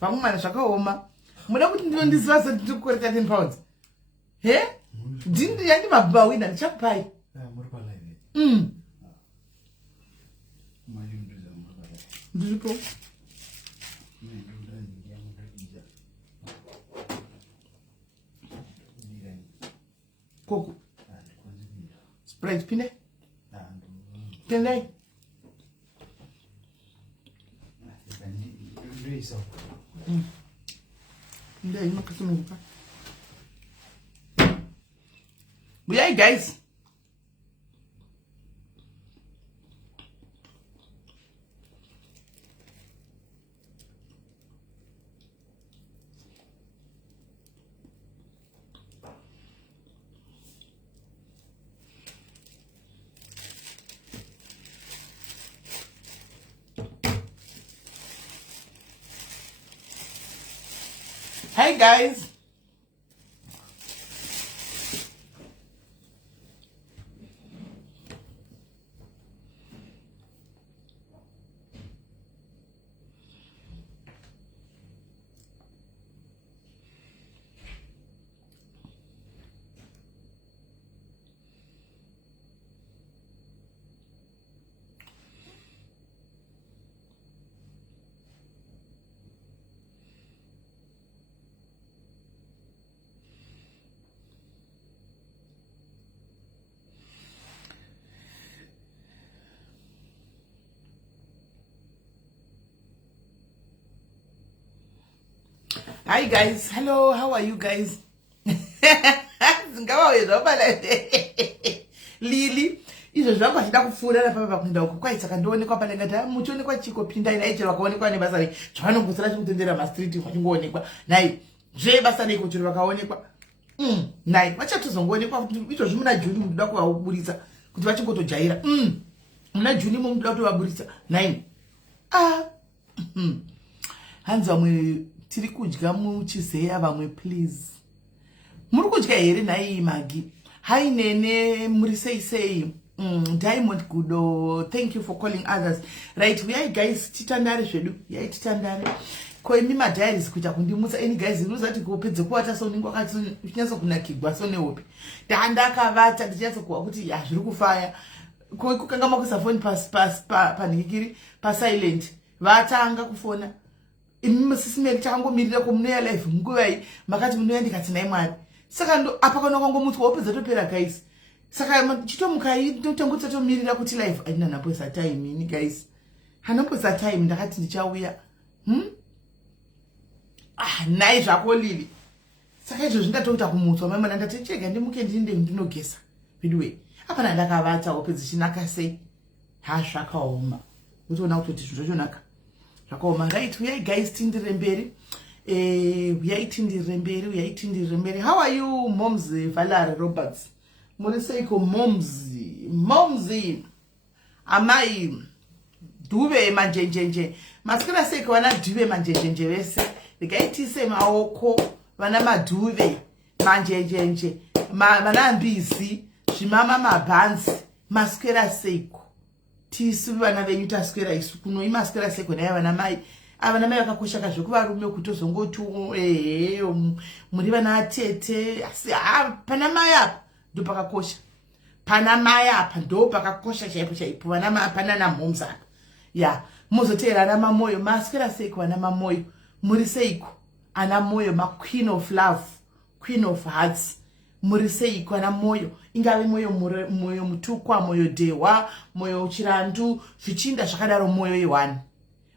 Vamwe mana zvakaoma. Muda kuti ndinondiziva seti ndikukoreka 10 pounds. He? Ndindi yandi mababa wina ndichakupai. Ndiripo. Koko. Sprite pine? Tendai. Ndai makasumuka. Buyai guys. Hi guys. Hi guys, hello, how are you guys? Lily, izvo zvangu achida kupfuura napapa kuenda uko kwai saka ndoonekwa pale ngati muchionekwa chiko pindai nai chero vakaonekwa nebasa rei zvavanongosara chikutendera mastriti vachingoonekwa nai zvebasa rei kuti vakaonekwa nai vachatozongoonekwa izvozvi muna Juni munoda kuvaburitsa kuti vachingotojaira muna Juni munoda kutovaburitsa nai hanzi vamwe tiri kudya muchizeya vamwe please muri kudya here nai Magi hi nene muri sei Diamond Gudo, thank you for calling others. Right, we are guys titandare zvedu yai titandare ko imi ma diaries kuita kundimutsa any guys inozati kupedze kuwata so ningo akati unyatso kunakigwa so nehope ndakavata ndichatso kuwa kuti ya zviri kufaya ko kukangama kusafoni panhikiri pa silent vatanga kufona imi sisimeli changomirira komunoya live nguva iyi makati munoya ndikati nai Mwari saka ndo apa kana kwangomutwa wopedza topera guys saka chitomukai totongotsa tomirira kuti live aina naposa time ini guys hanaposa time ndakati ndichauya nai zvako Lili saka izvo zvindatoita kumutswa mama ndatichega ndimuke ndinogesa bidwe apana ndakavata wopedza chinaka sei zvakaoma utoona kuti zvinhu zvachonaka zvakaoma right we guys tindiremberi uyaitindiremberi how are you moms Valerie Roberts muri seiko momzi amai dhuve manjenjenje masikira seiko vana dhuve manjenjenje vese ndikaitise maoko vana madhuve manjenjenje vana mbizi zvimama mabhanzi masikira seiko tisu vana venyu tasikira isu kuno imasikira seiko naye vana mai avana mai vakakosha kazvokuvarume kutozongoti muri vana atete asi pana mai apa ndo pakakosha pana mai apa ndo pakakosha chaipo vana mai pana namhoms apa ya mozotera ana mamoyo masikira seiko vana mamoyo muri seiko ana moyo ma queen of love queen of hearts muri seiko ana moyo ingave moyo mutukwa moyo dewa moyo chirandu zvichinda zvakadaro moyo yewani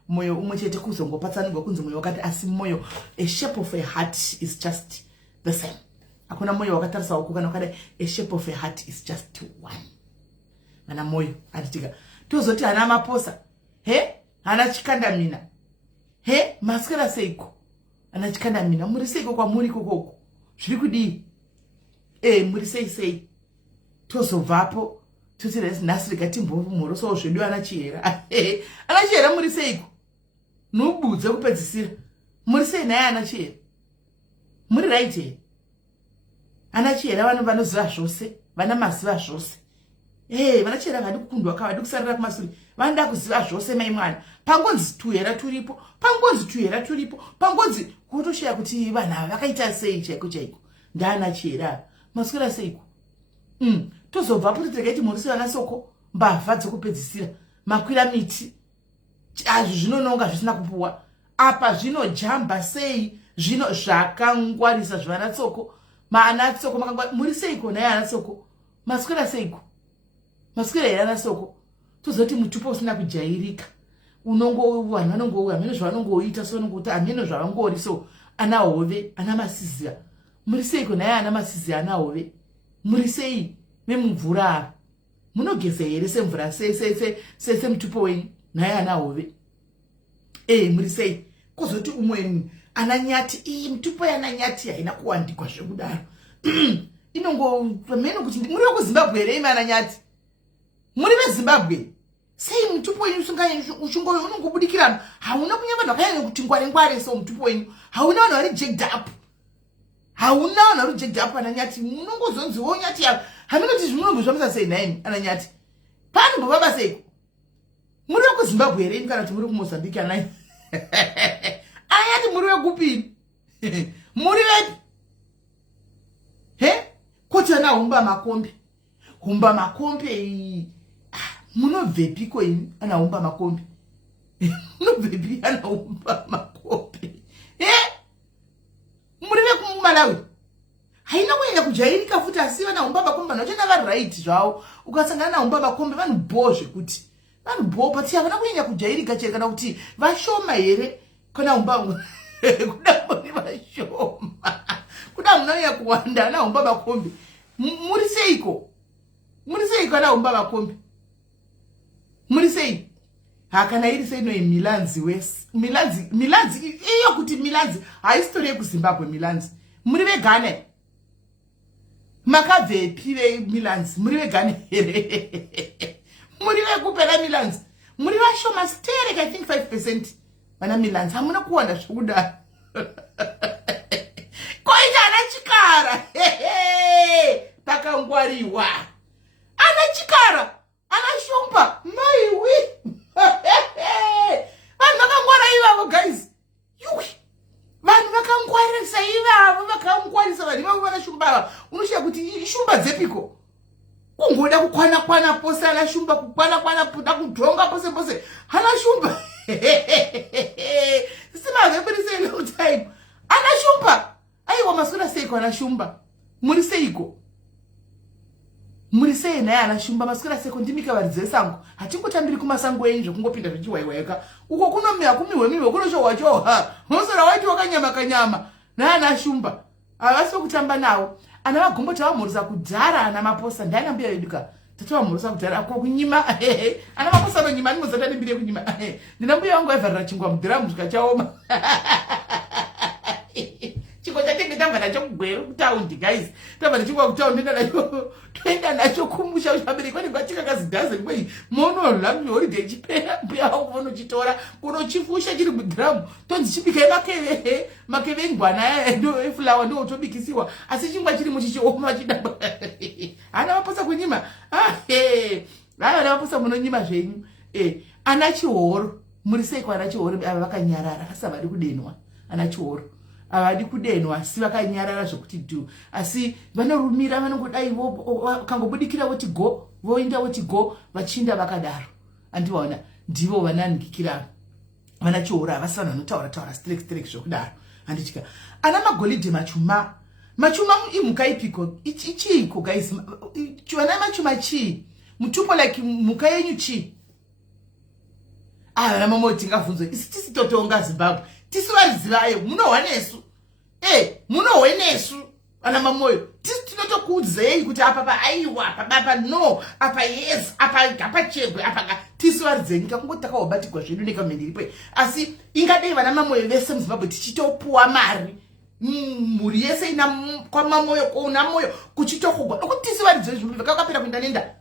moyo umwe chete kuzongopatsanirwa kunzi moyo wakati asi moyo a shape of a heart is just the same hakuna moyo wakatarisa wakukana wakadai a shape of a heart is just one mana moyo atitika tozoti hana maposa hana chikandamina masikira seiko hana chikandamina muri seiko kwamuri kokoko zviri kudii muri sei tozobvapo tosiresi nhasi rikatimbovu mhoroso zvedu anachiyera anachiyera muri seiko nubudze kupedzisira muri sei naye anachiyera muri right here anachiyera vanhu vanoziva zvose vana maziva zvose vanachera vadi kukundwa kavadi kusarira kumashure vanoda kuziva zvose mai mwana pangonzi tuhera turipo pangonzi tuhera turipo pangonzi kutosheya kuti vanhu ava vakaita sei chaiko chaiko ndana chera maswera seiko tozobva kuti tikaiti mhuri vana soko mbavha dzokupedzisira makwira miti azvo zvinononga zvisina kupuwa apa zvinojamba sei zvino zvakangwarisa zvana tsoko maana tsoko makangwa muri seiko naye ana tsoko maswera seiko maswera yana soko tozoti mutupo usina kujairika unongo vanhu vanongouya amene zvavanongoita so vanongoti amene zvavangori so ana hove ana masizia muri seiko naye ana masizia ana hove muri sei memumvura munogeza here semvura se mutupo wenyu naye ana hove muri sei kuzoti umweni ana nyati mutupo yana nyati haina kuwandikwa zvekudaro inongo pamene kuti muri wekuzimbabwe here imi ana nyati muri vezimbabwe sei mutupo wenyu uchingo unongobudikira hauna kunya vanhu vakanyanya kuti ngware so mutupo wenyu hauna vanhu vari jacked up hauna vanhu vari jacked up ana nyati munongozonziwo nyati yavo haminoti zvimunongozvamisa sei naini ana nyati pano baba seiko muri wekuzimbabwe here imi kana kuti muri kumozambiki anai anyati muri wekupini muri vepi kuti ana humba makombe munobvepiko ini ana humba makombe munobvepi ana humba makombe muri vekumalawi haina kunyanya kujairika futi asi vana humba makombe vanochena vari right zvavo ukasangana na humba makombe vanhu bho zvekuti vanhu bho pati havana kunyanya kujairika chete kana kuti vashoma here kana humba kuda muri vashoma kuda munonyanya kuwanda ana humba makombe muri seiko ana humba makombe muri sei hakana iri sei noi milanzi wese milanzi iyo kuti milanzi haistori yekuzimbabwe milanzi muri vegane makabvepi vemilanzi muri vegane here muri vekupera milanzi muri vashoma sterek I think 5% vana milanzi hamuna kuwanda zvekudaro koita ana chikara pakangwariwa ana chikara ana shumba maiwi vanhu vakangwara ivavo guys vanhu vakangwarisa ivavo vakangwarisa vanhu ivavo vana shumba ava unoshiya kuti shumba dzepiko kungoda kukwana pose ana shumba kukwana puta kudhonga pose ana shumba simavekurisei no time ana shumba aiwa maswera seiko ana shumba muri seiko muri sei naye ana shumba maswera seiko ndimikavaridze sango hatingotambiri kumasango enje kungopinda zvichiwaiwaika uko kunomiya kumiwe kunoshohwa unosora waiti wakanyama kanyama naye ana shumba havasi wekutamba nawo ana magomboti avamhurisa kudhara ana maposa ndaina mbuya veduka tatovamhurisa kudhara kunyima ana maposa anonyima nimuzata nembire kunyima ndina mbuya vangu vaivharira chingwa mudhiramu zvikachaoma chingwa chatenge tabva nacho kugweru kutaundi guys tabva nechingwa kutaundi toenda nacho kumusha abereki vanenge vachikakazi dhazen kwei monorla holiday chipera mbuya vangu vonochitora kunochifusha chiri mudhiramu tonzi chibikai makeve engwana efulawa ndotobikisiwa asi chingwa chiri muchichioma chidaba hana maposa kunyima ana maposa munonyima zvenyu ana chihoro muri seiko ana chihoro ava vakanyarara asi havadi kudenwa ana chihoro havadi kudenwa asi vakanyarara zvokuti dhu asi vanorumira vanongodai kangobudikira voti go voenda voti go vachinda vakadaro andivaona ndivo vananikikiravana vana chihoro havasi vanhu vanotaura strek zvokudaro handityika ana magolidhe machuma imhuka ipiko ichiiko guys vana machuma chii mutupo like mhuka yenyu chii vana mamoti ngavhunzwe isi tisi totonga zimbabwe tisi varizivayo munohwa nesu munohwe nesu vana mamoyo tisi tinotokuudzei kuti apa aiwa apa no apa yes apa chegwe apa tisi varidzei nyika kungoti takawabatirwa zvedu nekamende iripo asi ingadei vana mamoyo vese muzimbabwe tichitopuwa mari mhuri yese ina kwamamoyo kuna moyo kuchitokogwa nokuti tisi varidzei zvinhu vakapera kuenda nenda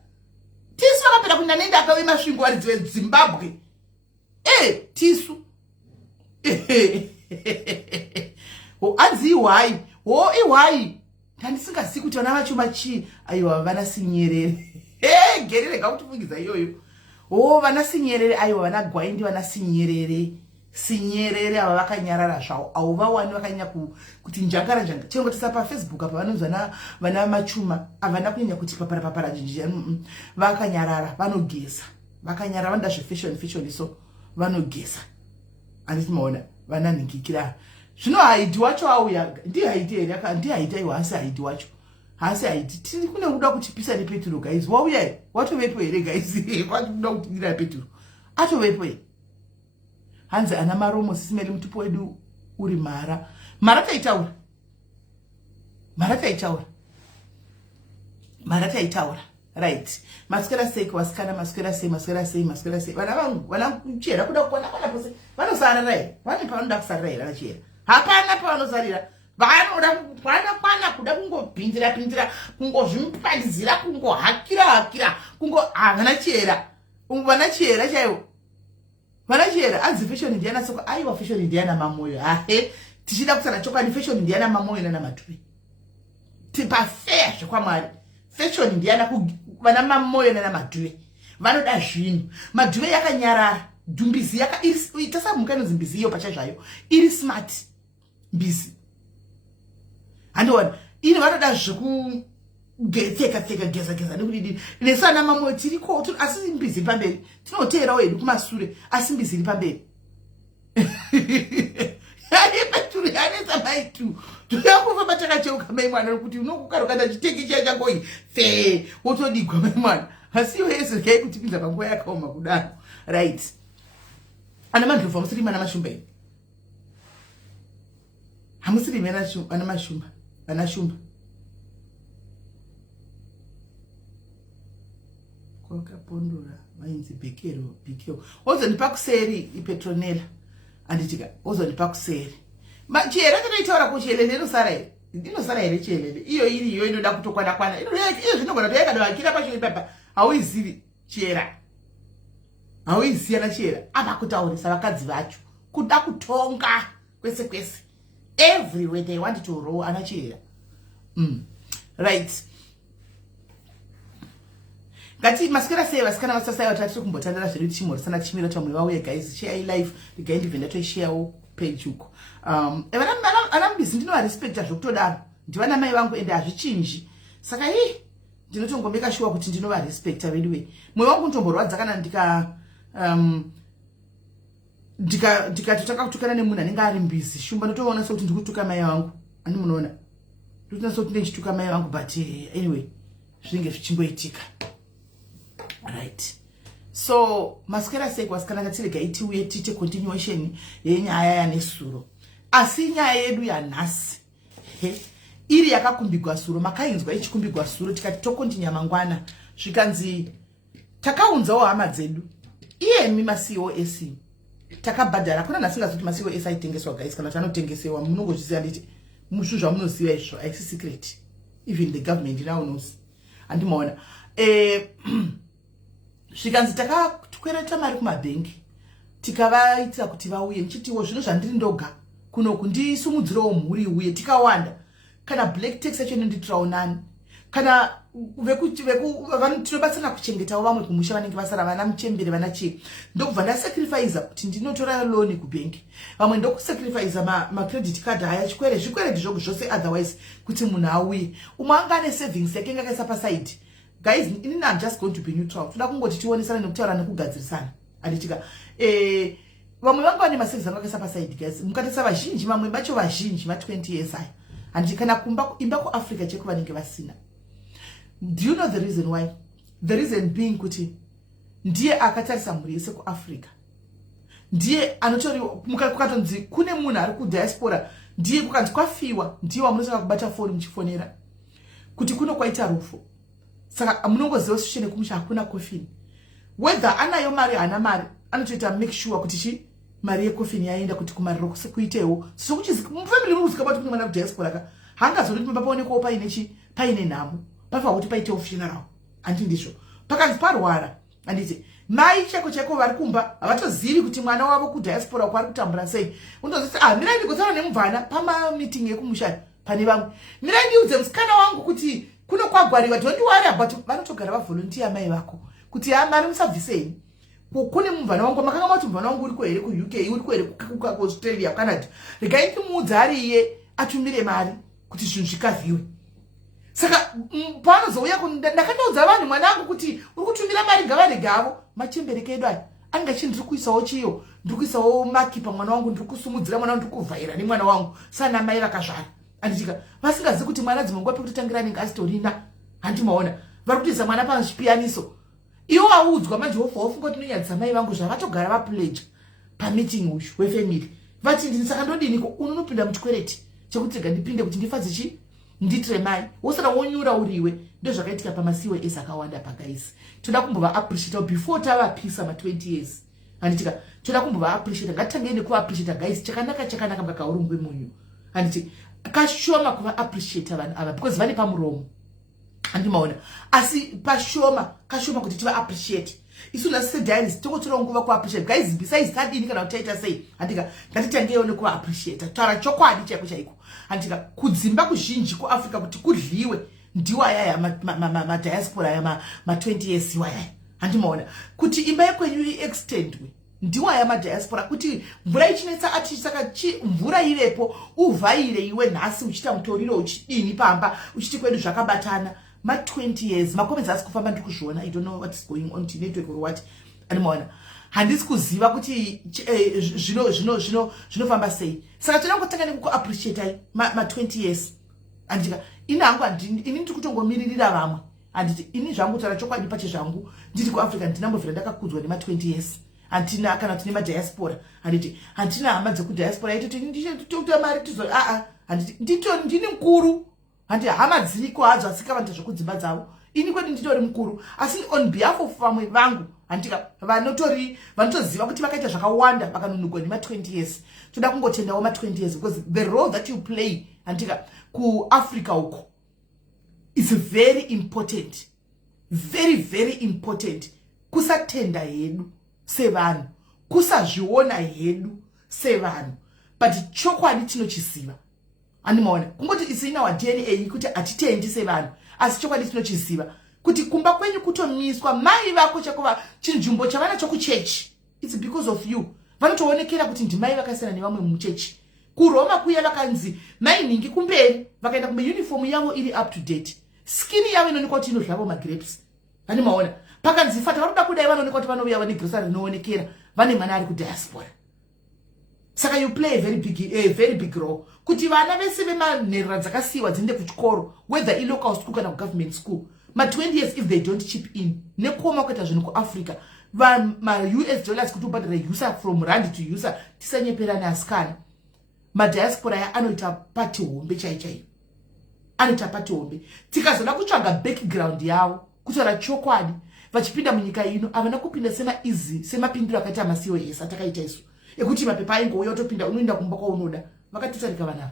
tisi vakapera kuenda nenda akave masvingo varidzei zimbabwe tisu anzi ihwai ndandisingasiyi kuti vana vachuma chii aiwa vana sinyerere gerere gakutifungidza iyoyo. Oh, vana sinyerere aiwa, vana gwaindi, vana sinyerere ava vakanyarara zvavo. Hauvawani vakanyanya kuti njangara chingotisa paFacebook apa vanonzwa vana machuma avana kunyanya kuti papara jinjira vakanyarara, vanogeza. Vakanyarara vanoda zvefashion so vanogeza. Anditi maona vana ningikira. Zvino haiti wacho auya, ndiye haiti here, ndiye haiti aiwa hasi haiti wacho. Hasi haiti tiri kune kuda kuchipisa nepeturo guys. Wauya watovepo here guys. Kwatoda kutingira peturo. Atovepo here. Hanzi ana maromo sisimeli mutupo wedu uri mara. Mara taitaura. Right. Maskera sei kwaskana, maskera sei. Vana vangu, vana kuchera kuda kuona pose. Vanosara rai. Vani panoda kusara rai vachera. Hapana pavanozarira. Vanoda kwana kuda kungopinzira, kungozvimupadzira, kungohakira, vanachera. Vanachera chaiwo. Vanachera anzi fashion ndiana soko aiwa fashion ndiana mamoyo. Tichida kusana chokwadi fashion ndiana mamoyo nana matwi. Tipa fair zvekwamwari. Fashion ndiana vana mamoyo nana matwi. Vanoda zvinhu. Matwi yakanyarara. Dumbizi itasa mukano zimbizi iyo pachazvayo. Iri smart. Mbizi. Andona ini vanoda zveku geza nekudidi nesana mamoyo tiriko asi mbizi pamberi tinotera wedu kumasure asi mbizi iri pamberi. Peturu yanesa maitu tuyakuva matakacheuka mai mwana nokuti unokukarukana chiteki chiya changoyi fe wotodigwa mai mwana asi iwe yese kai kutipinza panguva yakaoma kudaro. Right. Ana mandlovu hamusiri mana mashumba ino. Hamusiri ana mashumba. Ana shumba. Kwakapondora mainzi Bikero. Ozonipa kuseri iPetronella. Anditika ozonipa kuseri. Chiyera tinoitaura kuchelele inosara here chelele. Iyo iriyo inoda kutokwana. Iyo zvinogona toyakadavakira pashiri papa. Hauizivi chiyera. Hauiziyana chiyera. Ava kutaurisa vakadzi vacho. Kuda kutonga kwese. Everywhere they want to roll anachiyera. Right. Ngati maskera sei vasikana vasasai vatatu kumbotandara zviri chimhorisana chimiro chamwe vauye guys share live ndigaindivhenda toisharewo page uko. Ana mbizi ndinovarespecta zvokutodaro ndivana mai vangu ende hazvichinji saka ndinotongomeka sure kuti ndinovarespecta veduwe mwoyo wangu unotomborwadza kana ndikatotaka kutukana nemunhu anenge ari mbizi shumba ndotoona sokuti ndikutuka mai vangu ani munoona ndotoona sokuti ndichituka mai vangu but anyway zvinenge zvichingoitika. Right. So maskera sei kwasikana katirega itiuye tiite continuation yenyaya yanesuro asi nyaya yedu yanhasi iri yakakumbigwa suro makainzwa ichikumbigwa suro tikati tokontinya mangwana zvikanzi takaunzawo hama dzedu iyemi maCOS takabhadhara kuna nasingazoti maCOS aitengeswa guys kana tanotengesewa munongozviziva nditi zvinhu zvamunoziva izvo haisi secret even the government now knows andimaona zvikanzi takatwereta mari kumabhengi tikavaitira kuti vauye nichitiwo zvino zvandiri ndoga kunoku ndisumudzirewo mhuri uye tikawanda kana black tax yacho inonditirawo nani kana tinobatsana kuchengetawo vamwe kumusha vanenge vasara vana muchembere vana chii ndokubva ndasacrifice kuti ndinotora loan kubhengi vamwe ndokusacrifice macredit card haya zvikwereti zvogu zvose otherwise kuti munhu auye umwe anga ane savings yake inge akaisa paside. Guys, I'm just going to be neutral. Toda kungoti tionesana nekutaura nekugadzirisana. Anditika vamwe vangu vane masavings anga akaisa paside guys. Mukatesa vazhinji vamwe vacho vazhinji ma 20 years aya. Anditi kana imba kuAfrica cheko vanenge vasina. Do you know the reason why? The reason being kuti ndiye akatarisa mhuri yese kuAfrica. Ndiye anotori mukatonzi kune munhu ari kudiaspora ndiye kukanzi kwafiwa ndiye wamunosaka kubata foni muchifonera kuti kuno kwaita rufo. Saka munongoziva situation kumusha hakuna coffin. Whether anayo mari hana mari anotoita make sure kuti mari yecoffin yaenda kuti kumariro kuitewo so kuchizi family muzika bati kuti mwana kudiaspora ka hangazoti papaonekwawo paine nhamo pafa kuti paitewo funeral andi ndizvo pakanzi parwara anditi mai cheko vari kumba havatozivi kuti mwana wavo kudiaspora kwari kutambura sei undozoti mirai ndigotsaura nemubvana pama meeting yekumusha pane vamwe mirai ndiudze musikana wangu kuti kuno kwagwariwa don't worry about vanotogara vavolunteer mai vako kuti mari musabvisei kune mumvana wangu makanga mati mumvana wangu uriko here kuUK uriko here kuAustralia Canada regai ndimuudza ari iye atumire mari kuti zvinhu zvikaviwe saka paanozouya ndakatoudza vanhu mwanangu kuti uri kutumira mari ngavarigavo machembereke edu aya anga chii ndiri kuisawo chiyo ndiri kuisawo makipa mwana wangu ndiri kusumudzira mwana wangu ndiri kuvhaira nemwana wangu sana mai vakazvara anditika vasingazivi kuti mwana dzimanguva pekutotangira anenge asitorina handimaona vari kutoisa mwana pazvipiyaniso iwo audzwa majehovha wofunga kuti nonyadzisa mai vangu zvavatogara vapledge pameeting uyu wefamily vati ndini saka ndodiniko unonopinda muchikwereti chekuti rega ndipinde kuti ndifadze chii nditire mai wosara wonyura uriwe ndozvakaitika pamasiwe ese akawanda pagaisi toda kumbova appreciate before tavapisa ma20 years handitika toda kumbova appreciate ngatitangei nekuva appreciate guys chakanaka mukakaurungwe munyu handiti kashoma kuva appreciate vanhu ava because vane pamuromo handimaona asi kashoma kuti tiva appreciate isu nasi sediaries tokotora nguva kuappreciate guys besides tadini kana kutaita sei handika ngatitangeiwo nekuva appreciate taura chokwadi chaiko chaiko handika kudzimba kuzhinji kuAfrica kuti kudliwe ndiwo ayaya madiaspora aya ma20 years iwayaya handimaona kuti imba yekwenyu iextendwe ndiwo aya madiaspora kuti mvura ichinetsa ati saka mvura ivepo uvhaire iwe nhasi uchita mutoriro uchidini pamba uchiti kwedu zvakabatana ma20 years makomenzi asi kufamba ndiri kuzviona I don't know what is going on network or what handimaona handisi kuziva kuti zvinofamba sei saka toda kutanga nekuappreciate ma20 years andika inangu ini ndiri kutongomiririra vamwe handiti ini zvangu taura chokwadi pache zvangu ndiri kuAfrica ndinambovhira ndakakudzwa nema20 years hantina kana kuti nemadiaspora handiti hantina hama dzekudiaspora aitoti nditokutora mari tizo handiti ndini mukuru handiti hama dziriko hadzo asikavanita zvekudzimba dzavo ini kwedu nditori mukuru asi on behalf of vamwe vangu handika vanotoziva kuti vakaita zvakawanda vakanonugwa nema20 years toda kungotendawo ma20 years because the role that you play handika kuAfrica uko is very important, very very important. Kusatenda hedu sevanhu, kusazviona hedu sevanhu, but chokwadi tinochisiva. Handimaona kungoti is in our DNA kuti atitendi sevanhu, asi chokwadi tinochisiva kuti kumba kwenyu kutomiswa mai vako chakuva chinjumbo chavana chokuchechi. It's because of you. Vanotoonekera kuti ndimai vakasiyana nevamwe muchechi. Kuroma kuya vakanzi mai ningi kumberi vakaenda kumbe uniform yavo iri up to date. Skin yavo inoonekwa kuti inodlavo magrapes. Handimaona pakanzi fata varoda kudai vanoonekwa kuti vanouya vane grocery rinoonekera vane mwana ari kudiaspora. Saka you play a very big role. Kuti vana vese vemanherera dzakasiyiwa dzinde kuchikoro whether local school kana government school ma 20 years if they don't chip in nekoma kuita zvinhu kuAfrica ma US dollars kuti ubhadhare user from rand to user tisanyeperane asikana ma diaspora ya anoita pati hombe chaichai anoita pati hombe tikazoda kutsvaga background yavo kutaura chokwadi vachipinda munyika ino havana kupinda semapindiro akaita masiwo ese atakaita isu ekuti mapepa aingouya utopinda unoenda kumba kwaunoda vakatitarika vanava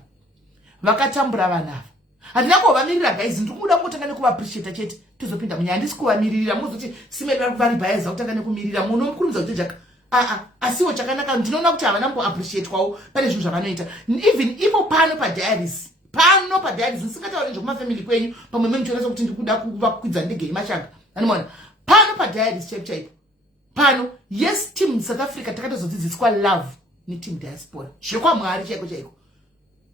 vakatambura vanava handina kuvamirira guys ndiri kuda kutanga nekuvaappreciate chete tozopinda munyaya handisi kuvamiririra muzoti simeri vari bhayaza kutanga nekumirira munomukurumidza kuti jaka asiwo chakanaka ndinoona kuti havana kuappreciate kwawo pane zvinhu zvavanoita even ipo pano padiaries nisingatauri nezvekumafamily kwenyu pamwe memuchionesa kuti ndiri kuda kuvakwidza ndege yemashanga handimaona pano padiaries chaipo chaipo pano yes team South Africa takatozodzidziswa love neteam diaspora zvekwamwari chaiko chaiko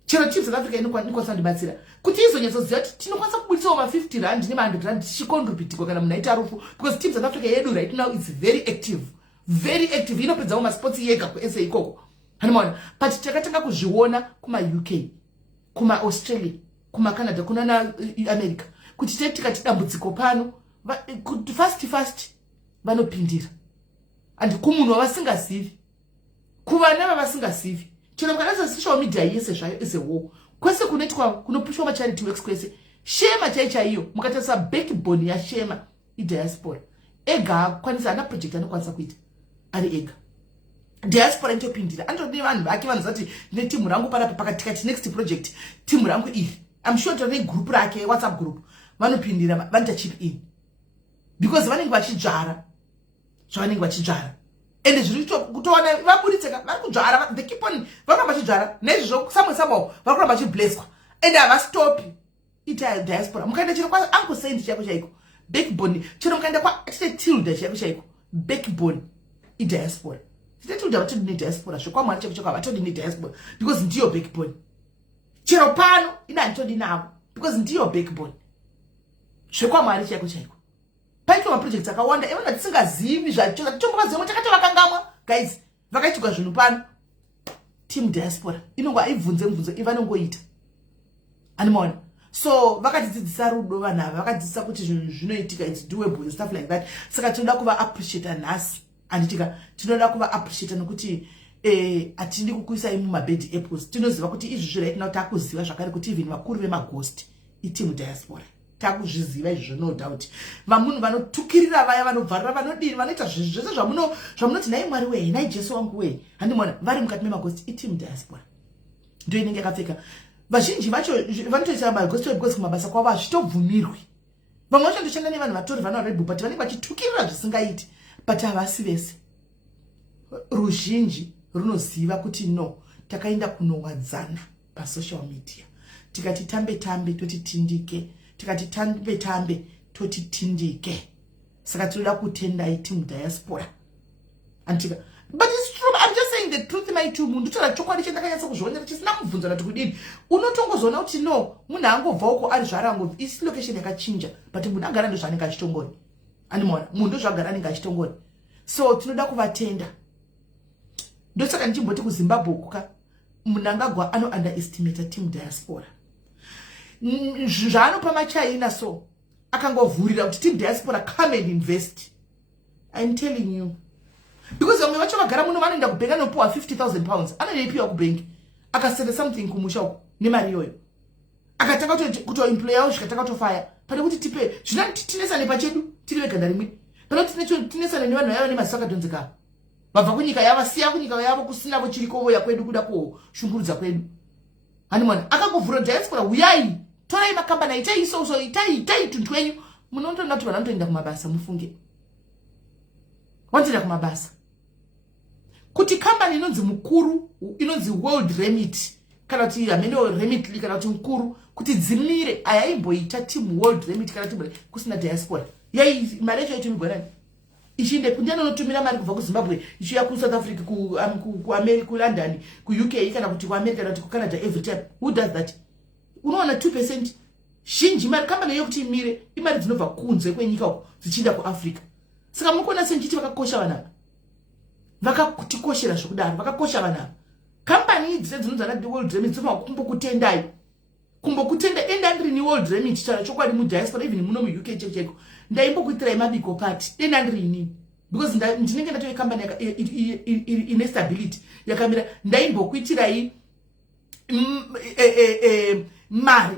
chero team South Africa inokwanisa ndibatsira kuti izonyatsoziva kuti tinokwanisa kubuditsawo ma50 rand nema100 rand tichikontributikwa kana munhu aita rufu because team South Africa yedu right now is very active inopedzawo masports yega kuesa ikoko handimaona but takatanga kuzviona kuma-UK kuma-Australia kuma-Canada kuna na-America kuti tikati dambudziko pano fast vanopindira and kumunhu wavasingazivi kuvana vavasingazivi chero mukanaisa social media yese zvayo is a war kwese kunoitwa kunopushwa macharity works kwese shema chaichaiyo mukatarisa backbone yashema idiaspora ega akwanisa ana project anokwanisa kuita ari ega diaspora intopindira andodi vanhu vake vanozati ne timu rangu panapo pakatikati next project timu rangu iri I'm sure tone group rake WhatsApp group vanopindira vanoita chip in because vanenge vachidzvara zvavanenge vachidzvara ende zviri kutoona vabuditseka vari kudzvara they keep on vakuramba vachidzvara nezvizvo samwe vari kuramba vachiblesswa ende havastopi ita diaspora mukaenda chero kwa Uncle Saint chako chaiko backbone chero mukaenda kwa Tilda chako chaiko backbone I diaspora Tilda batodi ni diaspora shokwa mwana chako chako batodi ni diaspora because ndiyo backbone chero pano ina ntodi nawo because ndiyo backbone shokwa mwana chako chaiko paitwa projects akawanda evana tisingazivi zvacho tomboka zomwe takati vakangamwa guys vakaitika zvinhu pano team diaspora inonga ibvunze ivanongoita animona so vakatidzidzisa rudo vanhu ava vakatidzidzisa kuti zvinhu zvinoitika it's doable and stuff like that saka tinoda kuva appreciate nhasi anditika tinoda kuva appreciate nokuti atindi kukuisai mumabed apples tinoziva kuti izvi zviro itina kuti akuziva zvakare kuti even vakuru vemaghost iteam diaspora takuzviziva izvo no doubt vamunhu vanotukirira vaya vanobvarira vanodini vanoita zvese zvamunoti nai mwari wei nai Jesu wangu wei handimona vari mukati memaghost iteam diaspora ndio inenge yakapfeka vazhinji vacho vanotoita magospel because kumabasa kwavo hazvitobvumirwi vamwe vacho ndoshanda nevanhu vatori vana Red Bull but vanenge vachitukirira zvisingaiti but havasi vese ruzhinji runoziva kuti no takaenda kunowadzana pasocial media tikati tambe totitindike tikati tambe totitindike saka tinoda kutendai team diaspora antika but it's true I'm just saying the truth my two mundu tola chokwadi chendakanyatsa kuzvionera chisina kubvunza nati kudini unotongozona kuti no munhu angobva uko ari zvarango isi location yakachinja but munhu agara ndo zvanenge achitongoni animona munhu zvagara anenge achitongoni so tinoda kuvatenda ndosaka ndichimboti kuZimbabwe kuka munhu angagwa ano underestimate team diaspora zvaanopa maChina so akangovhurira kuti team diaspora come and invest I'm telling you because vamwe vacho vagara muno vanoenda kubenki anopiwa 50,000 pounds anoipiwa kubenki akasenda something kumusha uko nemari iyoyo akatanga kutoemployawo zvikatanga kutofaya pane kuti tipe zvinotinesane pachedu tiri veganda rimwe pane kuti tinesane nevanhu vaya vane maziso akadhonzeka vabva kunyika yavo siya kunyika yavo kusinavo chirikovoya kwedu kuda kushungurudza kwedu hanimona akangovhura diaspora uyai torai makambani itai isoso itai tuntu wenyu munondoona kuti vanhu vanotoenda kumabasa mufunge wanzoenda kumabasa kuti kambani inonzi mukuru inonzi World Remit kana kuti Hameno Remitly kana kuti mukuru kuti dzimire ayaimboita team World Remit kana kuti kusina diaspora yai mari yacho itumigwanani ichinde kundiano notumira mari kubva kuZimbabwe ichiya ku South Africa ku America ku London ku UK kana kuti ku America kana kuti ku Canada every time who does that unoona 2% shinji mari kambani yokuti imire imari dzinobva kunze kwenyika uko dzichinda ku Africa saka mukona senjiti vakakosha vanhu vakatikoshera zvokudaro vakakosha vanhu kambani idzi dzinonzana ndi World Remit dzinofa kumbokutenda enda ndiri ni World Remit chara chokwadi mu diaspora even muno mu UK cheko ndaimbokuitirai mabiko party enda ndiri inini because ndinenge ndatoye kambani ine stability yakamira ndaimbokuitirai mari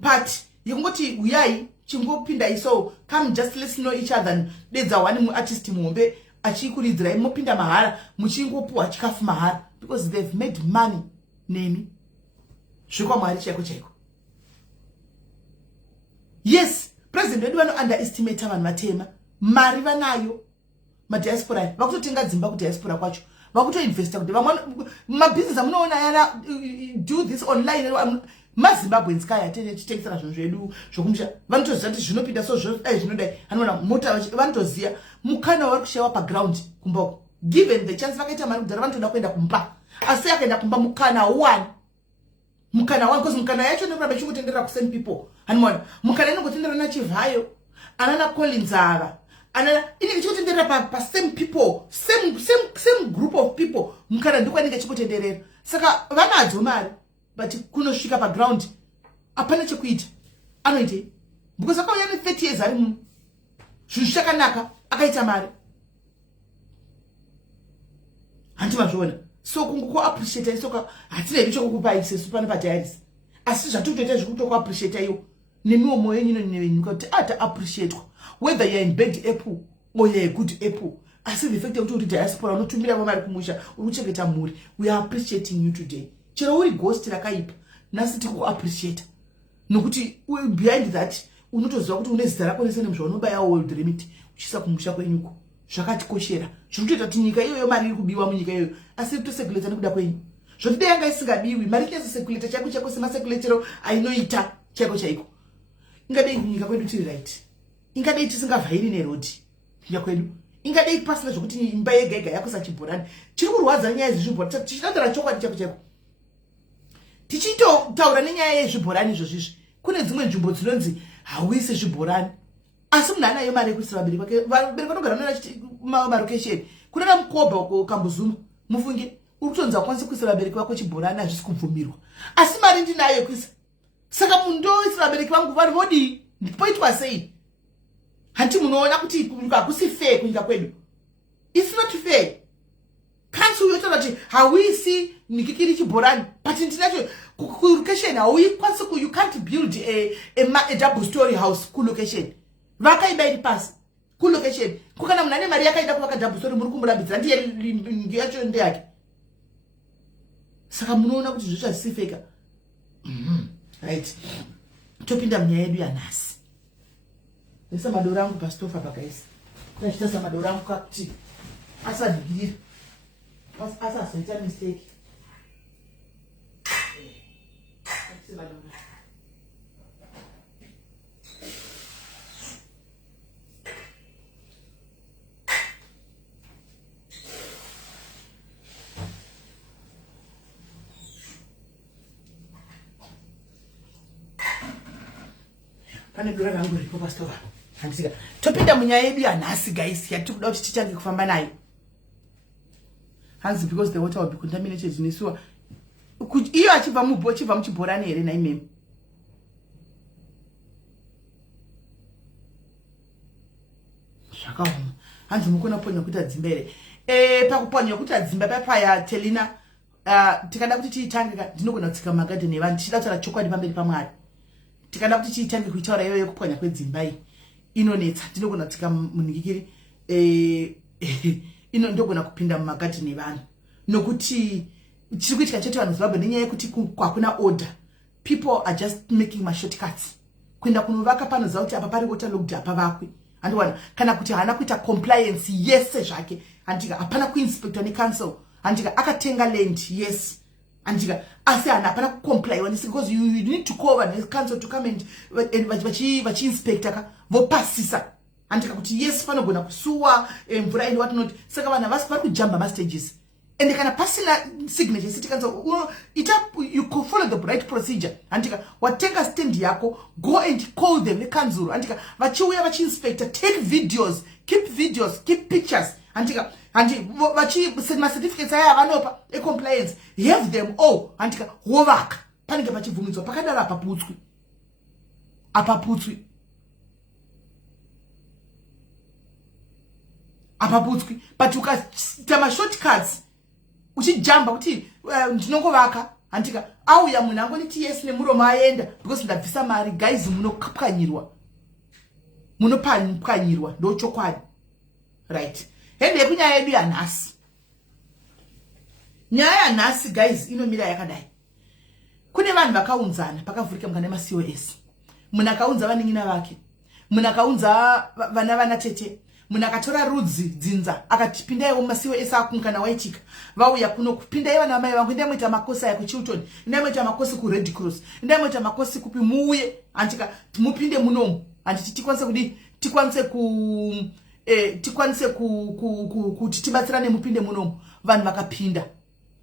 party yekungoti uyai chingopinda iso come just let's know each other dedza wani mu artist muombe achikuridzirai mopinda mahara muchingopuwa chikafu mahara because they've made money nemi zvikwa mwari chaiko chaiko yes president wedu vano underestimate vanhu vatema mari vanayo madiaspora vakutotenga dzimba kudiaspora kwacho vakutoinvesta kuti vamwe mabusiness amunoona yana do this online maZimbabweans kaya tichitengesera zvinhu zvedu zvokumusha vanotoziva kuti zvinopinda so zvinodai anoona mota vanotoziva mukana vari kushayiwa paground kumbako given the chance vakaita mari kudhara vanotoda kuenda kumba asi akaenda kumba mukana one because mukana yacho nekuramba ichingotendera kusend people hanimona mukana inongotendera nachivhayo anana Collins ava anana inenge ichingotendera pa same people same group of people mukana ndiko inenge ichingotendera saka vanadzo mari but kunosvika paground apana chekuita anoite because akauya ne30 years ari muno zvinhu zvakanaka akaita mari handimazviona so kungoku appreciate isoka hatina hedu chokukupai sesu pano padiaries asi zvatotoita zvekutoku appreciate iyo nemiwo moyo yenyu nevenyuka kuti ata appreciatwa whether you're in bad apple or you're a good apple asi the fact yekuti uri diaspora unotumira mari kumusha uri kuchengeta mhuri we are appreciating you today chero uri ghost rakaipa nasi tiri kuappreciate nokuti behind that unotoziva kuti une zita rako nese nemuzvaunobaya World Remit uchisa kumusha kwenyuko zvakatikoshera zvinotoita kuti nyika iyoyo mari iri kubiwa munyika iyoyo asi tosekuleta nekuda kwenyu zvoti dai yanga isingabiwi mari inyazosekuleta chako semasekulechero ainoita chaiko ingadei nyika kwedu tiri right ingadei tisingavhairi nerodi nyika kwedu ingadei pasina zvokuti imba yega yega yakusa chibhorani chiri kurwadza nyaya yezvibhorani tichitaura chokwadi chaiko tichitotaura nenyaya yezvibhorani izvozvizvi kune dzimwe nzvimbo dzinonzi hauisi zvibhorani asi munhu anayo mari yekuisa vabereki vake vanogara marokesheni kuna namukoba kambuzuma mufunge ukutonzi akwanisi kuisa vabereki vako chibhorani hazvisi kubvumirwa asi mari ndinayo yekuisa saka munhu ndoisa vabereki vangu vari vodii ndipoitwa sei hanti munoona kuti hakusi fair kunyika kwedu it's not fair council yotaura kuti hauisi nikikiri chibhorani but ndinacho kulocation hauikwanisi you can't build a double story house kulocation vakaibairi pasi kulocation kukana munhu ane mari yakaida kuvaka double story muri kumborambidzira ndiye yacho ndeyake saka munoona kuti zvicha zvisifeka right topinda munyaya yedu yanhasi ndisa madoro angu pastofa pakaisa ndachitasa madoro angu kakuti asadhigirira asazoita mistake pane dora rangu ripo pastora handisika topinda munyaya yedu yanhasi guys yatiri kuda kuti tichange kufamba nayo hanzi because the water will be contaminated nesuwa iyo achibva muchibhorani here naimemi zvakaoma hanzi mukona ponya kuita dzimba here pakuponya kuita dzimba papaya telina tikada kuti tiitange ndinogona kutsika magadheni evanhu tichida kutaura chokwadi pamberi pamwari tikada kuti tiitange kuitaura iyoyo yekuponya kwedzimba iyi inonetsa ndinogona kutsika munikikiri ndogona kupinda mumagadheni evanhu nokuti chiri kuitika chete vanhu zimbabwe nenyaya yekuti hakuna order people are just making mashortcuts kuenda kunovaka panoziva kuti apa pari waterlogged hapavakwi handiwana kana kuti haana kuita compliance yese zvake handika hapana kuinspector necouncil handika akatenga land yes handika asi hapana kucomplyiwa because you need to call the council to come and vachiinspecta ka vopasisa handika kuti yes panogona kusuwa mvura and what not saka vanhu havasi vari kujamba mastages and kana pasina signature city council you follow the right procedure handika watenga stand yako go and call them council handika vachiuya vachiinspecta take videos keep pictures handika certificates aya vanopa compliance have them all handika wovaka panenge pachibvumidzwa pakadaro apaputswi but ukaita mashortcuts uchijamba kuti ndinongovaka handika auya munhu angoniti yes nemuromo aenda because ndabvisa mari guys munopwanyirwa ndochokwadi right hende yekunyaya yedu yanhasi nyaya yanhasi guys inomira yakadai kune vanhu vakaunzana pakavhurika mukana macos munhu akaunza vanin'ina vake munhu akaunza vana tete munhu akatora rudzi dzinza akatipindaiwo macos akungana waitika vauya kuno kupindai vana vamai vangu ndaimoita makosi aya kuchilton ndaimoita makosi kured cross ndaimoita makosi kupi muuye handika mupinde munomu handiti tikwanise kuti tibatsirane mupinde munomu vanhu vakapinda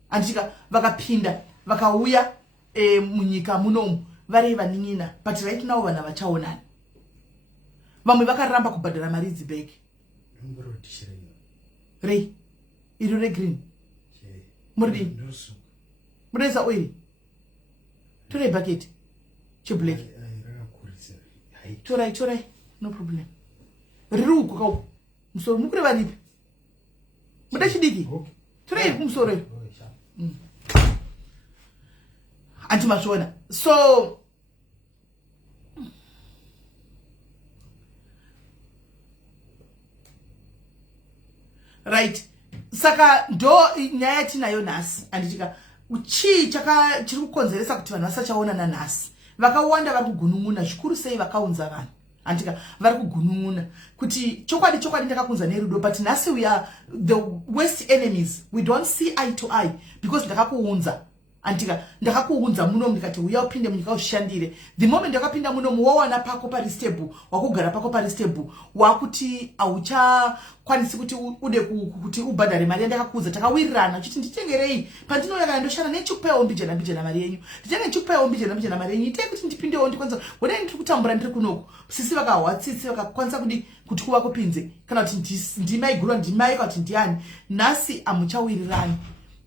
handika vakapinda vakauya munyika munomu vari vanin'ina but right now vanhu havachaonani vamwe vakaramba kubhadhara mari dzibheki rei iri regreen muridini munoisa oil torai bhaketi cheblack torai no problem riri uku kaupo musoro mukureva ripi muda chidiki torai kumusoro antimazviona so right saka ndo nyaya tinayo nhasi anditika chii chiri kukonzeresa kuti vanhu vasachaonana nhasi vakawanda vari kugunun'una zvikuru sei vakaunza vanhu andika vari kugunun'una kuti chokwadi ndakakunza nerudo but nhasi we are the worst enemies. We don't see eye to eye because ndakakuunza Antika ndakakuunza muno ndikati uya upinde munyika ushandire. The moment ndakapinda muno muwawana pako pari stable, wakugara pako pari stable, wakuti aucha kwanisi kuti ude kuti ubhadhare mari yandakakuudza takawirirana kuti nditengerei pandinouya kana ndoshanda nechukupawo mbijana mari yenyu. Nditenge chukupawo mbijana mari yenyu. Ite kuti ndipindewo ndikwanisa wodai ndiri kutambura ndiri kunoko. Sisi vakahwatsitsi vakakwanisa kuti kuvako pinze kana kuti ndimaigurwa ndimai kana kuti ndiani. Nhasi amuchawirirani.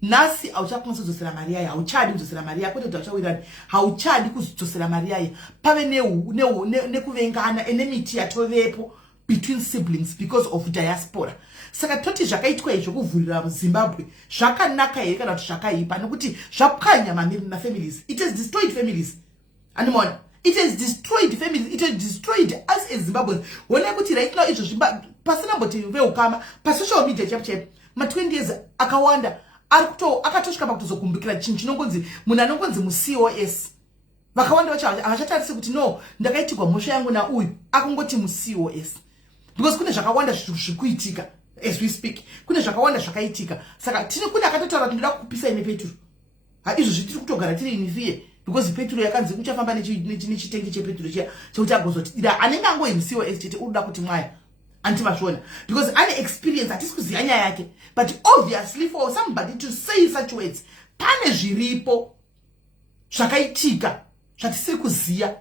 Nasi auchakwanisa kudzosera mari yayo, hauchadi kudzosera mari yako, kwete kuti auchawirirani, hauchadi kudzosera mari yayo. Pave nekuvengana enmity yatovepo between siblings because of diaspora. Saka toti zvakaitwa izvo kuvhurira Zimbabwe zvakanaka here kana kuti zvakaipa, nekuti zvapwanya mafamilies. It has destroyed families. Andimona, it has destroyed families. It has destroyed us as Zimbabweans. Wona kuti right now izvo pasina mboti veukama pa social media chap ma 20 years akawanda akatosvika pakutozokumbukira chinhu chinongonzi munhu anongonzi muCOS. Vakawanda vacho havachatarise kuti no, ndakaitirwa mhosva yangu nauyu akungoti muCOS. Because kune zvakawanda zvikuitika as we speak. Kune zvakawanda zvakaitika. Saka kune akatotaura kuti ndoda kukupisa ine peturu. Izvo zvitiri kutogara tiri in fear because peturu yakanzi uchafamba nechitengi chepeturu chiya chekuti agozotidira anenge angoi muCOS chete unoda kuti mwaya. Antivashona because ane experience atisi kuziya nyaya yake, but obviously for somebody to say such words pane zviripo zvakaitika zvatisiri kuziya.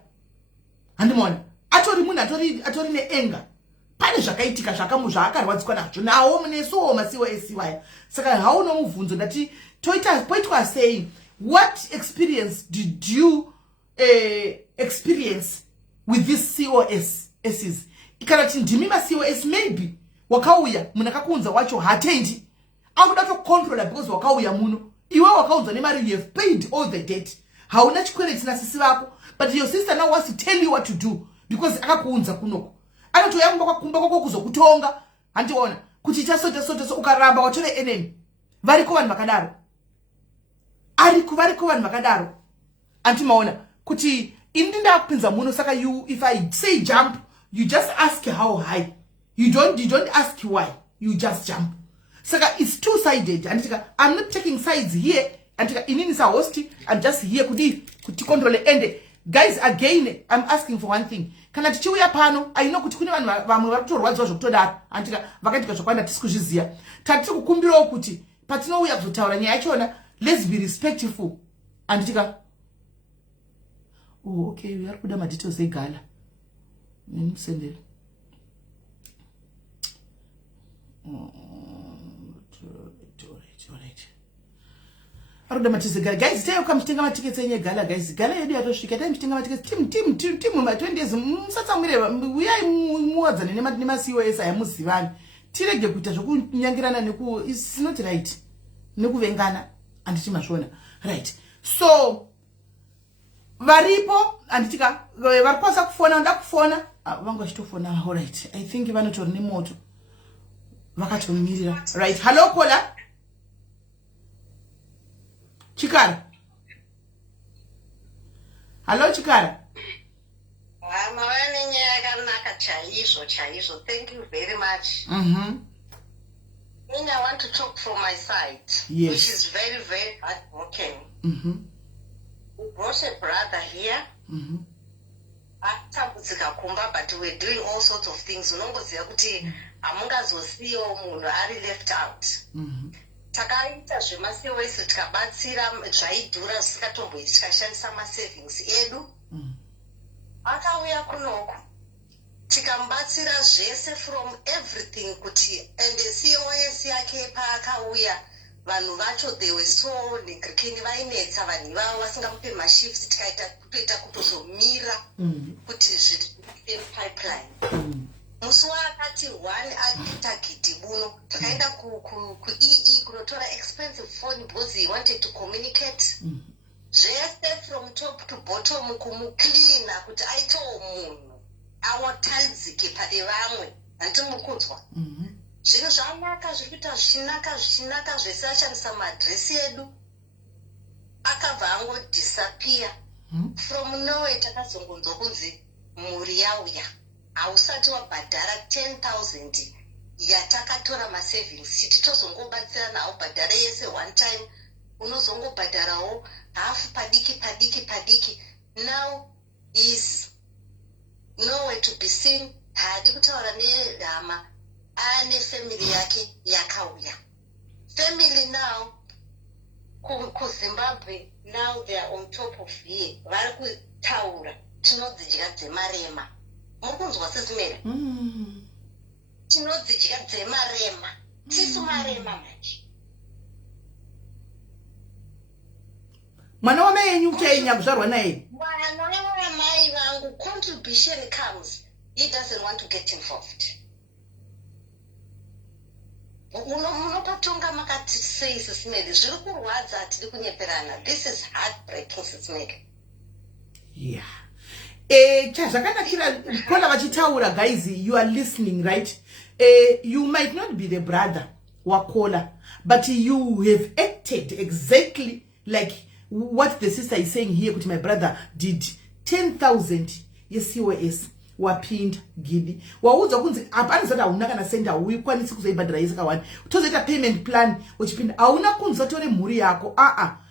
Handimona atori munhu atori neenga, pane zvakaitika zvaakarwadzikwa nazvo nawo munesuwo maCOS waya. Saka hauno mubvunzo ndati poitwa saying what experience did you experience with this COSs? Kana kuti ndimi maCOS maybe wakauya munhu akakuunza wacho hatendi akuda kucontrola because wakauya muno iwe wakaunzwa nemari, you have paid all the debt, hauna chikwere china sisi vako, but your sister now wants to tell you what to do because akakuunza kunoko. Anotoya kumba kwako kuzokutonga. Handiona kuti chasote ukaramba watore enemy. Variko vanhu vakadaro. Variko vanhu vakadaro. Antimaona kuti indi ndakupinza muno. Saka if I say jump, you just ask how high. You don't ask why. You just jump. Saka it's two-sided. Antika I'm not taking sides here. Antika inini sa host, I'm just here kuti control ende. Guys, again, I'm asking for one thing. Kana tichiuya pano, I know kuti kune vanhu vamwe vari kutorwadzwa zvokutodaro. Antika vakaitika zvakwanda tisikuzviziya. Tatiri kukumbirawo kuti patinouya kuzotaura nyaya yachona, let's be respectful. Antika oh, okay, we are kuda madetails egala. Send guys, tell come to my tickets in your gala, guys. Gala, she can take my tickets. Tim, my 20 years. We are more than any COS. I am Musivan. Tire Gaputa, Yangrana Nuku is not right. Nuku Vengana and Timashona. Right. So, Varipo and Tika, Varposa Fona and Fona. Vango to for now. All right. I think you're not to Nimoto. Vakato Mira. Right. Hello, Kola. Chikara. Hello, Chikara. Thank you very much. Mm-hmm. I want to talk from my side, yes, which is very, very hardworking. Mm-hmm. We brought a brother here. Mm-hmm. But we're doing all sorts of things. Left out. Mm-hmm. Takaita zvemaCOS tikabatsira zvaidhura zvisikatomboiti tikashandisa masavings edu. Akauya kunoko tikamubatsira zvese from everything kuti and COS yake paakauya vanhu vacho they were so negrekeni vainetsa vanhu ivavo vasingamupe mashifts tikaita kutozomira kuti zviite pipeline. Musi wakati one akita kitibuno takaenda ku EE kunotora expensive phone because he wanted to communicate. Zvese from top to bottom kumukleana kuti aitowo munhu awatadzike pade vamwe antimukudzwa. Zvinhu zvanaka zvikuita zvichinaka zvese ashandisa maadresi edu akabva ango disappear. From nowhere takazongonzwa kunzi mhuri yauya hausati wabhadhara 10,000 yatakatora masavings chiti tozongobatsira nawo bhadhara yese one time unozongobhadharawo half padiki. Now he's nowhere to be seen. Hadi kutaura nerama ane family yake yakauya. Family now ku Zimbabwe, now they are on top of here. Vari kutaura tinodzidya dzemarema. Mukunzwa sesimere? Tinodzidya dzemarema. Tisu marema manje. Mwana wa mai yenyu uchainya kuzvarwa naye? Mwana wa mai vangu, contribution comes. He doesn't want to get involved. Unopatonga makati sei sisimeli. Zviri kurwadza hatidi kunyeperana. This is heartbreaking sisimeli. Yeah. Chazvakanakira kola vachitaura, guys, you are listening, right? You might not be the brother wakola, but you have acted exactly like what the sister is saying here. Kuti my brother did 10,000 COS wapinda gidi wauza kunzi apana zata hauna kana senda uikwanisi kuzoibhadhara yese kawani tozoita payment plan uchipinda hauna kunzi tore mhuri yako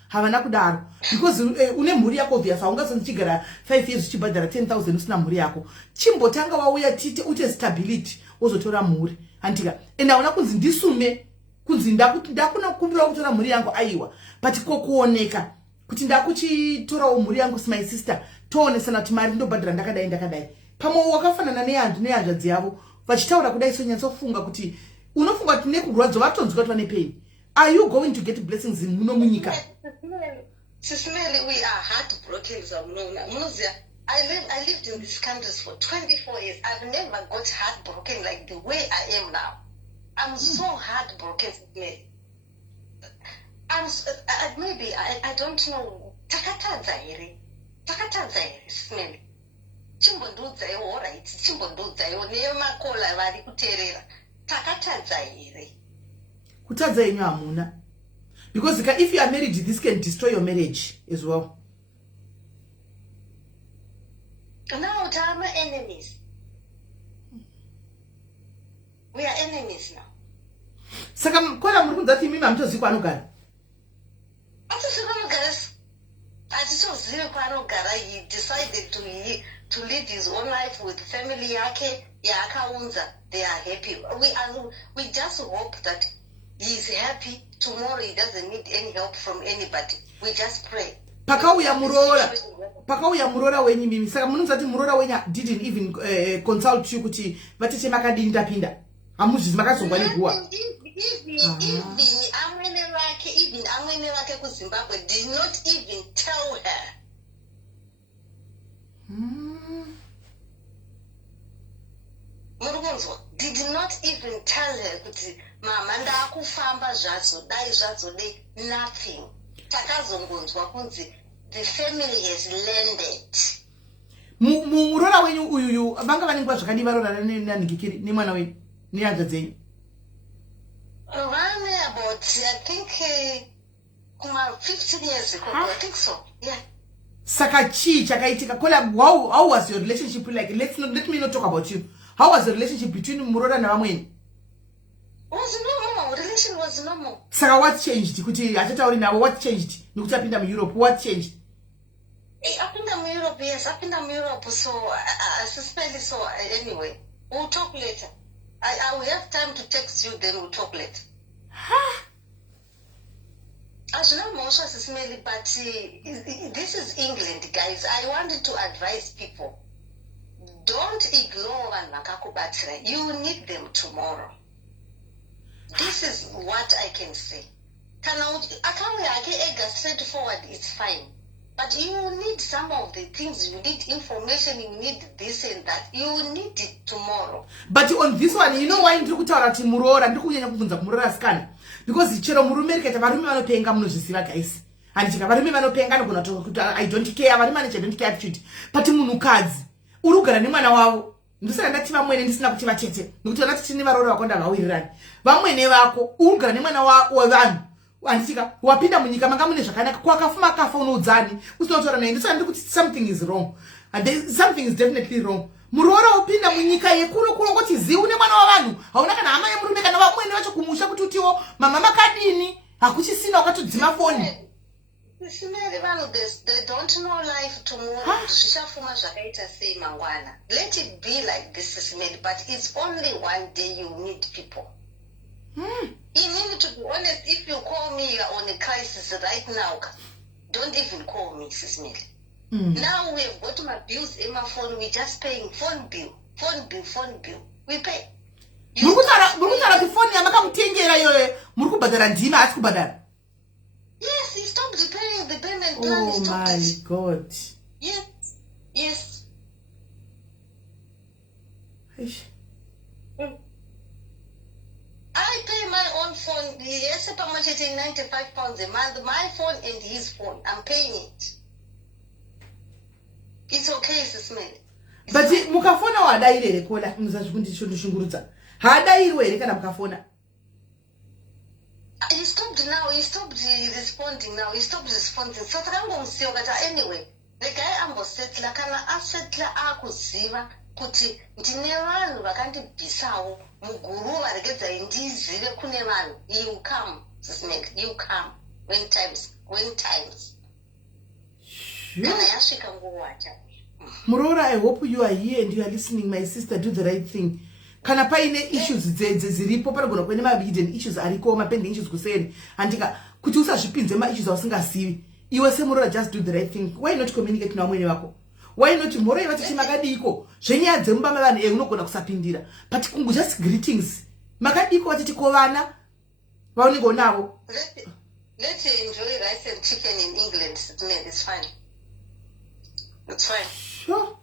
havana kudaro because une mhuri yako obvious haungazondichigara 5 years uchibhadhara 10,000 usina mhuri yako. Chimbotanga wauya tite ute stability wozotora mhuri antika enda hauna kunzi ndisume kunzi ndakuna kukumbira kutora mhuri yangu aiwa but kokuoneka kuti ndakuchitorawo mhuri yangu my sister toonesana kuti mari ndobhadhara ndakadai pamwe wakafanana nehanzvadzi yavo vachitaura kudai sonyatsofunga kuti unofunga kuti nekurwadzo vatonzwa kuti vane pain. Are you going to get blessings in muno munyika? Sisimeli, we are heartbroken. I lived in these countries for 24 years. I've never got heartbroken like the way I am now. I'm so heartbroken. Maybe I don't know. Takatadza here, Sisimeli. Chimbondudza yo, all right. Chimbondudza yo, nemakola vari kuterera. Takatadza here. Kutadza yenyu hamuna. Because if you are married, this can destroy your marriage as well. Now, we are enemies. We are enemies now. Saka kola muri kunza kuti mimi hamutozikwa anogara. Hatozikwa anogara. Hatitozivi kwaanogara. He decided to lead his own life with family yake yaakaunza. They are happy. We just hope that he is happy. Tomorrow he doesn't need any help from anybody. We just pray. Pakauya murora wenyu mimi. Saka munonzati murora wenyu didn't even consult you kuti vatete makadini tapinda. Hamuzvizi makazongwa neguwa. Even amwene vake kuZimbabwe did not even tell her. Murukunzwa did not even tell her kuti mama ndakufamba zvadzo dai nothing. Takazongonzwa kunzi the family has landed. Murora wenyu uyuyu vanga vanengwa zvakadi varorana nenanhikikiri nemwana wenyu nehanzva dzenyu. Vane about I think 15 years ago. I think so. Yeah. Saka chi chakaitika kola how was your relationship like? Let me not talk about you. How was the relationship between Murora na vamweni? Was normal. Relation was normal. Saka what changed? Kuti achatauri nawo what changed? Nikuti apinda mu Europe, what changed? Apinda mu Europe, yes. Apinda mu Europe, so I suspect so anyway. We'll talk later. I will have time to text you, then we'll talk later. As you know, Moshe is smelly, but this is England, guys. I wanted to advise people. Don't ignore Vanakakubatra. You need them tomorrow. This is what I can say. I can't straightforward, it's fine. But you need some of the things, you need information, you need this and that. You need it tomorrow. But on this one, you know why ndiri kutaura kuti Murora ndiri kunyanya kubvunza kumurora sikana? Because chero murume rikaita varume vanopenga munozviziva guys. Handitika varume vanopenga anogona kuti I don't care, varume vane don't care attitude. But munhukadzi uri kugara nemwana wavo. Ndisaka ndati vamwene ndisina kuti vachete. Nokuti vanati tine varoro vakonda vawirirani. Vamwene vako uri kugara nemwana wavanhu. Antika wapinda munyika manga mune zvakanaka kwakafuma kafa unoudzani usinotora naye ndisana ndikuti something is wrong and something is definitely wrong. Murora upinda munyika yekuru kuti zi une mwana wavanhu hauna kana hama yemurume kana vamwene vacho kumusha kuti utiwo mama makadini hakuchisina wakatodzima foni. They don't know life tomorrow. Let it be like this is made, but it's only one day you need people. Even to be honest, if you call me on a crisis right now, don't even call me, Sis Millie. Now we have got my bills in my phone, we're just paying phone bill. We pay. Yes, he stopped paying the payment plan. Oh my God. Yes. I pay my own phone. Yes, supermarket £95 a month. My phone and his phone. I'm paying it. It's okay, Sis Millie. But mukafona wadaire kola muzazvundishundishungurudza. Hadairwe ere kana mukafona. He stopped now. He stopped responding now. He stopped responding. So anyway, the guy ambosetla kana asetla akuziva kuti ndine vanhu vakandibhisawo muguruva regedza indizive kune vanhu. You come, Sis Millie. You come when times. Kana yasvika nguva chako. Murora, I hope you are here and you are listening, my sister. Do the right thing. Kana paine issues ziripo paragona kwene ma hidden issues ariko ma pending issues kuseri andika kuti usazvipinze ma issues ausingasivi iwe semurora, just do the right thing. Why not communicate na mwene wako? Why not murora ivati chimakadiko zvenya dzemba mavanhu unogona kusapindira but kungu just greetings makadiko vati tikovana vaunenge navo. Let you enjoy rice and chicken in England. It's fine. It's fine. Sure.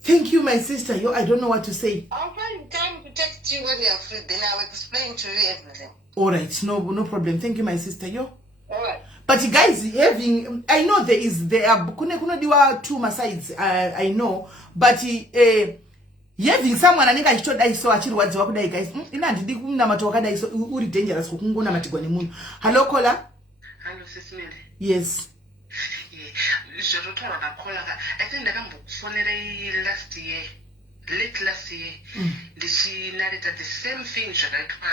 Thank you, my sister. I don't know what to say. I'll find time to text you when you're free. Then I'll explain to you everything. All right. No problem. Thank you, my sister. All right. But guys, I know there are kunodiwa two sides. I know. But having someone anenge achitoda iso achirwadziwa kudai guys. Ina ndidi kunamata wakadai iso uri dangerous kukungona matigwa nemunhu. Hello caller. Hello Sis Millie. Yes. I think ndakambokufonera late last year ndichinarita the same thing zvakaitwa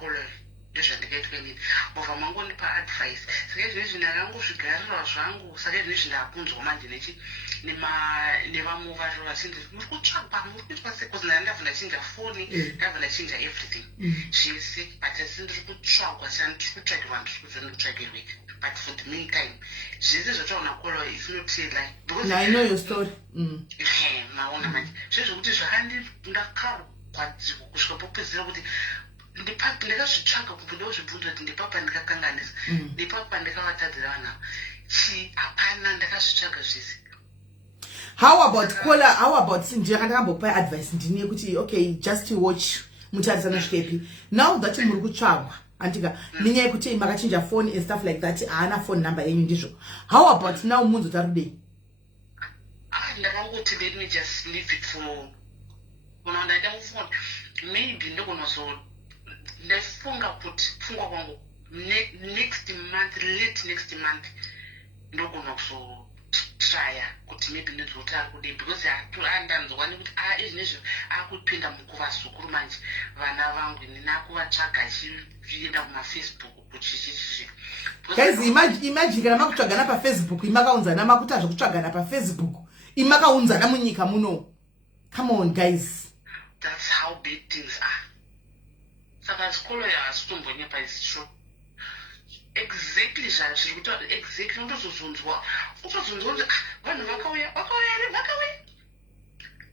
caller ndezvandikaitwa inini bva mangonipa advice saka izvezvi ndakangozvigarira zvangu saka izvezvi ndakunzwa manje nevamwe vanhu vachinzi muri kutsvaka muri kuitwa sei because ndandabva ndachinja foni ndabva ndachinja everything zvese but asi ndiri kutsvagwa saka ndiri kutsvaka vanhu ndiri kuziva ndikutsvakirwe. But for the meantime, Jesus is trying to call her. It's not say like because I know your story. Maona manje. Zvizvo kuti zvahandi ndakaro kwadziko kusvika popedzera kuti ndipapa ndakazvitsvaga kubva zvibvunzo kuti ndipapa ndikakanganisa ndipapa ndikavatadzira vanhu hapana ndakazvitsvaga zvese. How about sinje ndakambopa advice ndine kuti okay just to watch mutarisana svikepi now that muri kutsvagwa antika ninyaya yekuti makachinja phone and stuff like that haana phone number yenyu ndizvo. How about now munzo tarudei? Ndakangoti let me just leave it for kuna ndaita mufoni maybe ndokonazo ndafunga kuti fungwa kwangu next month ndogona kuzotraya kuti maybe ndizotara kudei because ndanzwani kuti izvinezvi akupinda mukuva zukuru manje vana vangu ninakuvatsvaga achienda kumafacebook kuchichichi. Guys, imagine kana makutsvagana pafacebook imakaunzana makuta zvekutsvagana pafacebook imakaunzana munyika muno. Come on guys, that's how big things are. Saka skolo yasitombonepa is true. Exactly zviri kutaura exactly utozozunzwa kuti vanhu vakauya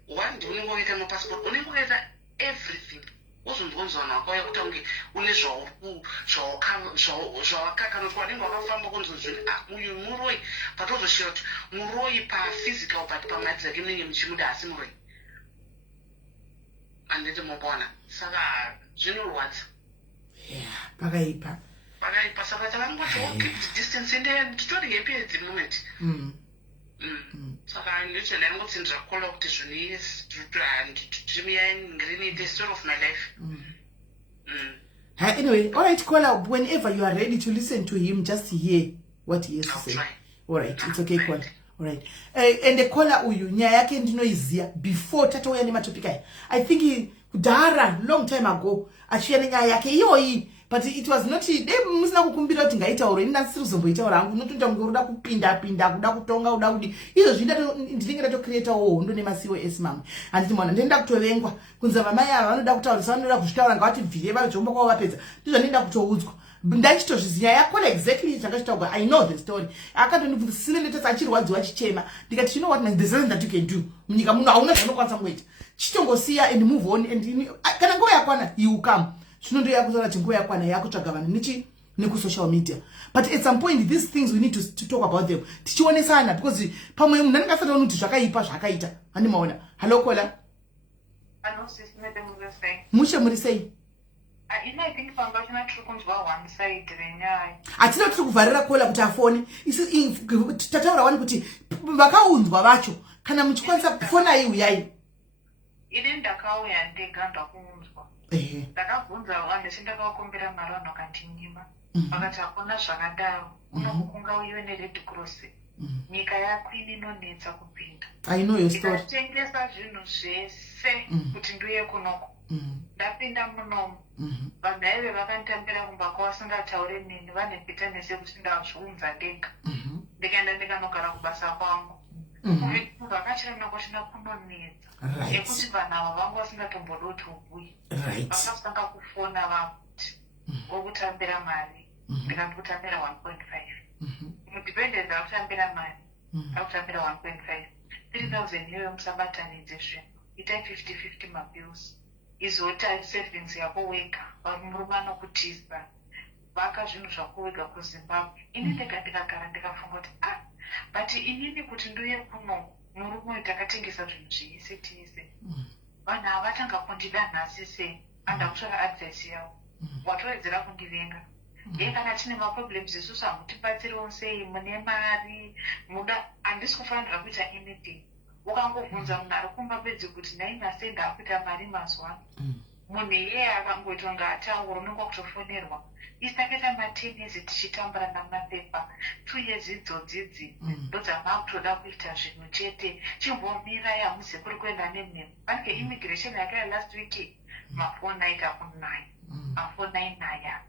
one day unenge waita mapassport unenge waita everything wozonzwa vanhu vakauya kuti unge une zvawakakana kuti vanenge vakafamba kunzonzvini uyu muroi but wozoshiva kuti muroi paphysical but pamati dzake munenge muchimuda asi muroi anditi mobona saka zvinorwadza pakaipa saka takangoti keep the distance and titori happy at the moment. Saka literally ndangoti ndirakola kuti zvino ndimiyani the story of my life. Anyway, all right caller, whenever you are ready to listen to him, just hear what he has to say. All right, it's okay caller. All right. And the caller uyu nyaya yake ndinoiziya before tatouya nematopic aya. I think kudhara long time ago achiya nenyaya yake iyoyi but it was not musina kukumbira kuti ngaitauro ini ndasiri kuzomboitaura hangu notoita kunge unoda kupinda kuda kutonga kuda kudi izvo ndinenge ndatocreata hondo nemasiwo mamwe handiti mwana ndinoda kutovengwa kunza vamai ava vanoda kutaurisa vanoda kuzvitaura ngavati bvire vazvomba kwavo vapedza ndizvo ndinoda kutoudzwa ndachitozviziva yakona exactly zvakachitaurwa. I know the story. Akandonibvunza sine letesa achirwadziwa chichema ndikati you know what, there's nothing that you can do munyika muno hauna zvaunokwanisa kungoita chitongosiya and move on and kana nguva yakwana you will come. Zvinondoya kutaura kuti nguva yakwana yakutsvaga vanhu nekusocial media, but at some point these things we need to talk about them tichionesana because pamwe munhu anenge asati kuti zvakaipa zvakaita handimaona. Hello Kola. Hello sis, sei mushe muri sei? I think pangashina tiri kunzwa one side renyaya hatina tiri kuvharira Kola kuti afone tataura wani kuti vakaunzwa vacho kana muchikwanisa kufona uyai. Ini ndakauya ndega ndakuunzwa ndakabvunza vanhu sindakakumbira mari vanhu vakandinyima vakati hakuna zvakadaro unokukunga uiwe nered cross nyika yako ini inonetsa kupinda. I know your story. Ndikatengesa zvinhu zvese kuti ndiuye kunoko ndapinda munomu vanhu vaive vakanditambira kumba kwavasingataure nini vanepita nese kuti ndazviunza ndega ndikaenda ndikanogara kubasa kwangu vakachirana kwachina kunonetsa ekuti vanhu ava vanga vasingatomboda kuti ubuye vakasanga kufona vakuti wokutambira mari ndikandikutambira 1.5 mudependent akutambira mari akutambira 1.5 3000 iyoyo musabatanidze zvinhu itai 50-50 mabils izota savings yako wega murume anokutisa vaka zvinhu zvako wega kuZimbabwe. Ini ndega ndikagara ndikafunga kuti but inini kuti ndiuye kuno murume uyu takatengesa zvinhu zviise tiise vanhu ava vatanga kundida nhasi sei andakutsvaka advice yavo watowedzera kundivenga kana tine maproblems isusu hamutibatsiriwo sei mune mari muda handisi kufanira kuita anything. Ukangobvunza munhu ari kumba bedzi kuti nainhasi ndakuita mari mazuva munhu iyeye akangoita kunge ataura unenge kutofonerwa isakaita ma10 years tichitambura namapepa 2 years idzodzidzi ndodzamakutoda kuita zvinhu chete chimbomira yamuze kuri kuenda nemhepo panike immigration yakaya last week ma4 aita kunaya ma4 naya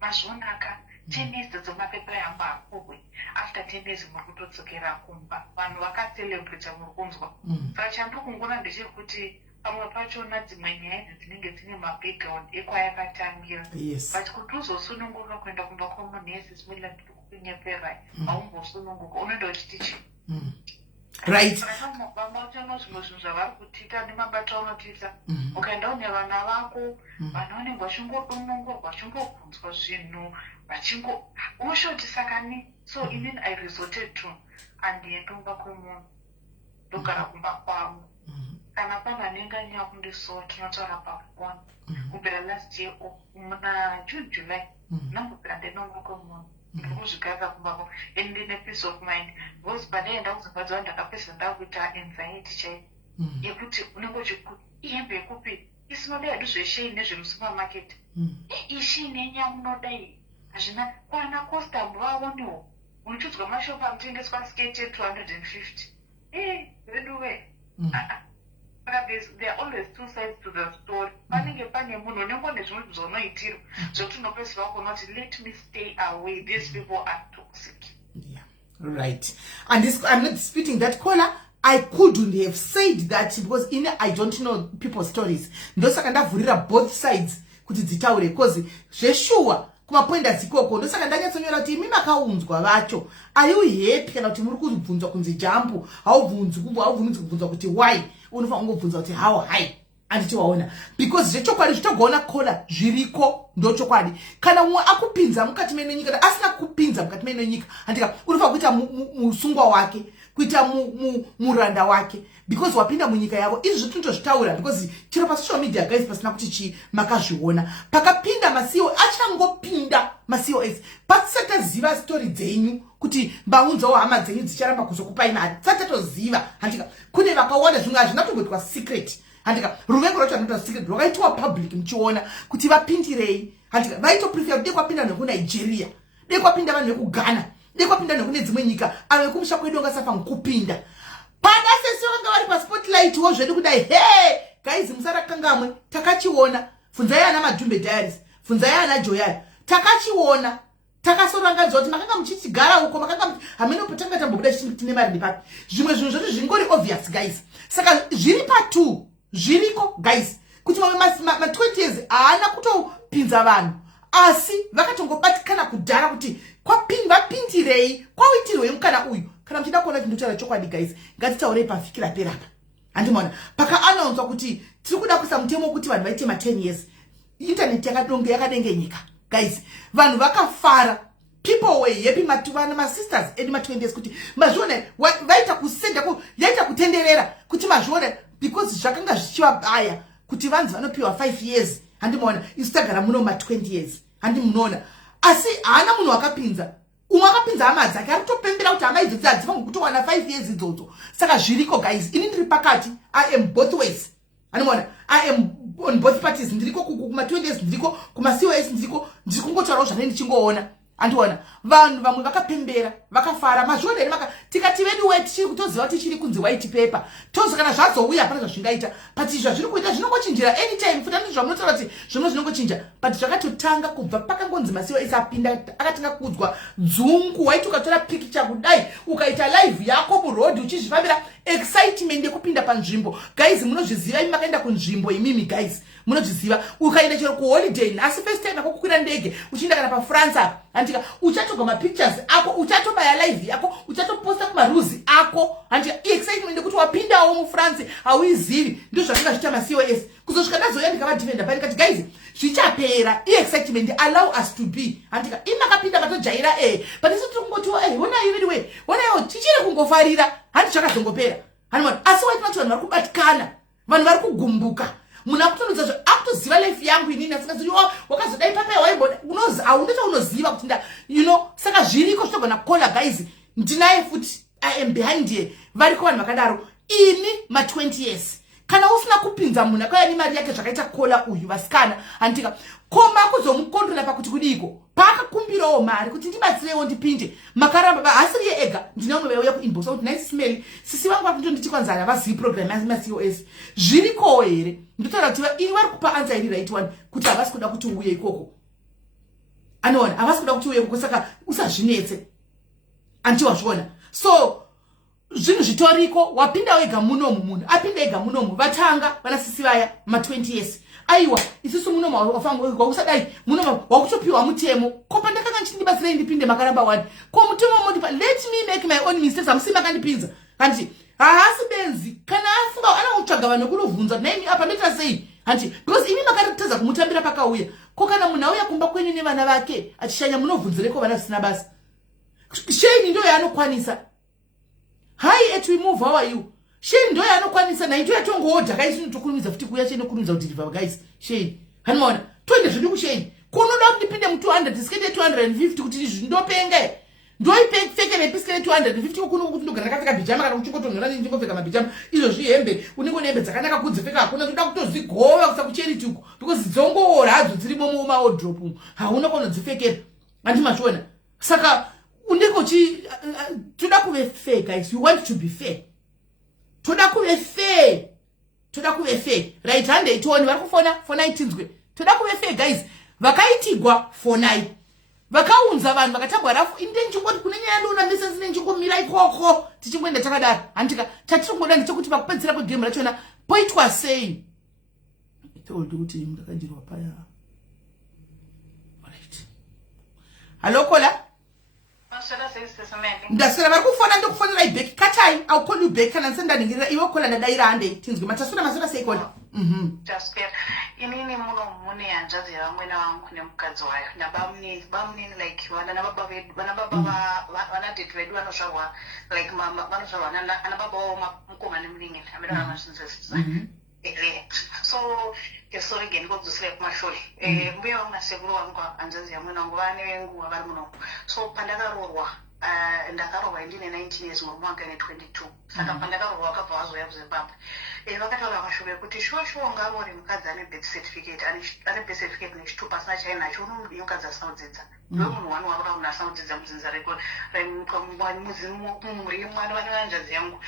mazvonaka 10 years dzomapepa yamba akugwe after 10 years muri kutodzokera kumba vanhu vakacelebrate muri kunzwa saka chandokungona ndechekuti pamwe pachona dzimwe nyaya idzi dzinenge dzine mabackground ekwayakatangira but kuti uzosununguka kuenda kumba kwomunhesi simudila ndiri kukunyeperai haumbosununguka unoenda uchiti chi right vambautano zvimwe zvinhu zvavari kutita nemabata unotiisa ukaenda une vana vako vana vanenge vachingodonongorwa vachingobvunzwa zvinhu vachingo unoshoti sakani so inini I resorted to andiendumba kwemunhu ndogara kumba kwavo kana pana anenge anyanya kundisowa tinotaura pafoni kubvira last year muna June July ndambopera ndenomba kwemunhu ndiri kuzvigara kumba kwavo and ndine peace of mind because pandaenda kuzimbabwe ndakapesa ndakuita anxiety chaiyo yekuti unenge uchikuti ihembe yekupi isinoda hedu zveshei nezvemusupermarket ishii nenyaya munodai hazvina kwana costam vaonewo unochidzwa mashopu anotengeswa skate 250 veduve there are always two sides to the story. Panenge pane munhu unenge nezvimwe zvonoitirwa zvokuti unopedzisira kunoti let me stay away, these people are toxic. Yeah, right. And I'm not disputing that Kola. I couldn't have said that because I don't know people's stories. Ndosaka ndavhurira both sides kuti dzitaure because zveshuwa kumapoinda dzikoko ndosaka ndanyatsonyora kuti imi makaunzwa vacho are you happy kana kuti muri kubvunzwa kunzi jambu haubvunzi kubvunzwa kuti why unofanira kungobvunza kuti how high anditi waona because zvechokwadi zvitogaona Kola zviriko ndochokwadi kana mumwe akupinza mukati mene nyika asina kupinza mukati mene nyika andika unofanira kuita musungwa wake kuita muranda wake because wapinda munyika yavo izvi zvitonotozvitaura because chiro pasocial media guys pasina kuti chi makazviona pakapinda masiwo achangopinda masiwo ese pasati taziva story dzenyu kuti mbaunzawo hama dzenyu dzicharamba kuzokupai mari satatoziva handika kune vakawanda zvimwe hazvinatongoitwa secret handika ruvengo racho anoitwa secret rwakaitwa public muchiona kuti vapindirei handika vaitoprefer dei kwapinda nekunigeria dei kwapinda vanhu vekughana dei kwapinda nekune dzimwe nyika avo vekumusha kwedu ngasafa ngukupinda pada sesi vanga vari paspotlight wo zvedu kudai guys musara kangamwe takachiona funzai ana Madhumbe Diaries bvunzai ana Joya takachiona takasorangadzwa kuti makanga muchitigara uko makanga hamene potanga tambobuda tine mari ndipapi zvimwe zvinhu zvoti zvingori obvious guys saka zviri pa2 zviriko guys kuti mamwe ma 20 years haana kutopinza vanhu asi vakatongobatikana kudhara kuti vapindirei kwaitirwei mukana uyu kana muchida kuona kuti ndotaura chokwadi guys ngatitaurei pafikira perapa handimona pakaanonswa kuti tiri kuda kuisa mutemo wekuti vanhu vaite ma10 years internet yakadengenyika guys vanhu vakafara people were happy matuvana masisters edu ma20 years kuti mazvione vaita kusenda yaita kutenderera kuti mazvione because zvakanga zvichivabaya kuti vanzi vanopiwa 5 years handimona isu tagara muno ma20 years handimunoona asi haana munhu wakapinza umwe akapinza hama dzake ari kutopembera kuti hama idzo dzihadzifange kutowana 5 years idzodzo saka zviriko guys ini ndiri pakati I am both ways handimona I am on both parties ndiriko kuma20 years ndiriko kuma-COS ndiriko ndirikungotaurawo zvanei ndichingoona andiona vanhu vamwe vakapembera vakafara mazvione tikati vedu we tichiri kutoziva kuti tichiri kunzi white paper tozi kana zvazouya hapana zvazvingaita but zvazviri kuita zvinongochinjira anytime futi andizvo zvamunotaura kuti zvimwe zvinongochinja but zvakatotanga kubva pakangonzi ma-COS apinda akatanga kuudzwa dzungu waiti ukatora picture kudai ukaita live yako muroad uchizvifambira excitement yekupinda panzvimbo guys munozviziva imi makaenda kunzvimbo imimi guys munozviziva ukaenda chero kuholiday nhasi first time yako kukwira ndege uchienda kana pafrance apa handika uchatogwa mapictures ako uchatobaya live yako uchatoposta kumaruzi ako handika excitement yekuti wapindawo mufrance hauizivi ndizvo zvakanga zviita ma-COS kuzosvika ndazoya ndikavadhivenda pa ndikati guys zvichapera excitement allow us to be handika imi makapinda matojaira but isu tiri kungotiwa honai viriwe honaiwo tichiri kungofarira handi zvakazongopera handimona asi waitinati vanhu vari kubatikana vanhu vari kugumbuka munhu akutonudza akutoziva life yangu inini asingazivi wakazodai papai waiboda hauna chaunoziva kuti saka zviriko zvitogona kukola guys ndinaye futi I am behind here variko vanhu vakadaro ini ma20 years kana usina kupinza munhu akauya nemari yake zvakaita kola uyu vasikana handika koma kuzomukontrola pakuti kudiko paakakumbirawo mari kuti ndibatsirewo ndipinde makaramba hasiriye ega ndinamwe vauya kuinbox kuti nice smell sisi vangu vakundonditi kwanzara vazivi program yama-COS zvirikowo here ndotaura kuti ini vari kupa anza iri right one kuti havasi kuda kuti uye ikoko anoona havasi kuda kuti uye ikoko saka usazvinetse antiwazviona so zvinhu zvitoriko wapinda wega munomu munhu apinda ega munomu vatanga vanasisi vaya ma20 years aiwa isusu munomu wausadai munomu wakutopiwa mutemo kopa ndakanga ndichindibatsirei ndipinde makaramba 1 ko mutemo modipa let me make my own mistakes hamusi makandipinza handiti haasi benzi kana afunga anotsvaga vanhu kunovhunza naimi apa ndoita sei handiti because imi makaratidza kumutambira pakauya ko kana munhu auya kumba kwenyu nevana vake achishanya munovhunzireko vana zvisina basa sheni ndo yaanokwanisa hai at we move how are you sheni ndo yaanokwanisa naito yatongoodha guys inotokurumidza futi kuya sheni nokurumidza kuti riva guys sheni handimaona toende zvedu kusheni kunoda kuti ndipinde mu200 diskete 250 kuti izvi ndopenge ndoipfeke nepiskete 250 kuno kuti ndogara ndakapfeka bijama kana kuchingotongera ndingopfeka mabijama izvo zvihembe unenge nehembe dzakanaka kudzipfeka hakuna toda kutozigova kusa kucheriti uko because dzongoora hadzo dzirimo mumaodrop hauna kunodzipfekera handimachiona saka undiko toda kuve fair guys you want to be fair toda kuve fair right hand itioni vari kufona fonai tinzwe toda kuve fair guys vakaitigwa fonai vakaunza vanhu vakatambwa rafu inde nchingoti kune nyaya ndoona mesensi nenchingomira ikoko tichingoenda takadaro handika chatiringoda ndechekuti pakupedzisira kwegemu rachona poitwa sei told kuti ndakandirwa paya right halo kola ndaswera vari kufona ndokufonera ibheki katai I'll call you back kana ndisendaningirira iwe kola ndadaira hande tinzwe maswera sei kola inini muno mune hanzvadzi yavamwena vangu nemukadzi wayo nabamunini like vanababa vedu vanadheti vedu vanozvarwa like vanozvarwa anababa wavo mukoma nemuningi amene vanamazvinzezisa so kesori geni kokudzosera kumashure mbuya vangu nasekuru vangu hanzvadzi yamwena vangu vane venguva vari muno so pandakarorwa ndakarohwa ndine 19 years murume wanga ine 22 saka pandakarohwa vakabva vazoya kuzimbabwe vakataura mashure kuti shuwa ngarori mukadzi ane birth certificate ane birth certificate nechitupa asina chainacho unomukadzi asina kudzidza ndomunhu wani wakuda kunasa kudzidza mudzinza remumuri mwana vane vanjanzi yangu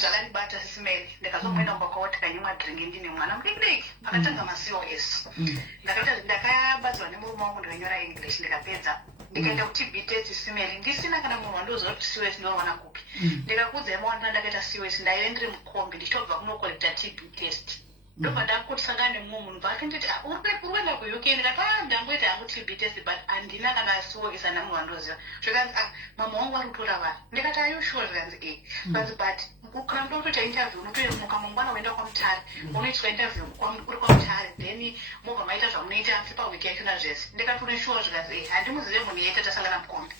zvakandibata sisimeli ndikazomboenda kumba kwavo tikanyimwa dringi ndine mwana mudiki pakatanga maCOS ndakabatsirwa nemurume wangu ndikanyora English ndikapedza ndikaenda kuTB test simeli ndisina kana munhu wandoziva kuti COS ndinowana kupi ndikakudza imawana ndakaita COS ndaive ndiri mukombi ndichitobva kunokolekta TB test ndobva ndakutisangana nemumwe munhu vakanditi uri kuenda kuUK ndikati ndangoita hangu TB test but handina kana COS ana munhu wandoziva zvikanzi mama wangu ari kutora vanhu ndikati ayushuwa zvikanzi zvikanzi but kana muda kutoita interview unotoemuka mangwana uenda kwaMutare unoitwa interview uri kwaMutare then mobva maita zvamunoita asi pawiki yachona zvese ndikati uneshuwa zvikanzi handimuzive munhu yete tasangana mukombi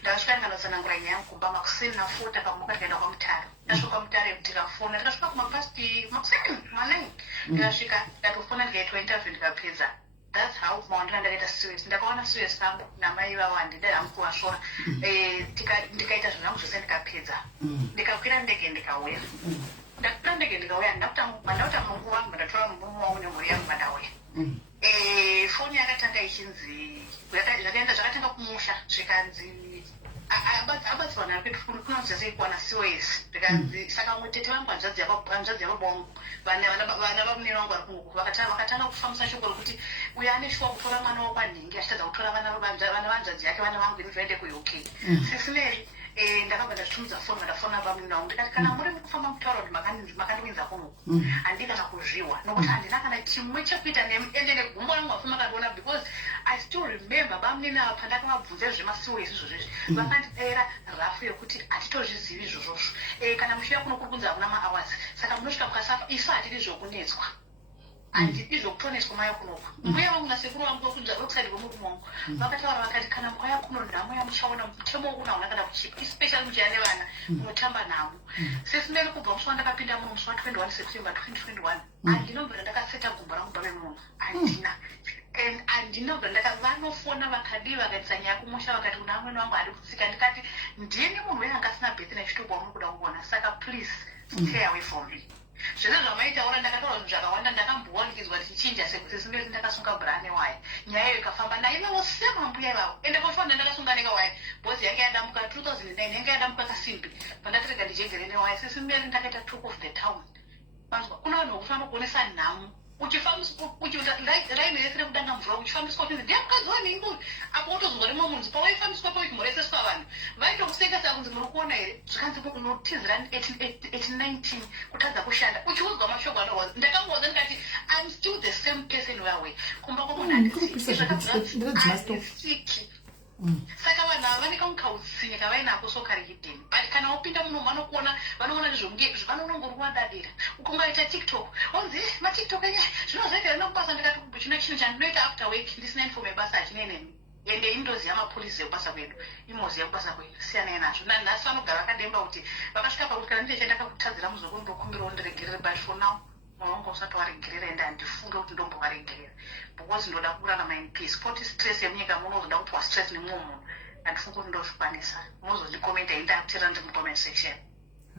ndasvika ndikandotsanangura nyaya yangu kumba makuseni nafuta kamuka tikaenda kwaMutare ndasvika kwaMutare tikafona tikasvika kumapasti makuseni manai ndikasvika ndatofona ndikaitwa interview ndikapedza. That's how maondera ndakaita COS ndakaona COS kangu namai vavo handida hangu kuvashora ndikaita zvangu zvose ndikapedza ndikakwira ndege ndikauya ndakwira ndege ndikauya mandakutanga nguva wangu ndatora murume wangu nemhuri yangu mandauya foni yakatanga ichinzi zvakatanga kumusha zvikanzi abatsirwa nayo kuti kunonzi sei kuwana COS zvikanzi saka mutete wangu hanzvadzi yababa wangu vana vamunene wangu vari kunguku vakatanga kufambisa shoko rokuti uyo ane shuwa kutora mwana wakwanhingi achitadza kutora vana vanzvadzi yake vana vangu ini zvaende kuUK sisimeri ndakabva ndachitumidza foni ndafona vamunene wangu ndikati kana muri kufamba mutaura kuti makandiwinza kunuku handii kana kuzviwa nokuti handina kana chimwe chekuita nemi ende negumbo rangu vafi makandiona because I still remember vamunene ava pandakavabvunza zvemaCOS izvozvezvi vakandipera rafu yekuti hatitozvizivi izvozvozvo kana mushiya kuno kuri kunzi hakuna mahours saka munosvika mukasafa isu hatidi zvokunetswa handidi zvokutoneswa maya kunoku mbuya vangu nasekuru vangu rokusadi kwemurume wangu vakataura vakati kana mwaya kuno nhamo yamuchaona mutemo wokuno hauna kana kuchipa especially muchiya nevana munotamba nhamo sesimeri kubva musi wandakapinda muno musi wa21 September 2021 handinobvira ndakaseta gumbo rangu bave munhu handina and handinobvira vanofona vakadi vakaitisa nyaya kumusha vakati kuna amweni wangu hadi kutsika ndikati ndini munhu weyanga asina birthday nechitoko wamuri kuda kuona saka please stay away from me zvese zvamaitaura ndakataura zvinhu zvakawanda ndakambowanikidzwa tichichinja sesimeri ndakasunga brane waya nyaya iyo ikafamba naivawo sema mbuya ivavo ende kwafanda ndakasunga nekawaya bhozi yake yadamuka 2009 yanga yadamuka kasimbi pandatirega ndijegere newaya sesimeri ndakaita talk of the town kuna vanhu vokufamba kuonesa nhamo raimesere kudanga mvura uchifambiswa kunzi ndiye mukadzi wanhingi apo wotozonzwa rimwe munzi pawaifambiswa pa uchimhoreseswa vanhu vaitokuseka saka kunzi muri kuona here zvikanzi unotizira 1819 kutadza kushanda uchiudzwa mashoko anorwadza ndakangoudza ndikati I'm still the same person weaway kumba kwamunhu handisiki saka vanhu ava vane kamukautsinye kavainako sokarikidheni but kana wapinda muno vanokuona vanoona nezvovanonongorwa dadira ukungaita TikTok wanzi maTikTok anya zvinozoita nokubasa ndikati chino chinhu chandinoita after work ndisina info yebasa achinenemi ende indoziva mapolisi ekubasa kwedu imozi yekubasa kwedu siyanai nazvo nanhasi vanogara vakademba kuti vakasvika pakuti kana ndine chandakakutadzira muzoku ndokumbirawo ndiregerere but for now mwoyo wangu usati waregerera ende handifunge kuti ndombovaregerera because ndoda kurarama in peace poti stress yemunyika muno uzoda kupiwa stress nemumwe munhu handifunge kuti ndozvikwanisa unozondikomenta indakutera ndi mucomment section.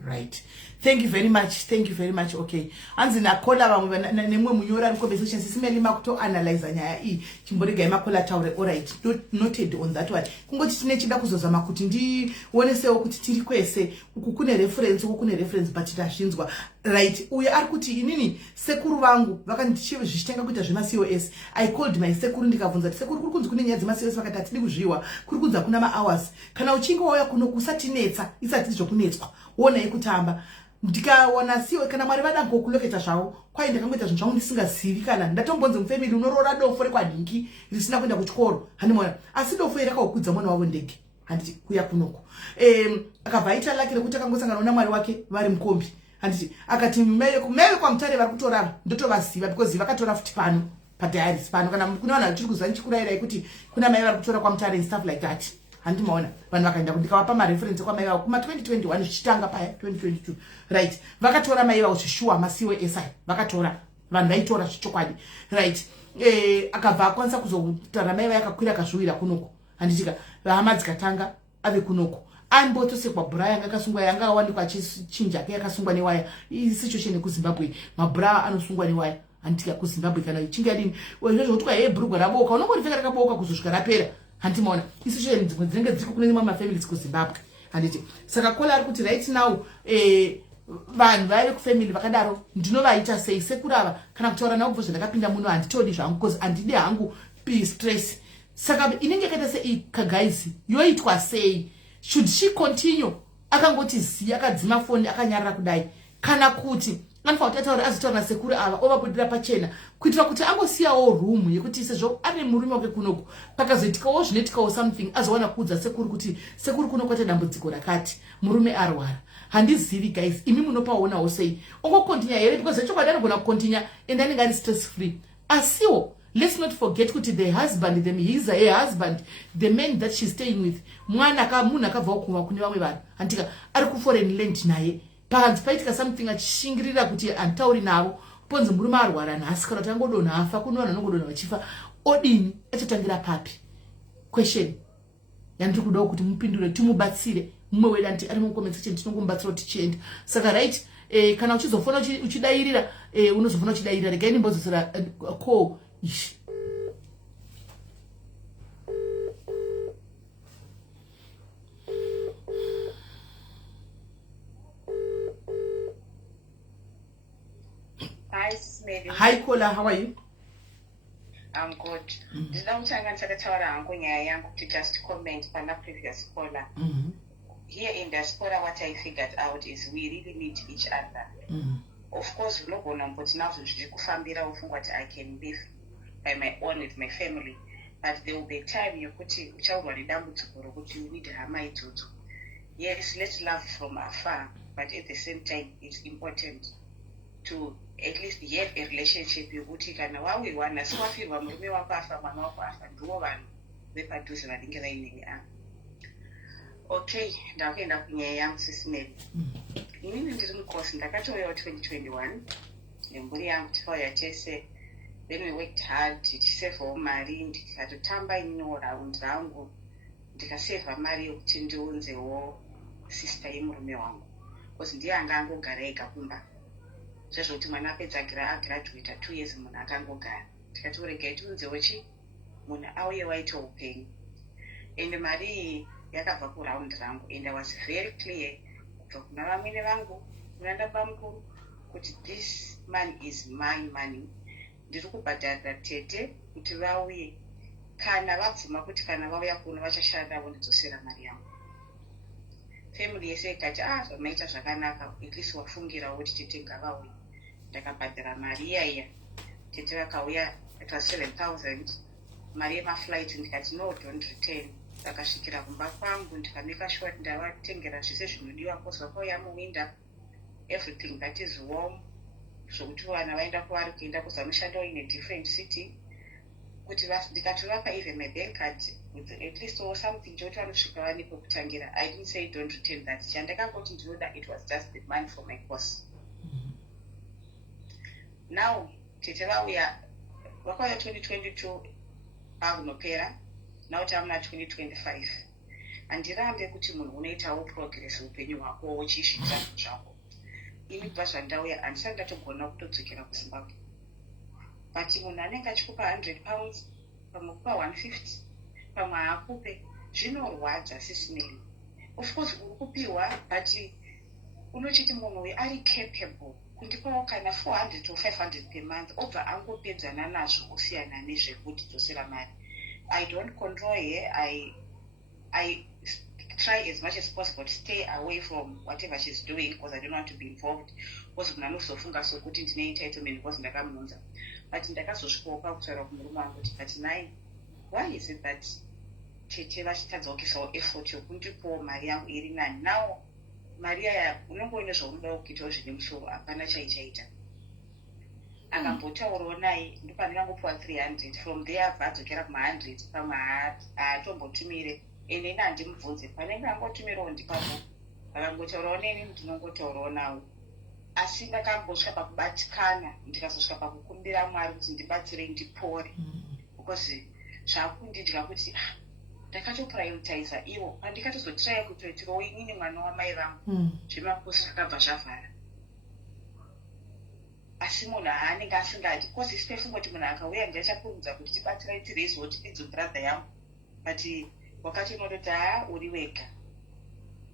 Right. Thank you very much. Okay. Anzi nakola vamwe nemwe munyora conversation sisimeli makuto analyze nyaya iyi chimboriga emakola taure all right. Noted on that one. Kungoti tine chida kuzozama kuti ndionesewo kuti tiri kwese uku kune reference but tashinzwa. Right. Uye ari kuti inini sekuru vangu vakandichive zvichitenga kuita zvemaCOS. I called my sekuru ndikabvunza kuti sekuru kuri kunzi kune nyaya dzemaCOS vakati atidi kuzviwa kuri kunzi hakuna mahours. Kana uchinge wauya kuno kusatinetsa isati zvokunetswa. Wona yekutamba ndikaona siwe kana mwari vada ngokuloketa zvavo kwai ndakangoita zvinhu zvangu ndisingazivi kana ndatombonze mufamily unorora dofo rekwadhingi risina kuenda kuchikoro handimona asi dofo rakawakudza mwana wavo ndege handiti kuya kunoko akabva aita laki rekuti akangosangana namwari wake vari mukombi handiti akati meve kwaMutare vari kutorava ndotovaziva because vakatora futi pano padiaries pano kana kuna vanhu vatiri kuziva ndichikurayirai kuti kuna mai vari kutora kwaMutare and stuff like that handimaona vanhu vakaenda ndikavapa mareference kwamai vavo kuma 2021 zvichitanga paya 2022 right vakatora mai vavo zvishuwa maCOS vakatora vanhu vaitora zvichokwadi right akabva akwanisa kuzotaura mai vai akakwira akazviwira kunoko handitika hama dzikatanga ave kunoko aimbotosekwa bhura yanga akasungwa yanga awanikwa achinja yake yakasungwa newaya situation yekuZimbabwe mabhura anosungwa newaya handitika kuZimbabwe kana ichinge yadini izvozvo kuti kwa hebhurugwa raboka unongoripfeka rakaboka kuzosvika rapera handimaona institution dzimwe dzinenge dziri kune imwe mafamilies kuZimbabwe handiti saka kola ari kuti right now vanhu vaive kufamily vakadaro ndinovaita sei sekuru ava kana kutaura navo kubva zvandakapinda muno handitodi zvangu because handidi hangu stress saka inenge yakaita sei kagaisi yoitwa sei should she continue akangoti ziya akadzima foni akanyarara kudai kana kuti anofanira kuti ataura azotaura nasekuru ava ovaputira pachena kuitira kuti angosiyawo room yekuti sezvo ane murume wake kunoko pakazoitikawo zvinoitikawo something azowana kuudza sekuru kuti sekuru kuno kwete dambudziko rakati murume arwara handizivi guys imi munopaonawo sei ongokontinya here because echokwadi anogona kukontinya ende anenge ari stress free asiwo let's not forget kuti the husband he's a husband the man that she's staying with munhu akabvawo kuva kune vamwe vanhu handika ari kuforeign land naye pakanzi paitika something achishingirira kuti antauri navo ponzi murume arwara nhasi kana kuti angodonha afa kune vanhu anongodonha vachifa odini achatangira papi question yandiri kudawo kuti mupindure timubatsire mumwe wedu anti ari mucomment section tinongomubatsira kuti tichienda saka right kana uchizofona uchidairira unozofona uchidairira regai nimbodzosera call ishi Hi, Smelly. Hi Kola, how are you? I'm good. Ndinoda kutanganisa kutaura hangu nyaya yangu to just comment pana previous caller. Here in diaspora, what I figured out is we really need each other. Of course, unogona kuti nazvo zvichikufambira ufungwa kuti I can live by my own with my family, but there will be a time yokuti uchaurwa nedambudziko rokuti you need hama idzodzo. Yes, let's love from afar, but at the same time, it's important to at least have a relationship yokuti kana wawirwa nhasi wafirwa murume wako afa mwana wako afa ndivo vanhu vepadhuze vanenge vainenge ava. Okay, ndakuenda kunyaya yangu sisimeri. Inini ndiri mukosi ndakatouyawo 2021 nemburi yangu tikauya tese, then we worked hard tichisevawo mari ndikatotamba ininiwo raundi rangu ndikasevha mari yokuti ndiunzewo sister yemurume wangu because ndiye anga angogara ega kumba zvezvoti mwana apedza agraduata 2 years munhu akangogara tikati uregai tiunzewo chi munhu auye waita upenyu ende mari iyi yakabva kuraundi rangu and I was very clear kubva kuna vamwene vangu kuna ndabamukuru kuti this money is my money ndiri kubhadharira tete kuti vauye kana vabvuma kuti kana vauya kuno vachashanda vondidzosera mari yangu. Family yese ikati zvamaita zvakanaka at least wafungira kuti tete ngavauye. Ndakabhadhara mari iyaiya tete vakauya it was 7,000 mari yemaflight ndikati no don't return. Ndakasvikira kumba kwangu ndikameka sure ndavatengera zvese zvinodiwa kosi vakauya muwinda everything that is warm zvokuti vana vaenda kwavari kuenda kuzamushando in a different city kuti ndikatovapa even my bank card with at least or something choti vanosvika vane pekutangira. I didn't say don't return that. Chandakangoti ndinoda it was just the money for my course. Now tete vauya vakauya 2022 akunopera now tamuna 2025 handirambe kuti munhu unoitawo progress upenyu hwako uchisvika zvako. Ini kubva zvandauya handisati ndatogona kutodzokera kuZimbabwe, but munhu anenge achikupa 100 pounds pamwe kupa 150 pamwe haakupe zvinorwadza sisinei. Of course uri kupiwa but unochiti munhu uyu ari capable kundipawo kana 400 to 500 per month obva angopedzana nazvo usiyana nezvekudzidzosera mari. I don't control here. I try as much as possible to stay away from whatever she's doing because I don't want to be involved. Because kuna nosofunga sokuti ndine entitlement because ndakamunza. But ndakazosvikawo pakutaura kumurume wangu kuti but nai why is it that tete vachitadza kuisawo effort yokundipawo mari yangu iri nani. Now mari yaya unongoona zvaunoda kuitawo zvine musoro hapana chaichaita. Akambotaurawo naye ndopandingangopiwa 300 from there abva adzokera kuma100 pamwe haatombotumire ende ine handimubvunze panenge angotumirawo ndipapo akangotaurawo neni ndinongotaurawo nawo. Asi ndakambosvika pakubatikana ndikazosvika pakukumbira Mwari kuti ndibatsirei ndipore because zvakundidya kuti ndakatoprioritiza ivo pandikatozotiraya kutoitirawo inini mwana wamai vangu zvemakosi zvakabva zvavhara. Asi munhu haanenge asingadi because isi taifunga kuti munhu akauya ndiachakurumidza kuti tibatsirai tireziwo tipidzo brother yangu but wakati unototi uri wega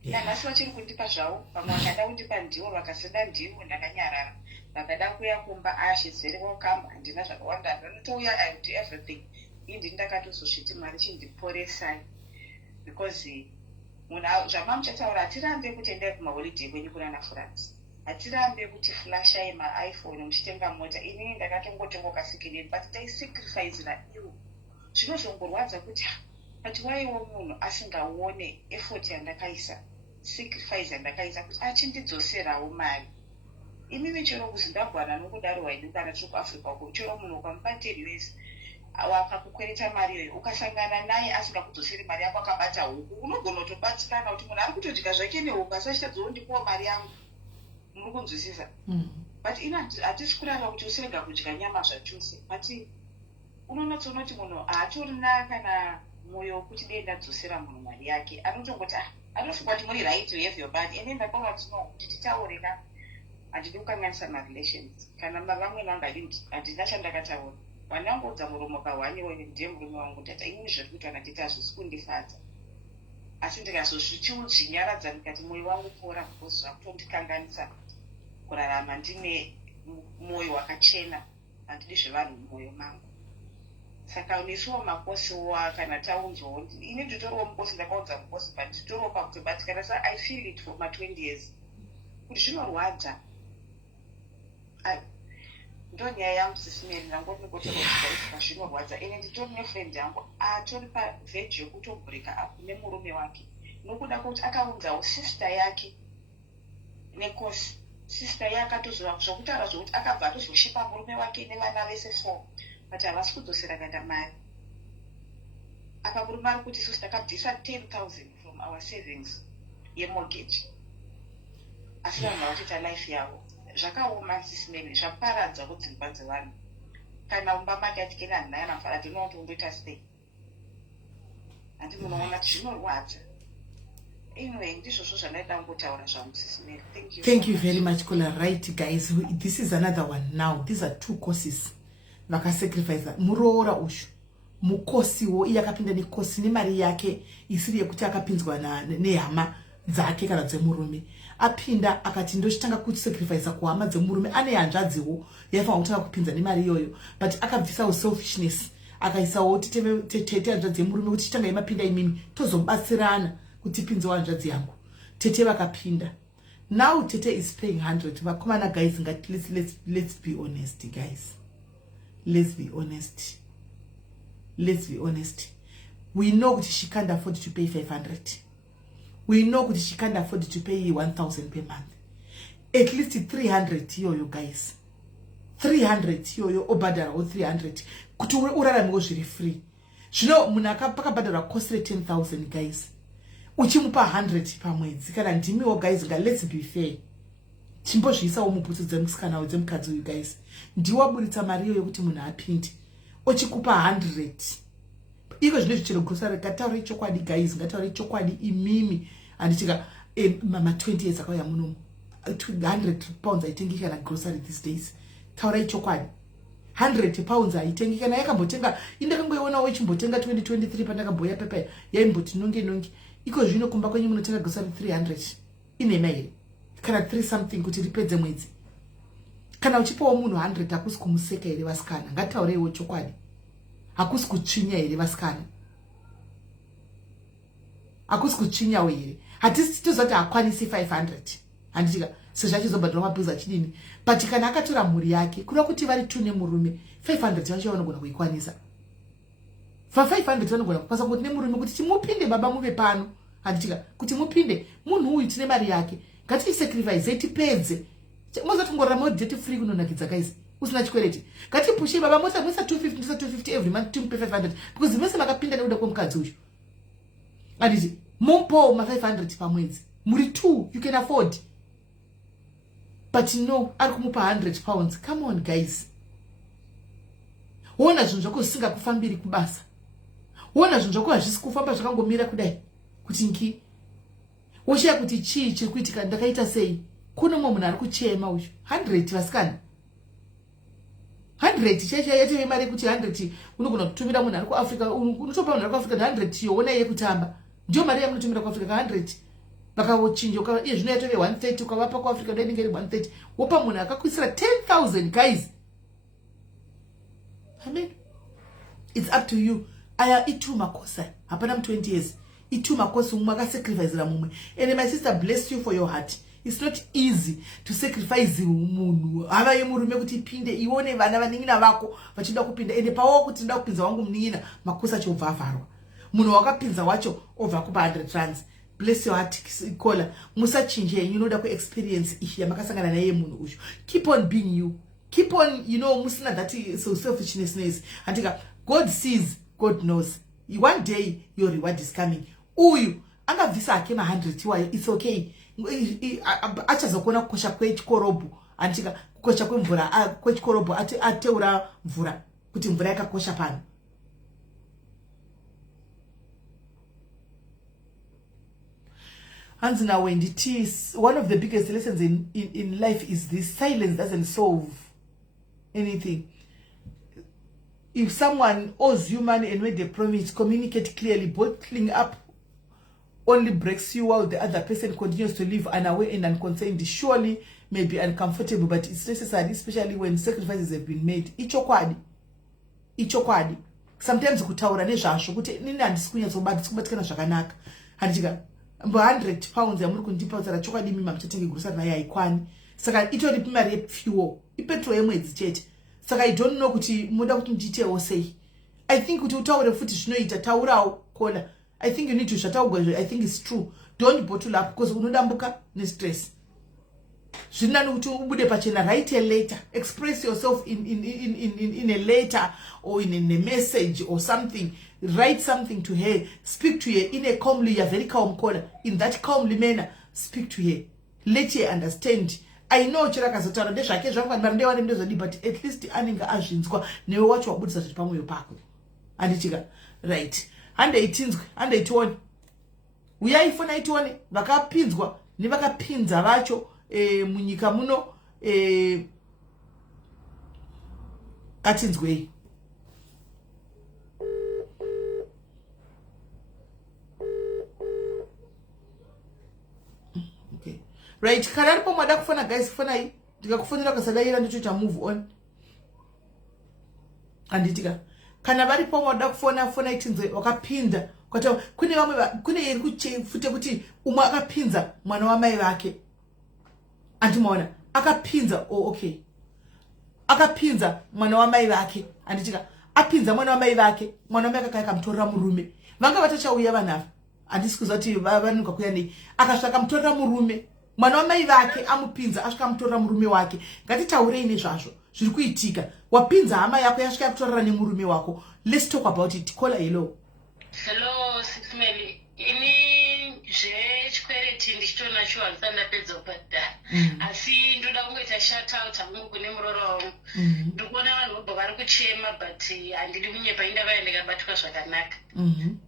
nanhasi vachiri kundipa zvavo vamwe vakada kundipa ndiwo vakasenda ndiwo ndakanyarara vakada kuya kumba she's very welcome handina zvakawanda ndanotouya I do everything indi ndakatozosviti mari chindiporesai because munhu zvamamuchataura hatirambe kutendai kumaholiday kwenyu kunana France hatirambe kuti flashai maiphone muchitenga mota inini ndakatongotengoka secondhand but taisacrificera iwo zvinozongorwadza kuti but waiwo munhu asingaone effort yandakaisa sacrifice yandakaisa kuti achindidzoserawo mari imimi chero kuzimbabwana nokudaro wainongana tiri kuafrica uko chero munhu ukamupa 10 US wakakukwereta mari iyoyo ukasangana naye asingakudzoseri mari yako akabata huku unogona kutobatsirana kuti munhu ari kutodya zvake nehuku asachitadzowo ndipowo mari yangu muri kunzwisisa but ina hatisi kuramba kuti usirega kudya nyama zvachose but unonotsonoti munhu haatorina kana mwoyo wekuti dei ndadzosera munhu mari yake anotongoti anofunga kuti muri right to have your body ene ndakaona kuti titaureka handidi kukanganisa marelations kana vamwe vangu handina chandakataura wandangoudza muromo pahwaniwe ndiye murume wangu tata inini zviri kuitwa natita hazvisi kundifadza asi ndikazozvichiudzinyaradza ndikati mwoyo wangu pora because zvakutondikanganisa kurarama ndine mwoyo wakachena handidi zvevanhu mumwoyo mangu saka nesuwo makosiwo kana taunzwawo ini nditoriwo mukosi ndakaudza mukosi but nditoriwo pakutobatikana sa I feel it for my 20 years kuti zvinorwadza ndo nyaya yangu sisimeri ndangoti nikotoaa zvinorwadza ene nditori nefriend yangu atori pavheji yekutobhurika apo nemurume wake nokuda kuti akaunzawo sister yake nekosi sister yake atozova zvokutaura zvokuti akabva atozoshipa murume wake nevana vese 4 but havasi kudzosera kana mari apa murume ari kuti isusu takabvisa 10,000 from our savings yemortgage asi vanhu vavatoita life yavo zvakaoma sisimeni zvaparadza kudzimba dzevanhu kana umba make atikena nhaya nafara ndinoona undoita sei handi munoona kuti zvinorwadza anyway ndizvozvo zvandaida kungotaura zvangu sisimeni thank you very much Kola. Right guys, this is another one now. These are 2 courses vakasacrifice muroora ushu mukosiwo iye akapinda nekosi nemari yake isiri yekuti akapinzwa nehama dzake kana dzemurume apinda akati ndochitanga kuti sacrifice kuhama dzemurume ane hanzvadziwo yaifanira kutanga kupinza nemari iyoyo but akabvisawo selfishness akaisawo tete hanzvadzi yemurume kuti chitanga imapinda imimi tozobatsirana kuti pinzewo hanzvadzi yangu tete vakapinda now tete is paying 100 vakomana guys ngati let's be honest guys. Let's be honest. We know that she can't afford to pay 500. We know that she can't afford to pay 1,000 per month. At least 300 yoyo guys. 300 yoyo obadara or 300. Kuti urara mgo zviri free. Zvino munaka pakabadara cost 10,000 guys. Uchimupa 100 pamwedzi kana ndimiwo guys let's be fair. Chimbozviisawo mubhutsu dzemusikana wedzemukadzi uyu guys ndiwaburitsa mari iyo yekuti munhu apinde ochikupa 100 iko zvino zvichero grocery ngataure chokwadi guys ngataure chokwadi imimi anditika mama 20 years akauya munomu 100 pounds aitengi kana grocery these days taura chokwadi 100 pounds aitengi kana yakambotenga indakangoiona wechimbotenga 2023 pandakamboya pepa yaimboti nonge iko zvino kumba kwenyu munotenga grocery 300 ine mail kana 3 something kuti ripedze mwedzi kana uchipawo munhu 100 hakusi kumuseka here vasikana ngataureiwo chokwadi hakusi kutsvinya here vasikana hakusi kutsvinyawo here hatisi tozati hakwanisi 500 handitika sezvachizobhadhira mabhizi achidini but kana akatora mhuri yake kuda kuti vari 2 nemurume 500 vacho vanogona kuikwanisa fa 500 vanogona kukwanisa kuti nemurume kuti timupinde baba muve pano handitika kuti mupinde munhu uyu tine mari yake ngati sacrifice tipedze moza tungorora modeti free kunonakidza guys usina chikwereti ngati pushe baba mota mwesa 250 every month timpe 500 because mese makapinda nekuda kwemukadzi uyu anditi mumpo ma 500 pamwedzi muri 2 you can afford but no ari kumupa 100 pounds come on guys wona zvinhu zvako zvisingakufambiri kubasa wona zvinhu zvako hazvisi kufamba zvakangomira kudai kuti nki woshaya kuti chii chiri kuitika ndakaita sei kuno mumwe munhu ari kuchema uyu 100 vasikana 100 chaicha yateve mari kuti 100 unogona kutumira munhu ari kuAfrica, unotopa munhu ari kuAfrica 100 yowona yekutamba, ndio mari yamunotumira kuAfrica 100 vakawochinja iye zvino yatove 130 ukavapa kuAfrica ndo inenge iri 130 wopa munhu akakwisira 10,000 guys. Amen. It's up to you. Aya itu makosa hapana 20 years itu makosa umwe akasacrifice mumwe. And my sister, bless you for your heart. It's not easy to sacrifice munhu hava yemurume kuti ipinde ione vana vaningina vako vachida kupinda ende pawo kuti nda kupinza wangu muningina makosa chobva avarwa munhu wakapinza wacho obva kupa 100 rands. Bless your heart kola musachinje inoda ku experience ishi yamakasangana naye munhu uyu. Keep on being you, keep on, you know, musina that so selfishness antika God sees, God knows. One day your reward is coming. Uyu angabvisa ake ma 100 wayo, it's okay. Achazokona kukosha kwechikorobo antika kukosha kwemvura kwechikorobo ateura mvura kuti mvura yakakosha pano. And now when it is one of the biggest lessons in life is this: silence doesn't solve anything. If someone owes you money and when they promise, communicate clearly. Bottling up only breaks you while the other person continues to live unaware and unconcerned. Surely may be uncomfortable, but it's necessary, especially when sacrifices have been made. Ichokwadi. Sometimes kutaura nezvazvo kuti nini handisikunya sobatikana zvakanaka. Handika 100 pounds yamuri kundipa utsara chokwadi mimi mamchatenge grocery naye haikwani. Saka itori mari yefuel, ipetrol yemwedzi chete. Saka I don't know kuti muda kuti nditewo sei. I think kuti utaure futi zvinoita taurawo kola. I think you need to shut up. I think it's true. Don't bottle up because unodambuka ne stress. Zvinani kuti ubude pachena, write a letter. Express yourself in a letter or in a message or something. Write something to her. Speak to her in a calmly, a very calm caller. In that calmly manner, speak to her. Let her understand. I know chiraka zotara ndezvake zvangu ndewane ndezvadi, but at least anenge azvinzwa newe wacho wabudisa zviri pamwoyo pako. Andichika right. Hande itione. Uyai fona itione vakapinzwa nevakapinza vacho munyika muno atinzwei. Okay. Right, kana ripo mwada kufona guys, kufona hii ndikakufonera kasadaira ndicho move on. Anditika kana varipo mwada kufona itinzwe wakapinza kwati kune vamwe kune iri kuchefute kuti umwe akapinza mwana wamai vake. Andimaona akapinza okay, akapinza mwana wamai vake. Anditika apinza mwana wamai vake, mwana wamai vake akamtorera murume. Vanga vatachauya vanava andisikuza kuti vanuka kuya nei akasvaka mutorera murume. Mwana wamai vake amupinza asvika mutorera murume wake. Ngatitaurei nezvazvo zviri kuitika. Wapinza hama yako yasvika kutorera nemurume wako. Let's talk about it. Call hello. Hello Sisimeli, ini zvechikwereti ndichitonacho handisandapedza kubhadhara, asi ndoda kungoita shout out hangu kune muroro wangu. Ndikuona vanhu vobva vari kuchema but handidi kunyepa, indava ndikabatwa zvakanaka.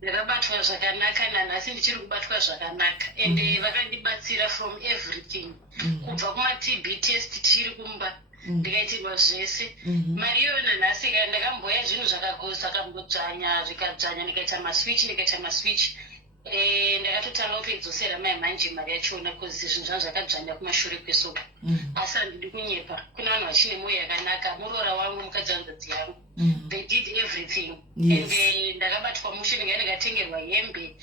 Ndakabatwa zvakanaka nanhasi ndichiri kubatwa zvakanaka, ende vakandibatsira from everything. Kubva kuma-TB test tiri kumba ndikaitirwa zvese. Mari iyona nhasi ndakamboya zvinhu zvakambodzvanya zvikadzvanya, ndikaita maswitch ndakatotanga kutoidzosera mai manje mari yachona because zvinhu zvangu zvakadzvanya kumashure kwesoka. Asi handidi kunyepa, kuna vanhu vachine mwoyo yakanaka. Murora wangu, mukadzi wanzadzi yangu, they did everything. Ende ndakabatwa mushe, ndikatengerwa hembe,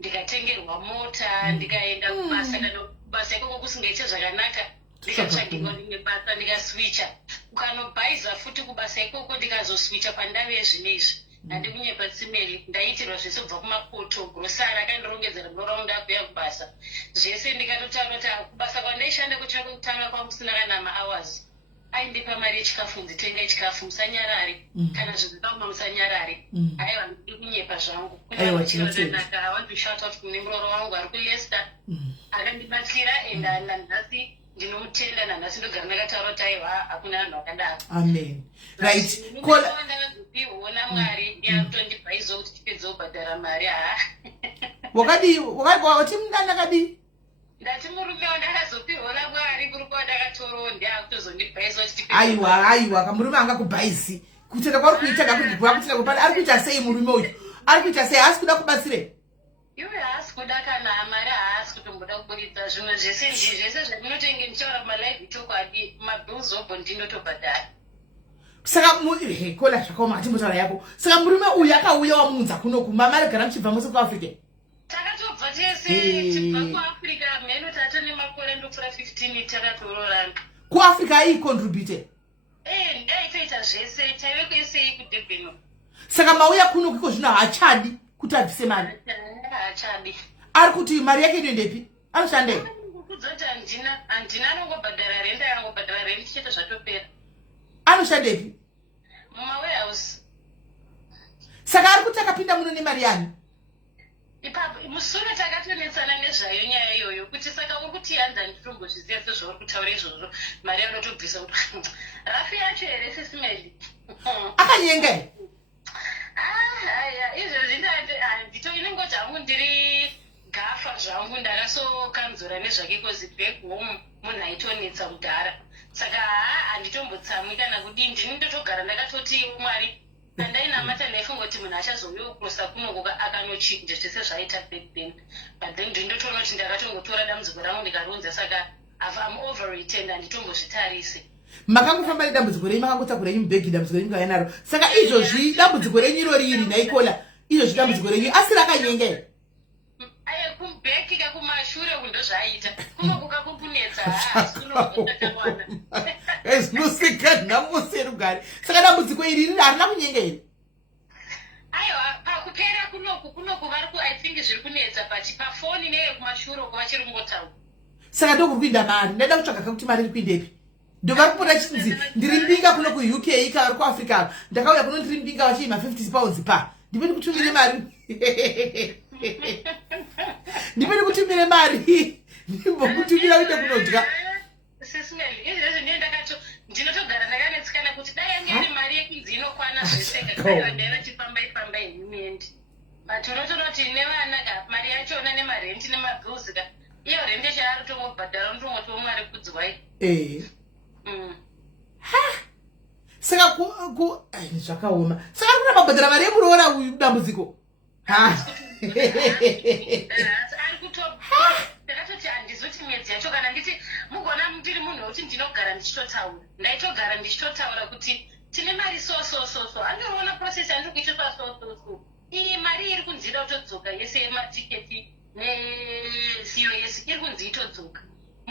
ndikatengerwa mota, ndikaenda kubasa. Kubasa ikoko kusingaite zvakanaka ndikatsvagirwa rimwe basa ndikaswicha. Ukanobhaiza futi kubasa ikoko ndikazoswicha pandave yezvinezvi. Handi kunyepa Simeli, ndaitirwa zvese kubva kumapoto. Grosari akandirongedzera murora wangu ndabveya kubasa. Zvese ndikatotaura kuti kubasa kwandaishanda kuchira kutanga kwangu kusina kana ma-hours. Aindipa mari yechikafu, nditenga chikafu, musanyarare. Kana zvizivauma musanyarare. Aiwa, ndiri kunyepa zvangu. Kuna vachirodanaka, I want to shout out kune murora wangu ari kuLeicester. Akandibatsira ende nanhasi ndinomutenda, nanhasi ndogara ndakataura kuti aiwa hakuna vanhu vakadaro. Amen. Right. Ndakaona Mwari ndiyakutondipa izo kuti tipedze kubhadhara mari. Wakati mndana kadi ndati murume wandakazopiwa naMwari kuri kwandakatoro ndakutozondibhaisa kuti aiwa kamurume angakubhaisi kutenda kwari kuita kakuri kutenda kupana ari kuita sei murume uyu ari kuita sei haasi kuda kubatsire iwe haasi kuda kana mari haasi kutomboda kuburitsa zvimwe zvese zvamunotenge ndichaura malive chokwadi mabills obho ndinotobhadhara saka kola zvakaoma hatimbotaura yako saka murume uyu akauya wamunza kunoku mamarigara muchibva mose kuafrica takatobva tese tibva kuafrica mheno tata nemakore ndopfuura 15 takatororana kuafrica aicontribute ndaitoita zvese taive kuesei kudebheno saka mauya kunoku iko zvino haachadi kuti abvise mari haachadi ari kuti mari yake inoendepi anoshandei kudzoti handina anongobhadhara renda yangobhadhara rendi tichete zvatopera anoshandepi mumawarehouse saka ari kuti akapinda muno nemari yani ipapo mushure takatonetsana nezvayo nyaya iyoyo kuti saka uri kuti yanza nditombozviziva sezvauri kutaura izvozvo mari anotobvisa kuti rafi yacho here sesimeli akanyenga izvozvi handito inenge zvangu ndiri gafa zvangu ndakasokanzura nezvake kozi back home munhu aitonetsa kudhara saka handitombotsamwi kana kudii ndini ndotogara ndakatoti Mwari andainamata ndaifunga kuti munhu achazouya kurosa kunongoka akanochinja zvese zvaiita back then but then ndindotoona kuti ndakatongotora dambudziko rangu ndikaronza saka am over it and handitombozvitarise makangofamba nedambudziko renyu makangotsa renyu mubhegi dambudziko renyu kainaro saka izvozvi dambudziko renyu iro riri naikola izvozvi dambudziko renyu asi rakanyenge kumbheki kakumashure kundo zvaiita kunokuka kukunetsa zvinosika nhamusi rugare saka dambudziko iri riri harina kunyenge here aiwa pakupera kunoku vari I think zviri kunetsa but pafoni neye kumashure uko vachiri kungotaura saka ndokuri kuinda mari ndaida kutsvaga kakuti mari iri kuindepi ndovari kupota chinzi ndiri mbinga kuno kuuk kavari kuafrica ndakauya kuno ndiri mbinga vachiima 50 pounds pa ndipeni kutumire mari ndipeni kutumire mari ndimbokutumira kuite kunodya sesimeli izvezvo ndiye ndinotogara ndakanetsikana kuti dai yange iri mari yekunzi inokwana zvese kaiwa ndaiva chifamba hemiendi but unotoona kuti nevana ka mari yachona nemarenti nemabills ka iyo rende chaari tongobhadhara unotongoti Mwari kudzwai saka zvakaoma saka ari kuda mabhadhara mari yekuroora uyu dambudziko ndakatoti handizoti mwedzi yacho kana nditi mugona ndiri munhu wekuti ndinogara ndichitotaura ndaitogara ndichitotaura kuti tine mari so andinoona process andiri kuitiswa so iyi mari iri kunzida kutodzoka yese yematiketi necus iri kunzi itodzoka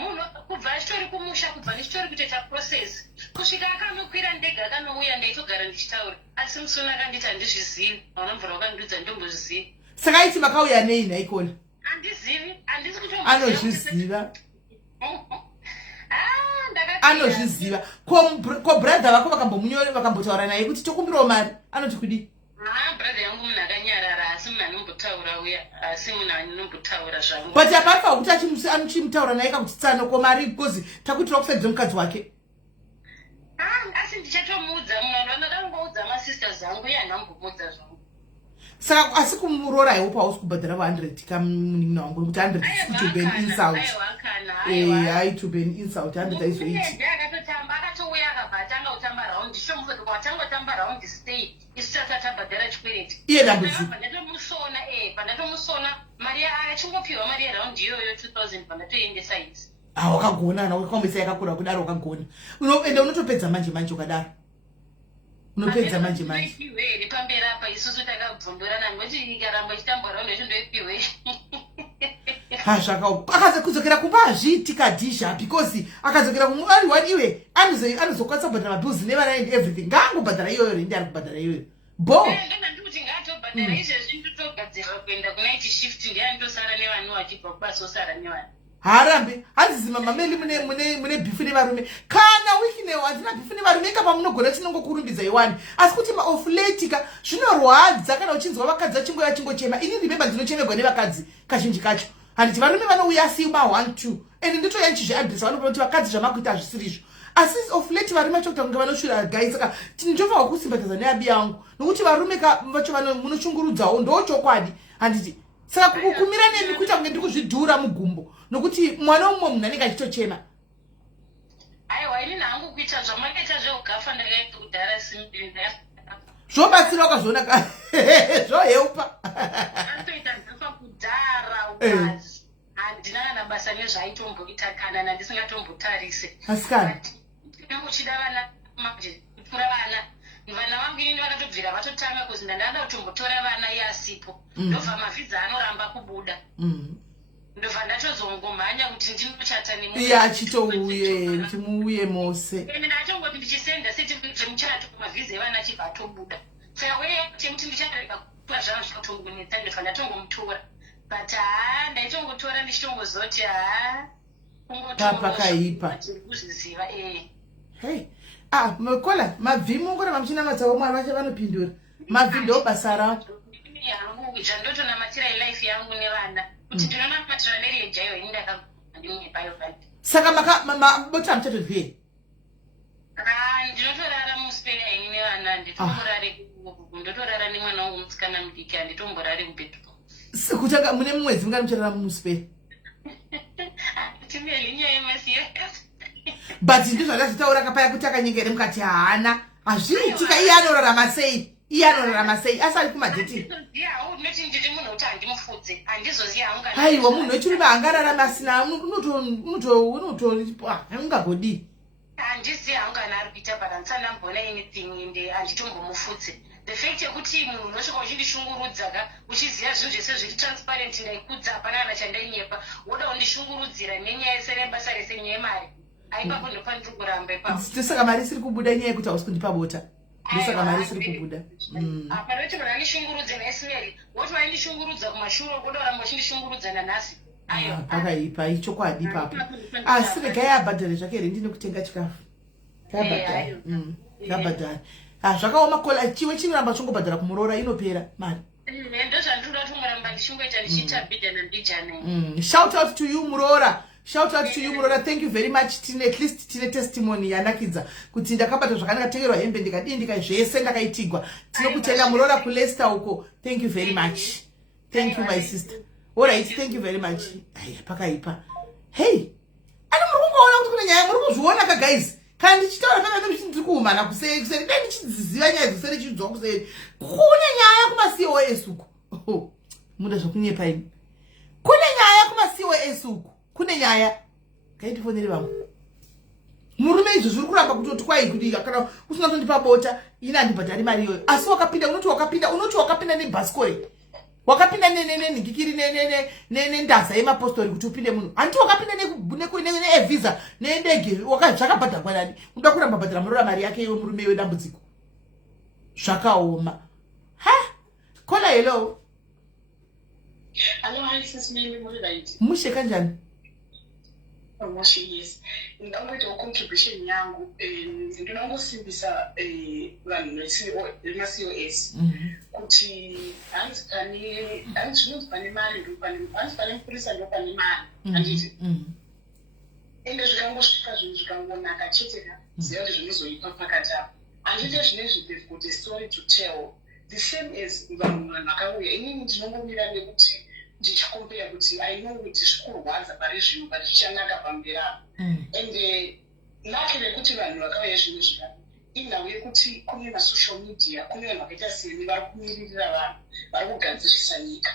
munhu kubva achitori kumusha kubva ndichitori kutoita process kusvika akanokwira ndege akanouya ndaitogara ndichitaura asi musuna akanditi handizvizivi vanomvura vakandudza ndombozviziva saka aiti makauya nei naikona handizivi handisi anozviziva anozviziva ko brother vako vakambotaura naye kuti tokumbirawo mari anoti kudii brother yangu munhu akanyarara asi munhu anombotaura uya asi munhu anombotaura zvangu but apart from kuti anochimutaura naye kakuti tsano ko mari because takutira kufedzera mukadzi wake asi ndichatomuudza munhu vandakangoudza masisters angu iye handambomuudza zvangu saka asi kumuroora iwo pausi kubhadhara 100 kamunina wangu kuti 100 to be an insult hai to be an insult 100 aizoiti akatouya akabhatanga kutamba raundi shomuzodoko watanga kutamba raundi stay isati atabhadhara chikwereti iye dambudziko pandatomusona pandatomusona mari achingopiwa mari yeraundi iyoyo 2000 pandatoendesa idzi wakagona na ukamboisa yakakura kudaro wakagona ende unotopedza manje ukadaro unopedza manje iwe pambera apa isusu takabvundurana ngoti ikaramba ichitambwa raundi ichindoipiwe akazokudzokera kumba hazviitika dhisha because akadzokera kumwari wani iwe anozokwanisa kubhadhara mabhills nevana and everything ngaangobhadhara iyoyo rendi ari kubhadhara iyoyo ndikuti ngaatobhadhara izvezvi nditogadzirwa kuenda kunaiti shift ndianitosara nevanu wachibva kubasa osara nevana haarambe hanzizima mameli mune bhifu nevarume kana wikinewo handina bhifu nevarume ikapa munogona chinongokurumbidza iwani asi kuti maofuletika zvinorwadza kana uchinzwa vakadzi vachingoya chingochema ini rimemba ndinochemerwa nevakadzi kazhinji kacho handiti varume vanouya sima 1-2 ende nditoya nchizviadresa vanobva kuti vakadzi zvamakuita hazvisirizvo asi ofuleti varume vacho kuta kunge vanoshura gai saka ndinofanwa kusimbatidza neabi yangu nokuti varume vacho munoshungurudzawo ndochokwadi handiti saka kukumira nemi kuita kunge ndiri kuzvidhura mugumbo nokuti mwana umwe munhu anenge achitochema. Aiwa ini nangu kuita zvamakaita zveugafa ndakaita kudhara simbi zvobatsira ukazviona ka zvoheupa antoita gafa kudhara ukazi handina kana basa nezvaitomboita kana nandisingatombotarise asikana uchida vana manje kupfuura vana vangu inini vakatobvira vatotanga kuzi ndandada kutombotora vana iye asipo ndobva mavhidza anoramba kubuda ndobva ndachozongomhanya kuti ndinochata iye achitouye kuti muuye mose ende ndachongoti ndichisenda certificate chemuchato kumavhiza evana achibva atobuda saka weye chekuti ndicharega kutora zvava zvikatongonetsa ndobva ndatongomutora but ndaitongotora ndichitongozoti pakaipa kuzviziva hey makola mabvi mongora mamuchina matsawo mwari vache vanopindura mabvi ndo basa ravo yangu zvandotonamatira ilife yangu nevana kuti ndinonamatira nereja iyo ini ndakaimwepayo pati saka bota muchatodvie ndinotorara muspeya ini nevana nditomborare ndotorara nemwana wangu musikana mudiki handitomborare kubedroom kutanga mune mumwedzi mungari mucharara mumuspeya timelinya yemasiyas but ndozvandazvitaura kapaya kuti akanyengere mukati haana hazviitika iye anorarama sei asari kumadheti aiwa munhu wechirume hangararama asina unogodi handizivi hangu kana ari kuita but handisandambona anything ende handitombomufudze the fact yekuti munhu unosvika uchindishungurudza ka uchiziva zvinhu zvese zviri transparent ndaikudza hapana kana chandainyepa woda kundishungurudzira nenyaya yese nebasa rese nyaya yemari aipapo ndopandiri kuramba ipapo ndosaka mari isiri kubuda nyaya yekuti hausi kundipa bota ndosaka mari isiri kubuda apana kuti munhu andishungurudze naismeri woti vaindishungurudza kumashure woda kuramba uchindishungurudza nanhasi pakaipa ichokwadi ipapo asi regai abhadhare zvake here ndine kutenga chikafu kabhadhara zvakaoma kola chiwe chinoramba chongobhadhara kumurora inopera mari ndozvandinoda kuti muramba ndichingoita ndichiita bhidhana mbijana shout out to you murora thank you very much at least tine testimony yanakidza kuti ndakabata zvakandakatengerwa hembe ndikadii ndikaizvese ndakaitigwa tinokutenga murora kuLeicester uko thank you very much thank you my sister alright thank you very much pakaipa hey ani muri kungoona kuti kune nyaya muri kuzviona ka guys kana ndichitaura pamwe ndiri kuumana kuseri dai ndichidziziva nyaya dzoseri chidzwa kuseri kune nyaya kuma-COS uko muda zvakunyepa ini kune nyaya kuma-COS uko kune nyaya ngaitifonere vamwe murume izvo zviri kuramba kutoti kwai kudika kana usingatondipa bota ini handibhadhari mari iyoyo asi unoti wakapinda nebhasikori wakapinda nenhingikiri nendaza yemapostori kuti upinde munhu handiti wakapinda neevhisa nendege zvakabhadharwa nani unoda kuramba bhadhara murora mari yake iwe murume wedambudziko zvakaoma kola hello mushe kanjani yes ndingangoitawo contribution yangu ndinongosimbisa vanhu vema-COS kuti zvinonzi pane mari hanzi pane mupurisa ndo pane mari handiti ende zvikangosvika zvinhu zvikangonaka cheteka ziva kuti zvinozoipa pakati apo handiti zvinezvi they've got a story to tell the same as vanhu vakauya inini ndinongomira nekuti ndichikombera kuti I know kuti zvikurwadza pari zvino but zvichanaka pamberi apo ende nake rekuti vanhu vakauya zvino zvakadi inhau yekuti kune masocial media kune vanhu vakaita seni vari kumiririra vanhu vari kugadzirisa nyika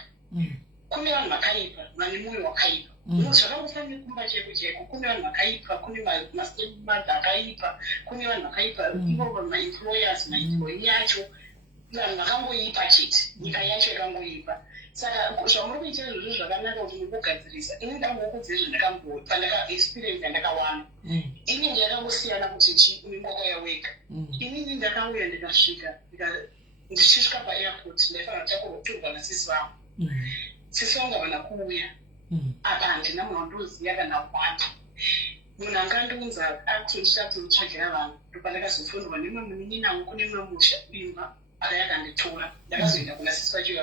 kune vanhu vakaipa vane mwoyo wakaipa zvakangofanira kumba chaiko chaiko kune vanhu vakaipa kune mastepmother akaipa kune vanhu vakaipa ivo maemployers maemployee yacho vanhu vakangoipa chete nyika yacho yakangoipa saka zvamuri kuita izvozvo zvakanaka kuti ndikugadzirisa ini ndangokudzira zvandakaexperience yandakawana ini ndakangosiyana kuti mimwaka yaweka inini ndakauya ndikasvika ndichisvika paairport ndaifanira kutakurwa nasisi vangu sisi vangu havana kuuya apa handina munhu wandoziva kana wanda munhu angandiunza atondita kutsvagira vanhu ndopandakazofonderwa nemwe muninangu kune mwe musha imba akayakanditora ndakazoenda kuna sisi vacho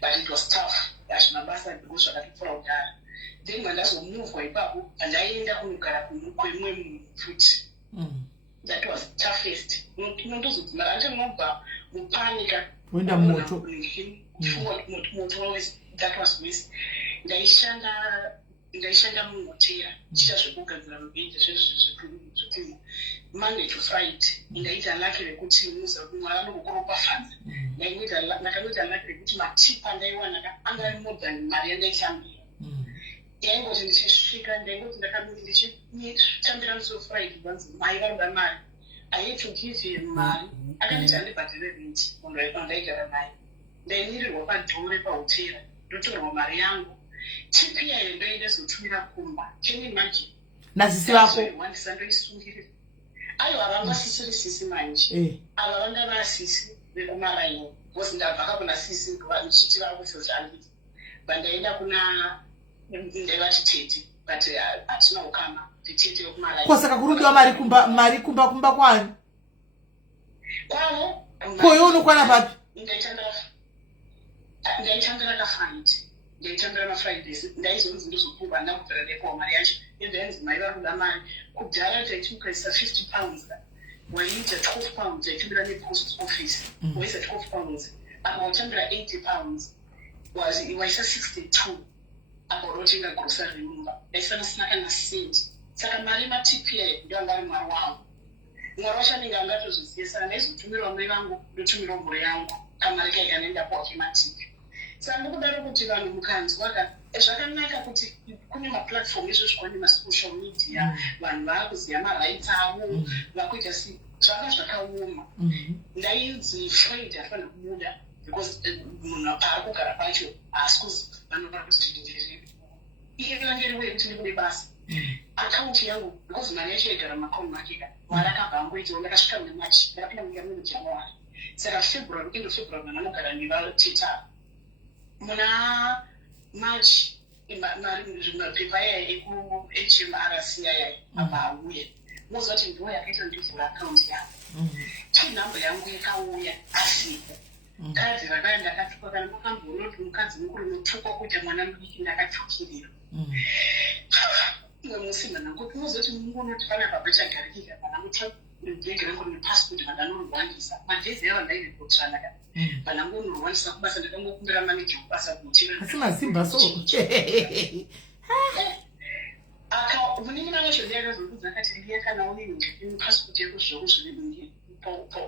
but it was tough hazvina basa ndiko zvakatopfuura kudhara then mandazomuvwa ipapo handaenda kunogara kwemwe munhu futi that was toughest unondozodzimara ati munobva mupanika uenda moto moto that was miss. Ndaishanda muhotera chiita zvekugadzira mubhedha zvezvekuti Monday to Friday ndaita laki rekuti Mwari anokukropafadza. Ndakanoita laki rekuti matipa ndaiwana anga ari more than mari yandaitambira. Yaingoti ndichisvika ndaingoti ndichitambira musi weFriday kwanzi mai vanoda mari. I had to give him mari. Akanditi handibhadhire rent munhu ndaigara naye. Ndaimirirwa padhore pahotera ndotorwa mari yangu. Tipi yayo ndoenda zotumira kumba. Can you imagine? Nasisi wako wandisandoisungirira. Ayo havanga sisiri sisi manje. Ava vanga vasisi vekumaraini. Because ndabva kakuna sisi ndichiti vakuti handiti. Bandaenda kuna ndevati tete. But hatina ukama. Tete vekumaraini. Kwa saka kurudiwa mari kumba kwani? Kwavo. Koyo unokwana papi? Ndaitambira kaFriday. Ndaitambira maFridays. Ndaizonzi ndizokubva ndakubvira ndepowa mari yacho. Ndainzi mai vakuda mari. Kudhara taitukaisa 50 pounds. Waiita 12 pounds. Taitambira nepost office. Waisa 12 pounds. Apa watambira 80 pounds. Waisa 62. Apa unotenga grocery mumba. Ndaisana sina kana senti. Saka mari matipi ayo ndio anga ari mwari wangu. Mwari wacho anenge angatozviziva. Saka ndaizotumirawo mai vangu ndotumirawo mhuri yangu. Kamari kaika nenda paokematipi. Saka ndokudaro kuti vanhu mukanzwa zvakanaka kuti kune maplatform ezvezvikwane masocial media vanhu vaakuziva marights avo vakuita zvanga zvakaoma. Ndainzi Friday hafana kubuda because munhu paari kugara pacho haasi kuzi vanobara kuzvitindiri iye range riweye kuti ndikude basa akaunti yangu because mari yacho yaigara mumaakaunti make mwari akabva angoitawo ndakasvika munemarch ndakapinda munyika mune January. Saka February end of February vanogara nevateta muna March mapepa yaya ekuHMRC yaya apa auye mozoti ndiwo yakaita ndivhura akaunti yangu tinhamba yangu yakauya asipo kadzi rakaenda ndakatukwa kana makambonoti mukadzi mukuru unotukwa kuita mwana mudiki ndakatukirira imwe musi manangopi mozoti mungonoti pana pabechagarikika panangotsva bhegi rangu nepasipoti vandanorwandisa madhezi ava ndairikotsvana kana vanangonorwandisa kubasa ndakangokumbira maneja kubasa kuutira asi mazimba so munini manacho ndiyakazokudza akati ndiyakanawo nepasipoti yako zvoku zviri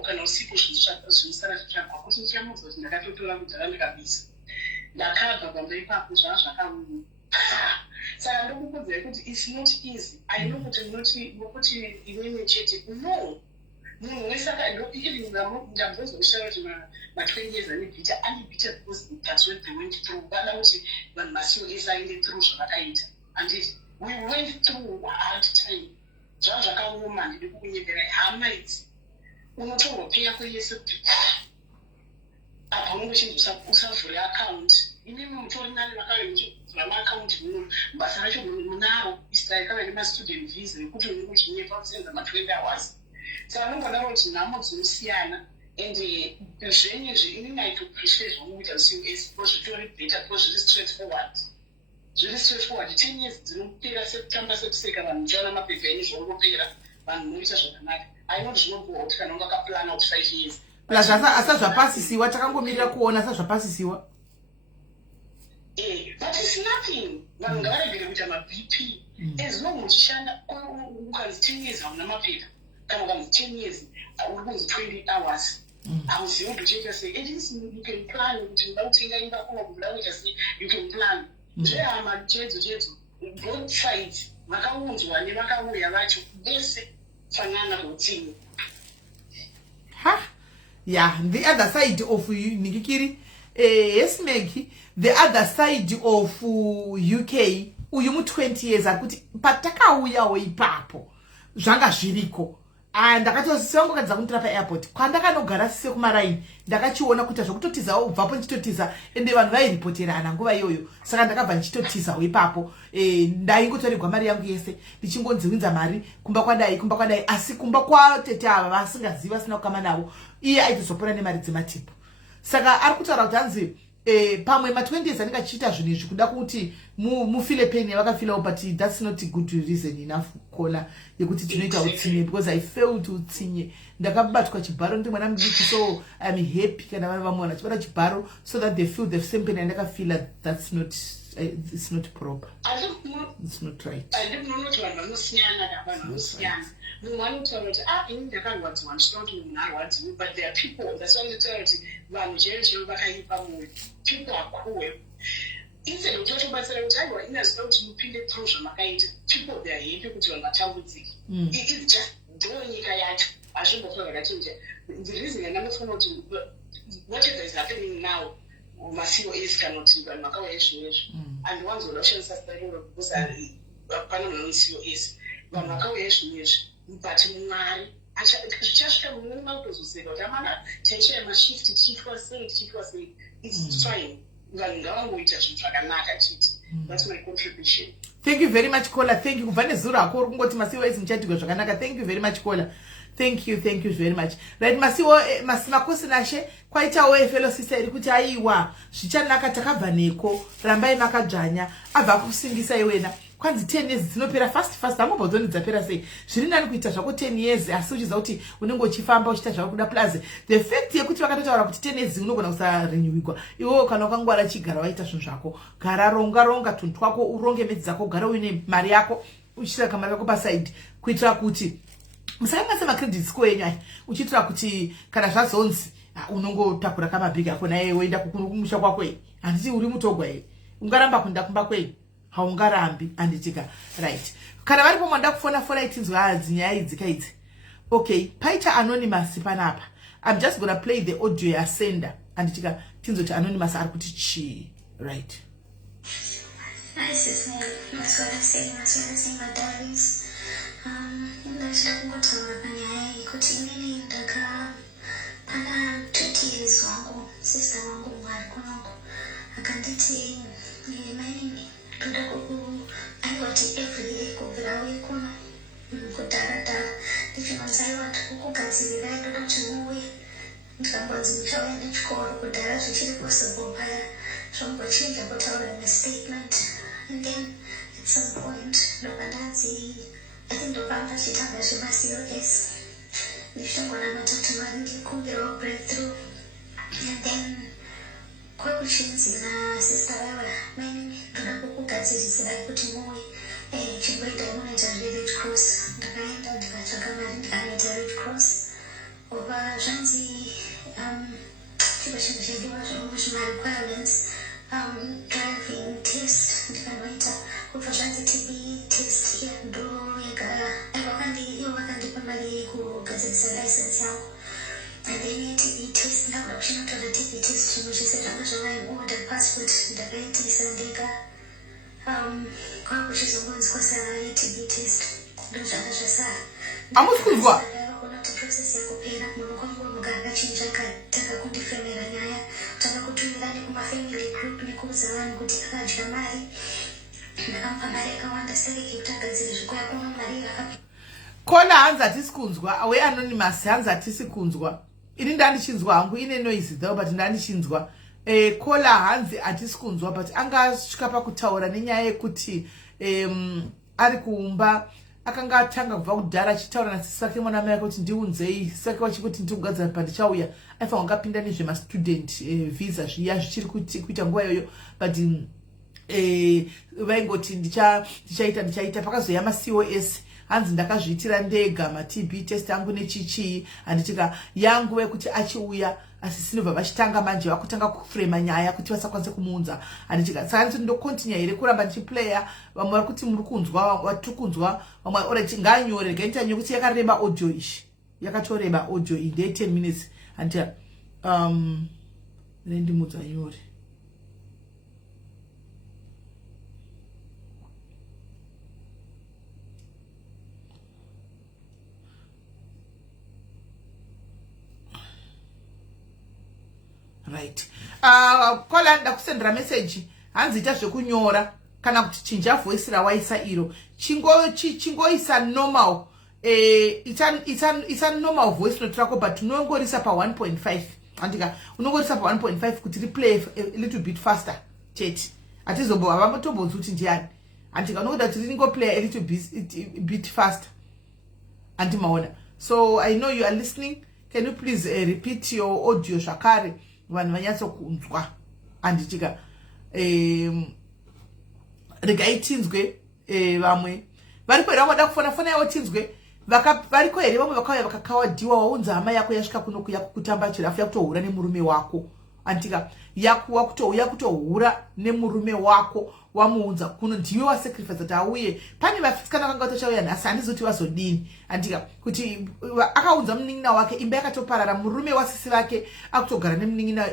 kana usiku zvinisara zvitsvagwa kuti ndichamuudza kuti ndakatotora kudhara ndikabisa ndakabva pamba ipapo zvava zvakauma. Saka ndokukudzai kuti it's not easy. I know kuti imweni chete no munhu wese ndambozoshaura kuti ma-20 years anebhita anebhita because that's what they went through. Vada kuti vanhu masiyo ese aende through zvavakaita. Anditi we went through a hard time. Zvava zvakaoma ndiri kukunyengerai hama idzi unotongopeya kweyese kuti apa unongochinza usavhure akaunti. Imimi mutori nani vakawe muchivhura maakaunti muno basa racho munaro israel kave nemastudent visa yekuti unongochinepa kusenza ma20 hours. Saka nongodaro kuti nhamo dzinosiyana ende zvenyezve inini aitoprefer zvomuita muCUS because zvitori better because zviri straightforward. 10 years dzinopera sekutamba sekuseka vanhu muchiona mapepa eni zvongopera vanhu munoita zvakanaka. Ainoti zvinobhuwa kuti kana unga akaplana kuti 5 years plus asazvapasisiwa takangomirira kuona asazvapasisiwa. But it's nothing. Vanhu ngavaregere kuita maBP. As long uchishanda ukanzi 10 years hauna mapepa kana ukanzi 10 years uri kunzi 20 hours hauzivi kuti uchaita sei. At least you can plan kuti uda kutenga imba kuma kuti uda kuita sei. You can plan. Zvehama chedzo both sides vakaunzwa nevakauya vacho vese fanana rutini. Yeah, the other side of Nikikiri, yes, Maggie, the other side of UK, uyu 20 years akuti patakauya ipapo zvanga zviriko ndakatosongo kadza kuntora pa-airport kwandakanogara sise kumaraini ndakachiona kuti zvokutotizawo ubvapo ndichitotiza ende vanhu vairipoterana nguva iyoyo. Saka ndakabva ndichitotizawo ipapo ndaingotorigwa mari yangu yese ndichingonziwinza mari kumba kwadai asi kumba kwatete ava vasingazivi vasina kukama navo iye aitozopona nemari dzematipu. Saka ari kutaura kuti hanzi pamwe ma20s anenge achiita zvinhu izvi kuda kuti mufile pain yavakafilawo, but that's not a good reason enough kona yekuti tinoita utsinye, because I failed utsinye. Ndakabatwa chibharo ndi mwana mudiki, so I'm happy kana vana vamwe vanachibata chibharo so that they feel the same pain yandakafila. That's not, it's not proper. It's not right. But there are people, that's why they tell you, people are cool. Instead of talking about the in as though to pin the truth from people, they are happy to a matambuzi. It is just doing it. I should have heard the reason I'm not going to whatever is happening now. Masivo is cannot even and once the Russian sustainable because panel is but just come out to say that I'm not changing my shift. She was saying it's trying. That's my contribution. Thank you very much, Kola. Thank you. Thank you very much, Kola. Thank you very much. Right, masimakosi nashe kwaita we fellow sister irikuti aiwa zvichanaka takabva neko rambai makadzvanya abva kusingisa iwena kwanzi 10 years dzinopera fast amobodoni dzapera sei zviri nani kuita zvako 10 years asi uchiza kuti unenge uchifamba uchiita zvako kuda plus the fact yekuti vakatotaura kuti 10 years unogona kusarenyuwikwa iwo kana ukangwara chigara waita zvinhu zvako gara ronga tuntu twako uronge medzi dzako gara uine mari yako uchitira kamari yako paside kuitira kuti musakangasa macredit score yenyu uchitira kuti kana zvazonzi unongotakura kamabhigi ako naye woenda kumusha kwako handiti uri mutogwa ungaramba kuenda kumba kwenyu haungarambi anditika right kana varipo mwanda kufona itinzwa dzinyaya idzika idzi okay paita anonymous panapa. I'm just gonna play the audio ya sender anditika tinzoti anonymous ari kuti chi right. This is me. That's what I say my diaries. Ndachida kungotaura panyaya yekuti inini ndaka pana 20 years wangu sister wangu mwari kunoko akanditi maini ndoda aiwati everyday kubvira uye kuno kudharadhara ndichinodzaiwa kukugadzirira ndoda kuti muwe ndikambonzi muchauya nechikoro kudhara zvichiri possible paya zvombochinja kutaura nestatement and then at some point ndokandanzi I think the Bamba should have a COS. You should go to Matatumani, could be all breakthrough. And then, questions in a sister, many Ganaku Gazzi, I put him away. A Chimway Diamond and Red Cross, the kind of Gatakaman and Red Cross. Over Janzi, she was my requirements, driving test, the Canwita, who was the TB test here, and then TB test now option to the TB test which is a order passport the latest and dega which is a one's TB test those are just amuskuzwa process ya kupera mungu muganga chinjaka taka kundifemera nyaya taka kutumira ni kuma family group ni kuza vanhu kuti akadya mari ndakampa mari akawanda sereki kutagadzira zvikwaya kuno mari yakapi kona hanzi atisikunzwa awe anonymous hanzi atisikunzwa ini ndanichinzwa hangu ine noise though but ndanichinzwa kola hanzi atisikunzwa but angasvika pakutaura nenyaya yekuti ari kuumba akanga atanga kubva kudhara achitaura nasisi wake mwana mai kuti ndiunzei saka wachikuti ndikugadzira pandichauya aifa wangapinda nezvemastudent visa zviya zvichiri kuita nguva iyoyo but vaingoti ndichaita pakazoya maCOS hanzi ndakazviitira ndega maTB test angu nechichi handitika yangu wekuti achiuya asi sinobva vachitanga manje vakutanga kufrema nyaya kuti vasakwanise kumuunza handitika saka nditi ndokontinua here kuramba ndichiplaya vamwe vari kuti muri kunzwa watiri kunzwa vamwe already nganyore gaitanyore kuti yakareba audio ishi yakatoreba audio iyi ndeye 10 minutes handitika ndimudza nyore right kola ndakusendera message hanzi ita zvekunyora kana kuti chinja voice rawaisa iro chingoisa normal it's a normal voice note rako but unongorisa pa 1.5 andika unongorisa pa 1.5 kuti replay a little bit faster chete atizombo avamatombonzi kuti ndiani andika unokuda kuti ringoplay a little bit faster andimaona. So I know you are listening. Can you please repeat your audio zvakare vanhu vanyatsokunzwa anditika regai tinzwe vamwe variko here vanoda kufona yawo tinzwe variko here vamwe vakauya vakakawadiwa waunza hama yako yasvika kuno kutamba chirafu yakutohura nemurume wako antika yakutouya kutohura nemurume wako wamuunza kuno ndiwe wasacrifice kuti auye pane vafisikana vakanga vatochauya nhasi handizoti vazodini andika kuti akaunza munin'ina wake imba yakatoparara murume wasisi vake akutogara nemunin'ina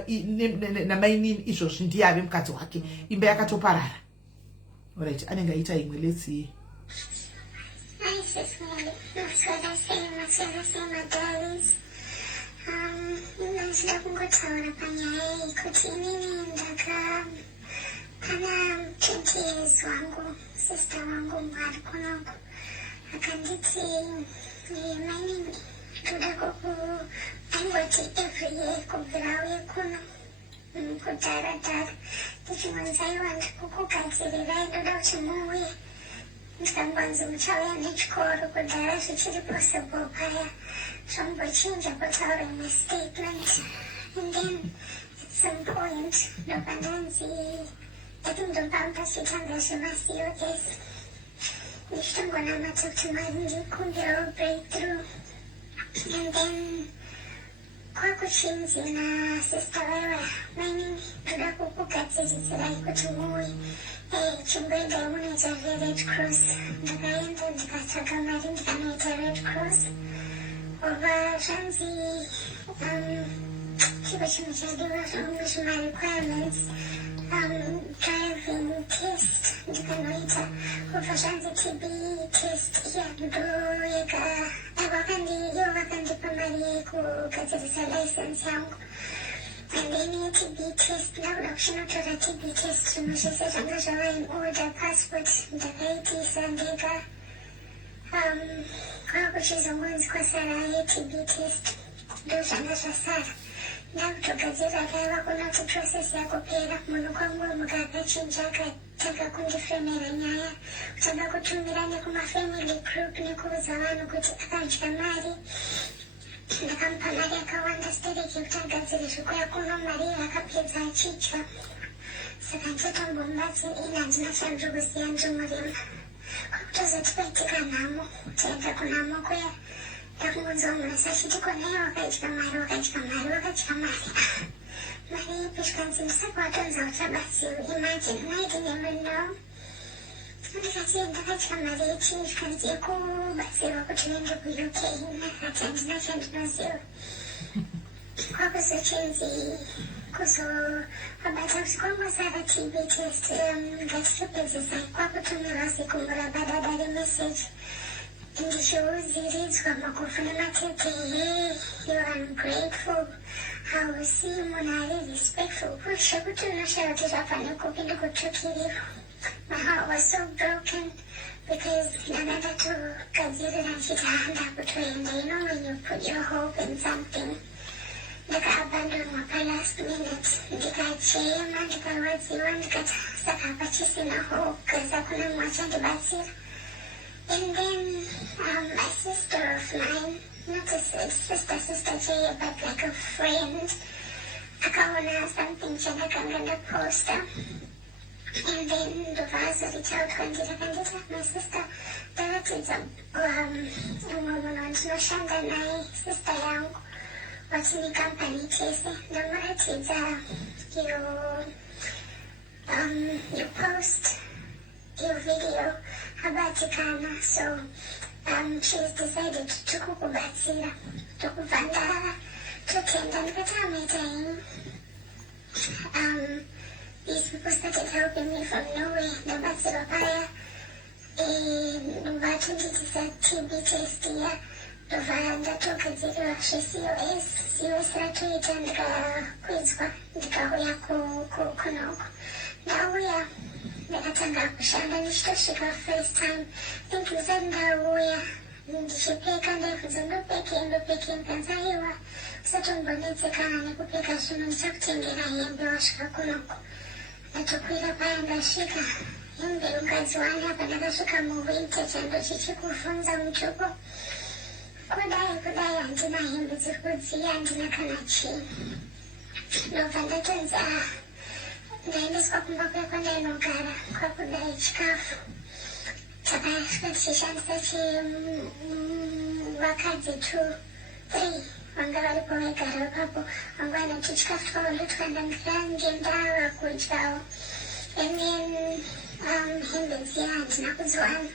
namainini izvozvi ndiyave mukadzi wake imba yakatoparara. Alright, anenge aita imwe let's see. Hi sis, ndinoda kungotaura panyaya iyi kuti inini pana 20 years wangu sister wangu ari kunoku akanditi mainini toda angoti every year kubvira uye kuno kudhara ndichimwanzaiwa ndikukugadzirirai ndoda kuti muuye ndikangwanzi muchauya nechikoro kudhara zvichiri possible paya zvambochinja kutaura imwe statement and then at some point ndopandanzi I think ndopamba zvitanga zvemacos ndichitongonamata kuti mwari ndikumbirawo breakthrough and then kwakuchinzi nasister vaiva mainini ndoda kukugadziridzirai kuti muuye chimboendai munoita vered cross ndakaenda ndikatsvaga mari ndikanoita red cross ova zvanzi chipo chinhu chadiwa zvamwe zvemarequirements driving test ndikanoita obva zvanzi TB test ndoyega ivo vakandipa mari yekugadzirisa license yangu and then TB test ndakuda kuchinotora TB test zvinhu zvese zvanga zvava in order passport ndakaitisa ndega kwakuchizongonzi kwasara yeTB test ndo zvanga zvasara ndakutogadzira kaiva kuona kuti process yakupera munhu kwangu mukakachinja akatanga kundifemera nyaya kutanga kutumira nekumafamily group nekuudza vanhu kuti akadya mari ndakamupa mari yakawanda stereki kuti agadzire zvikuya kuno mari yakapedza achidya saka ndichitombomubatsiri handina chandiri kuziya ndimurima kwakutozoti paitika nhamo taenda kunhamo kuya ndakungonzwa munhu asachiti konaiwa wakadya mari mari ipi zvikanzi ndisaka watonza uchabatsirwa imagine I didn't even know ndikati ndakadya mari yechii zvikanzi yekubatsirwa kuti uende kuUK ndakati handina chandinoziva kwakuzochinzi kuzobata kuti kwangosara TB test ngatitopedzisai kwakutumirwa zikumbura badada remeseji ndichiudziridzwa makofu nematete you're ungrateful hausi munhu ari respectful kushe kuti unoshaya kuti zvafane kupi ndikutukirira. My heart was so broken because ndakada togadzirira nchiti ndakutoenda. You know when you put your hope in something. Ndakaabandonwa palast minute ndikachema ndikarwadziwa ndikati saka hapachisina hope because hakuna munhu achandibatsira. And then a sister of mine, not a sister Jay, but like a friend, akaona something chandakanga ndaposta. And then ndovazo reach out kwandiri akanditi my sister ndaratidza umwe munhu wandinoshanda naye sister yangu watini company chese ndamuratidza you post your video abatikana. So she's decided to kukubatsira tokubva totenda ndikati amaitai. These people started helping me from nowhere. Ndabatsirwa paya vatonditisa TB test iya ndobva ndatogadzirirwa zveCOS ratoita ndikakwidzwa ndikauya kunoku. Ndauya ndakatanga kushanda ndichitosvika first time. Think ndisati ndauya ndichipeka ndaibvunza ndopekei ndikanzi aiwa satombonetsekana nekupfeka zvino ndichakutengera hembe wasvika kunoko ndatokwira paya ndasvika hembe ungadziwana apa ndakasvika muwinter chando chichikuvhunza mutsvuku kudai handina hembe dziri kudziya handina kana chii ndobva ndatonzi ndaendeswa kumba kwekwandinogara kwakudai chikafu takasvika tichishandisa chivakadzi 2-3 vanga varipo vaigara ipapo vangwana tichikafu twavo ndotwandangenge ndava kudyawo and then hembe dziya handina kudziwana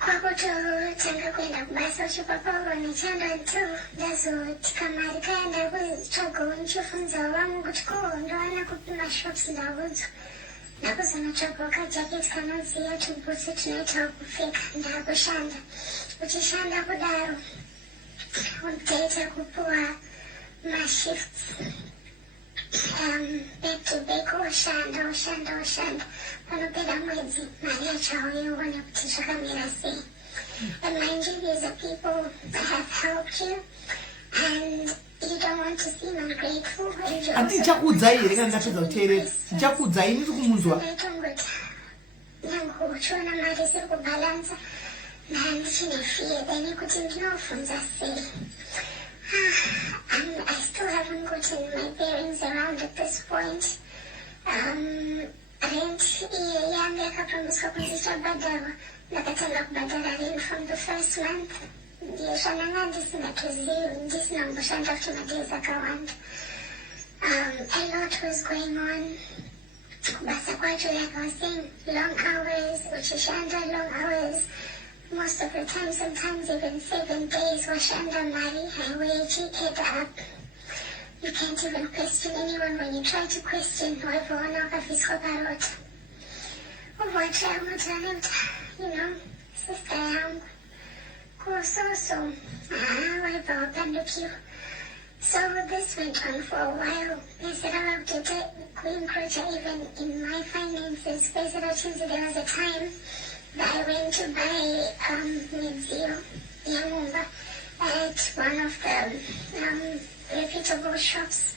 kwakutotanga kuenda kubasa uchipapauro nechando until ndazoti kamari kaya ndakuzvitsvagawo ndichifunzawo vamwe kuti ko ndowana kupi mashops ndaudzwa ndakuzonotsvagawo kajaketi kanodziya tubhutsu tunoitawo kupfeka ndakushanda uchishanda kudaro unoita kupuwa mashifts back to back oshanda panopera mwedzi mari yachauione kuti zvakamira sei. And mind you, these are people that have helped you and you don't want to seem ungrateful. Ndichakuudzai here kana ndapedza kuteerera. Ndichakuudzai ndiri kumunzwa. Nyange uchiona mari isiri kubhalansa ndandichine fear then kuti ndinobvunza sei. I still haven't gotten my bearings around at this point. Rent yangu yakapromiswa kunzi ichabhadharwa. Ndakatanga kubhadhara rent from the first month. Ndiye zvananga ndisingatozivi ndisina kumboshanda futi madays akawanda. A lot was going on. Kubasa kwacho, like I was saying, long hours, uchishanda long hours. Most of the time, sometimes even 7 days, washanda mari, haiwechi, head up. You can't even question anyone when you try to question whoever wakaviswa parota. Uvocha unotanemta, you know, sister yangu. Kusoso, waipa wapandukiwa. So this went on for a while. There even in my finances. There was a time that I went to buy Midzio Yamumba at one of the reputable shops.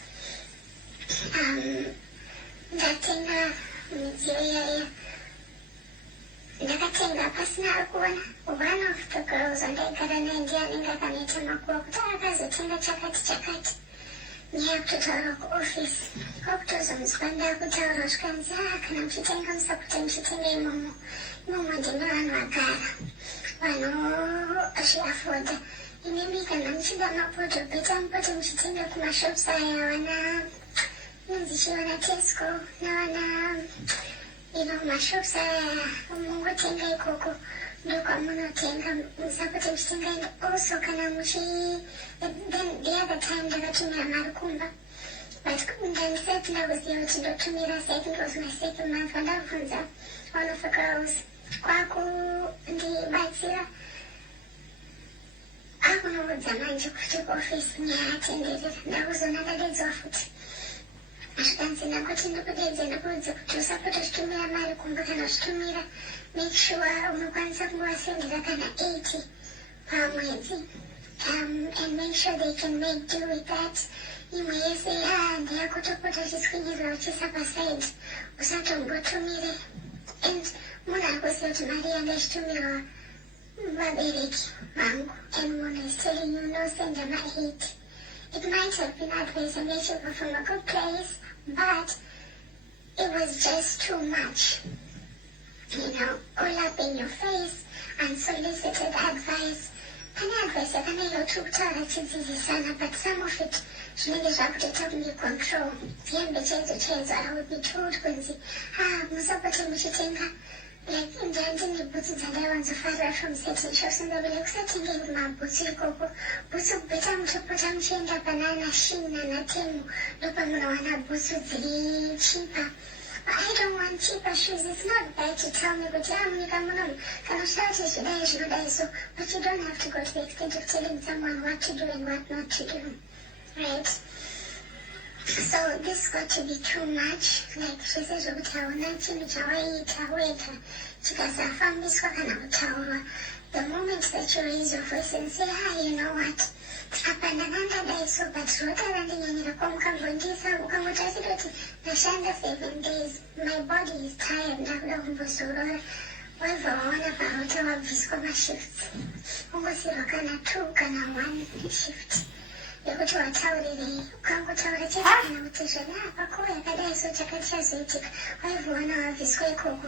Ndatenga Midzio yaya. Ndakatenga pasina kuona. One of the girls wandaigara naye ndiye anenge akaneta makuwa kuti akazotenga chakati. Nyaya kutotaura kuofisi. Kwakutozonzwa ndakutaura zvikanzi kana muchitenga musakuti muchitenga imomo. Imomo ndine vanhu vagara. Vanozviafoda. Inemi kana muchida mapoto beta mupote muchitenga kumashops aya wana inzi chiwana Tesco nawana mashops aya mungotenga ikoko. Ndokwamunotenga musakuti muchitenga and also kana then the other time ndakatumira mari kumba. But ndandisati ndakuziva kuti ndotumira, so I think it was my second month vandabvunza one of the girls kwakundibatsira akunoudza manje kuti kuofisi nyaya yatenderera. Ndakuzona ndadedzwa futi zvikanzi ndakuti ndikudedze ndikuudze kuti usapota zvitumira mari kumba kana zvitumira make sure unokwanisa kungowasendera kana 80 pamwedzi and make sure they can make do with that. Imwe yese ndeyakutopota chiswinyirwa uchisa paside usatombotumire and munhu akuziva kuti mari yanga ichitumirwa vabereki vangu and munhu is telling you no send ma 80. It might have been advice and they should go from a good place, but it was just too much. You know, all up in your face, unsolicited advice. Pane advice yakanayotokutaura chidzidzisana, but some of it zvinenge zvakutoita kunge control. Hembe chaidzo I would be told kunzi musapote muchitenga like ndandine bhutsu dzandaiwanzofarira from certain shops ndabile kusatengei mabhutsu ikoko. Bhutsu kubeta mutopota muchienda panana Shein nana Temu ndopamunowana bhutsu dziri cheaper. I don't want cheaper shoes. It's not bad to tell me, but I'm but you don't have to go to the extent of telling someone what to do and what not to do, right? So this got to be too much. Like she says, the moment that you raise your voice and say, you know what? so but rota ndinyanira kwamukambondisa ukangotarisira kuti ndashanda 7 days, my body is tired, ndakuda kumbozorora. Waiva waona parota wabviswa mashifts, ungosirwa kana 2 kana 1 shift yekuti wataurirei, ukangotaura chete kana kuti zvana apako yakadai so chakati chazoitika, waiva waona wabviswa ikoko.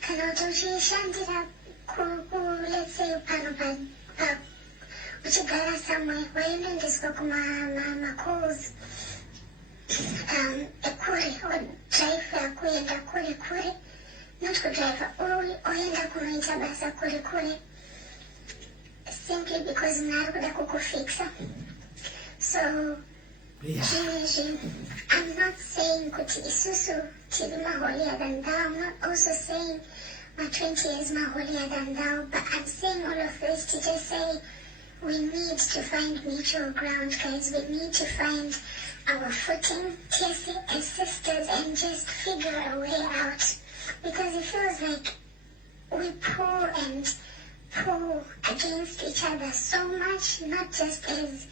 Kana kuti uchishandira let's say pano uchigara somewhere wainoendeswa kuma-calls ekure, or drive yakuenda kure, not kudrive, oenda kunoita basa kure, simply because mnari kuda kukufixa. So I'm not saying kuti isusu tiri maholier than thou. I'm not also saying my 20 years maholier than thou, but I'm saying all of this to just say we need to find mutual ground, guys. We need to find our footing, Tessie, as sisters, and just figure a way out. Because it feels like we pull against each other so much, not just as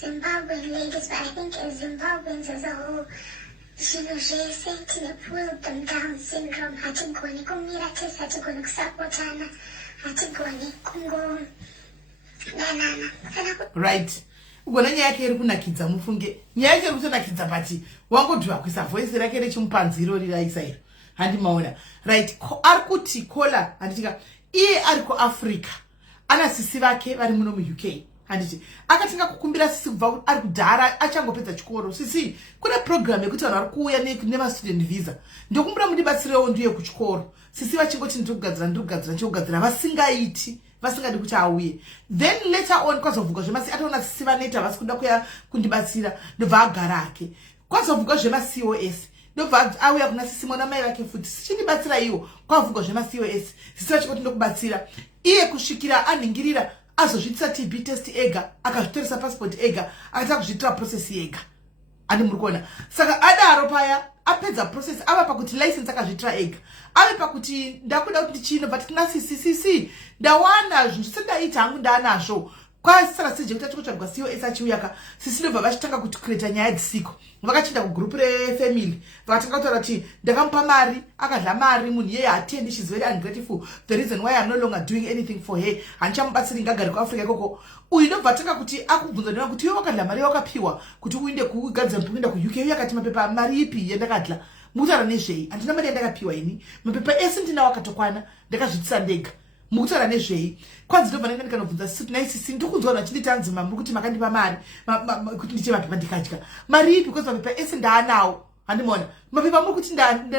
Zimbabwean ladies, but I think as Zimbabweans as a whole. Pull them down syndrome. Hatigoni kumira test, hatigoni kusapotana, hatigoni kungo nanana. Right. Ugona nyaya yake iri kunakidza mufunge. Nyaya yake iri kutonakidza pati wangodhiwa kuisa voice rake rechimupanziro riraisa iro. Handimaona. Right. Ari kuti kola handitika iye ari kuAfrica. Ana sisi vake vari muno muUK. Handiti akatinga kukumbira sisi kubva ari kudhara achangopedza chikoro. Sisi kuna program yekuti vanhu vari kuuya nema student visa. Ndokumbira mundibatsirewo ndiye kuchikoro. Sisi vachingoti ndikugadzira vasingaiti. Vasingadi kuti auye. Then later on kwazovhuka zvemasi ataona sisi vaneta vasi kuda kuya kundibatsira ndobva agara ake. Kwazovhuka zvemaCOS ndobva auya kuna sisi mwana mai vake futi sichindibatsira iwo. Kwavhuka zvemaCOS sisi vachingoti ndokubatsira iye kusvikira anhingirira azozvitisa TB test ega, akazvitoresa passport ega, akataka kuzvitira process ega. Andi muri kuona. Saka adaro paya apedza process ava pakuti license akazvitira ega. Ave pakuti ndakuda kuti chino but kuna CCC ndawana zvinhu sendaita hangu ndanazvo. Kwasara sije kuti achikotsvagwa COS achiuyaka sisi ndobva vachitanga kuti create nyaya dzisiko. Vakachinda kugroup refamily vakatanga kutaura kuti ndakamupa mari akadla mari munhu yeye hatendi, she's very ungrateful, the reason why I'm no longer doing anything for her, handichamubatsiri ngagari kuAfrica ikoko. Uyu ndobva atanga kuti akubvunza ndina kuti iwe wakadla mari wakapiwa kuti uinde kugadzira kuenda kuUK, uye akati mapepa mari ipi yandakadla mukutaura nezvei, handina mari yandakapiwa ini, mapepa ese ndina wakatokwana ndakazvitisa ndega mukutaura nezvei. Kwanzi ndobva ndanga ndikanobvunza sisi naisisi ndikunzwa vanhu vachinditi anzima muri kuti makandipa mari kuti ndiche mapepa ndikadya mari ipi, because mapepa ese ndaanawo. Handimaona mapepa muri kuti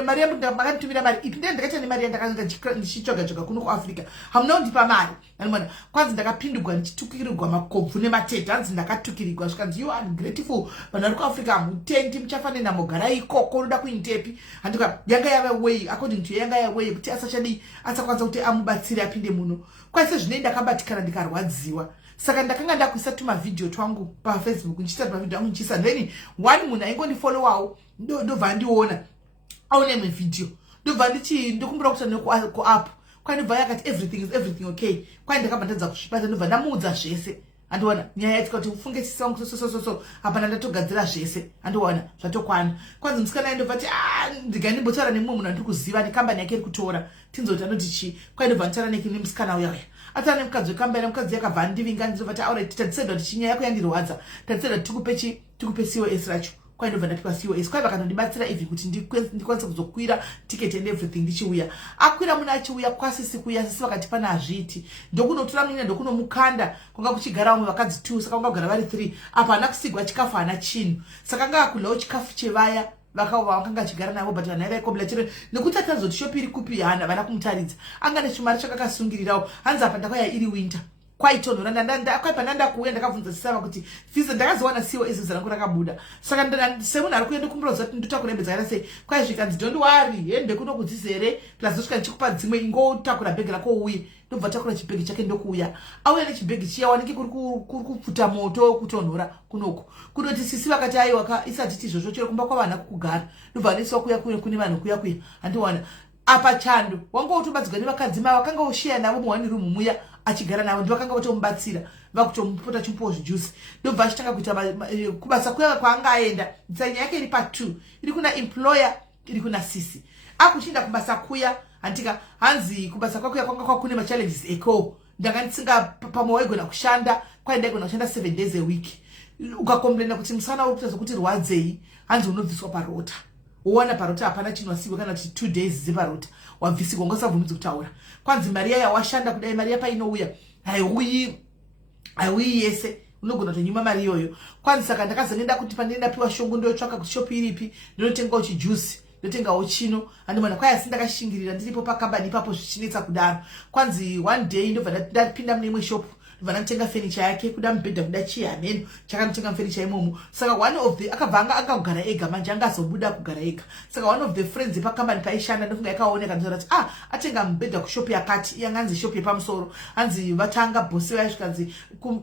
mari yangu makanditumira mari ipi, ndiye ndakaita nemari yandakanga ndichitsvaga kuno kuAfrica, hamuna kundipa mari. Handimaona kwanzi ndakapindurwa ndichitukirirwa makobvu nematete, hanzi ndakatukirirwa zvikanzi you are ungrateful, vanhu vari kuAfrica hamutendi, muchafanira mogara ikoko, unoda kuintepi. Handika yanga yava way according to yanga yava way kuti asachadi asakwanisa kuti amubatsire apinde muno. Kwase zvine ndakabatikana ndikarwadziwa. Saka ndakanga ndakuisa tuma video twangu pa Facebook, nchita tuma video angu nchisa, then one munhu aingondifollowawo ndobva ndiona aone me video ndobva ndichi ndokumbura kuti ku app kwandibva yakati everything is everything okay, kwani ndakabva ndadza kusvipata ndobva ndamuudza zvese. Andiwana nyaya yatika kuti ufunge sisi wangu so hapana ndatogadzira zvese. Andiwana zvatokwana. Kwanzi musikana ndobva ati ndiganimbotaura nemumwe munhu andiri kuziva nekambani yake iri kutora tinzoti anoti chi, kwani ndobva nditaura nemusikana uya atana nemukadzi wekambani, mukadzi yakabva ndivinga ndizova ati alright tatisaidwa kuti chinyaya yako yandirwadza, tatisaidwa kuti tikupe COS racho. Kwani ndobva ndatipa COS, kwai vakanondibatsira even kuti ndikwanise kuzokwira ticket and everything ndichiuya. Akwira munhu achiuya kwasisi kuya, sisi vakati pana hazviti ndokunotora munyanya ndokunomukanda kwanga kuchigara vamwe vakadzi 2, saka vanga kugara vari 3 apa hana kusigwa chikafu hana chinhu, saka anga akudlawo chikafu chevaya vakanga chigara navo, but vanhu vaikombla chero nekuti atazoti shopi iri kupi hana vana kumutaridza, anga nechimari chakakasungirirawo. Hanzi apa ndakauya iri winter kwaitonhora kwaipa ndandakuuya ndakabvunza sisava kuti visa ndakazowana COS zangu rakabuda, saka semunhu ari kuenda kumburoza kuti ndotakurembedza kana sei, kwai zvikanzi don't worry hembe kuno kudzizere plus zvosvika ndichikupa dzimwe ingotakura bhegi rako uye. Ndobva takura chibhegi chake ndokuuya, auya nechibhegi chiya wanike kuri kupfuta moto kutonhora kunoku kunoti sisi vakati aiwa isati tizvozvo chero kumba kwavanhu kugara. Ndobva nesiwa kuya kune vanhu kuya handiwana apa chando wangu utobatsirwa nevakadzi mava vakanga ushiya navo muwani rumu muya achigara navo ndivakanga vatomubatsira. vakutomupota chimpowo zvijuice ndobva achitanga kuita kubasa kuya kwaanga aenda design yake iri pa2 iri kuna employer iri kuna sisi akuchinda kubasa kuya antika hanzi kubasa kwakuya kwanga kwakune machallenges eko ndanga nditsinga pamwe waigona kushanda kwai ndaigona kushanda 7 days a week ukakomplaina kuti musana uri kuita zokuti rwadzei hanzi unobviswa parota uona parota hapana chinwasiwe kana kuti 2 days zeparota wabvisigwa ngosabvumidzi kutaura kwanzi mari yaya washanda kudai mari yapa inouya haiuyi yese unogona kutonyima mari iyoyo kwanzi saka ndakazonenda kuti pandindapiwa shongo ndotsvaka kuti shopi iripi ndinotengawo chijuice ndotengawo chino andimona kwai asi ndakashingirira ndiripo pakambani ipapo zvichinetsa kudaro kwanzi one day ndobva ndapinda mune imwe shopu ndobva ndanotenga furniture yake kuda mubhedha kuda chii hameno chakanotenga furniture imomo saka one of the akabva angagara ega manje angazobuda kugara ega saka one of the friends pakambani paishanda ndofunga yakaoneka ndizora kuti atenga mubhedha kushopu yakati yanganzi shopu yepamusoro hanzi vatanga bhosi vaisvikanzi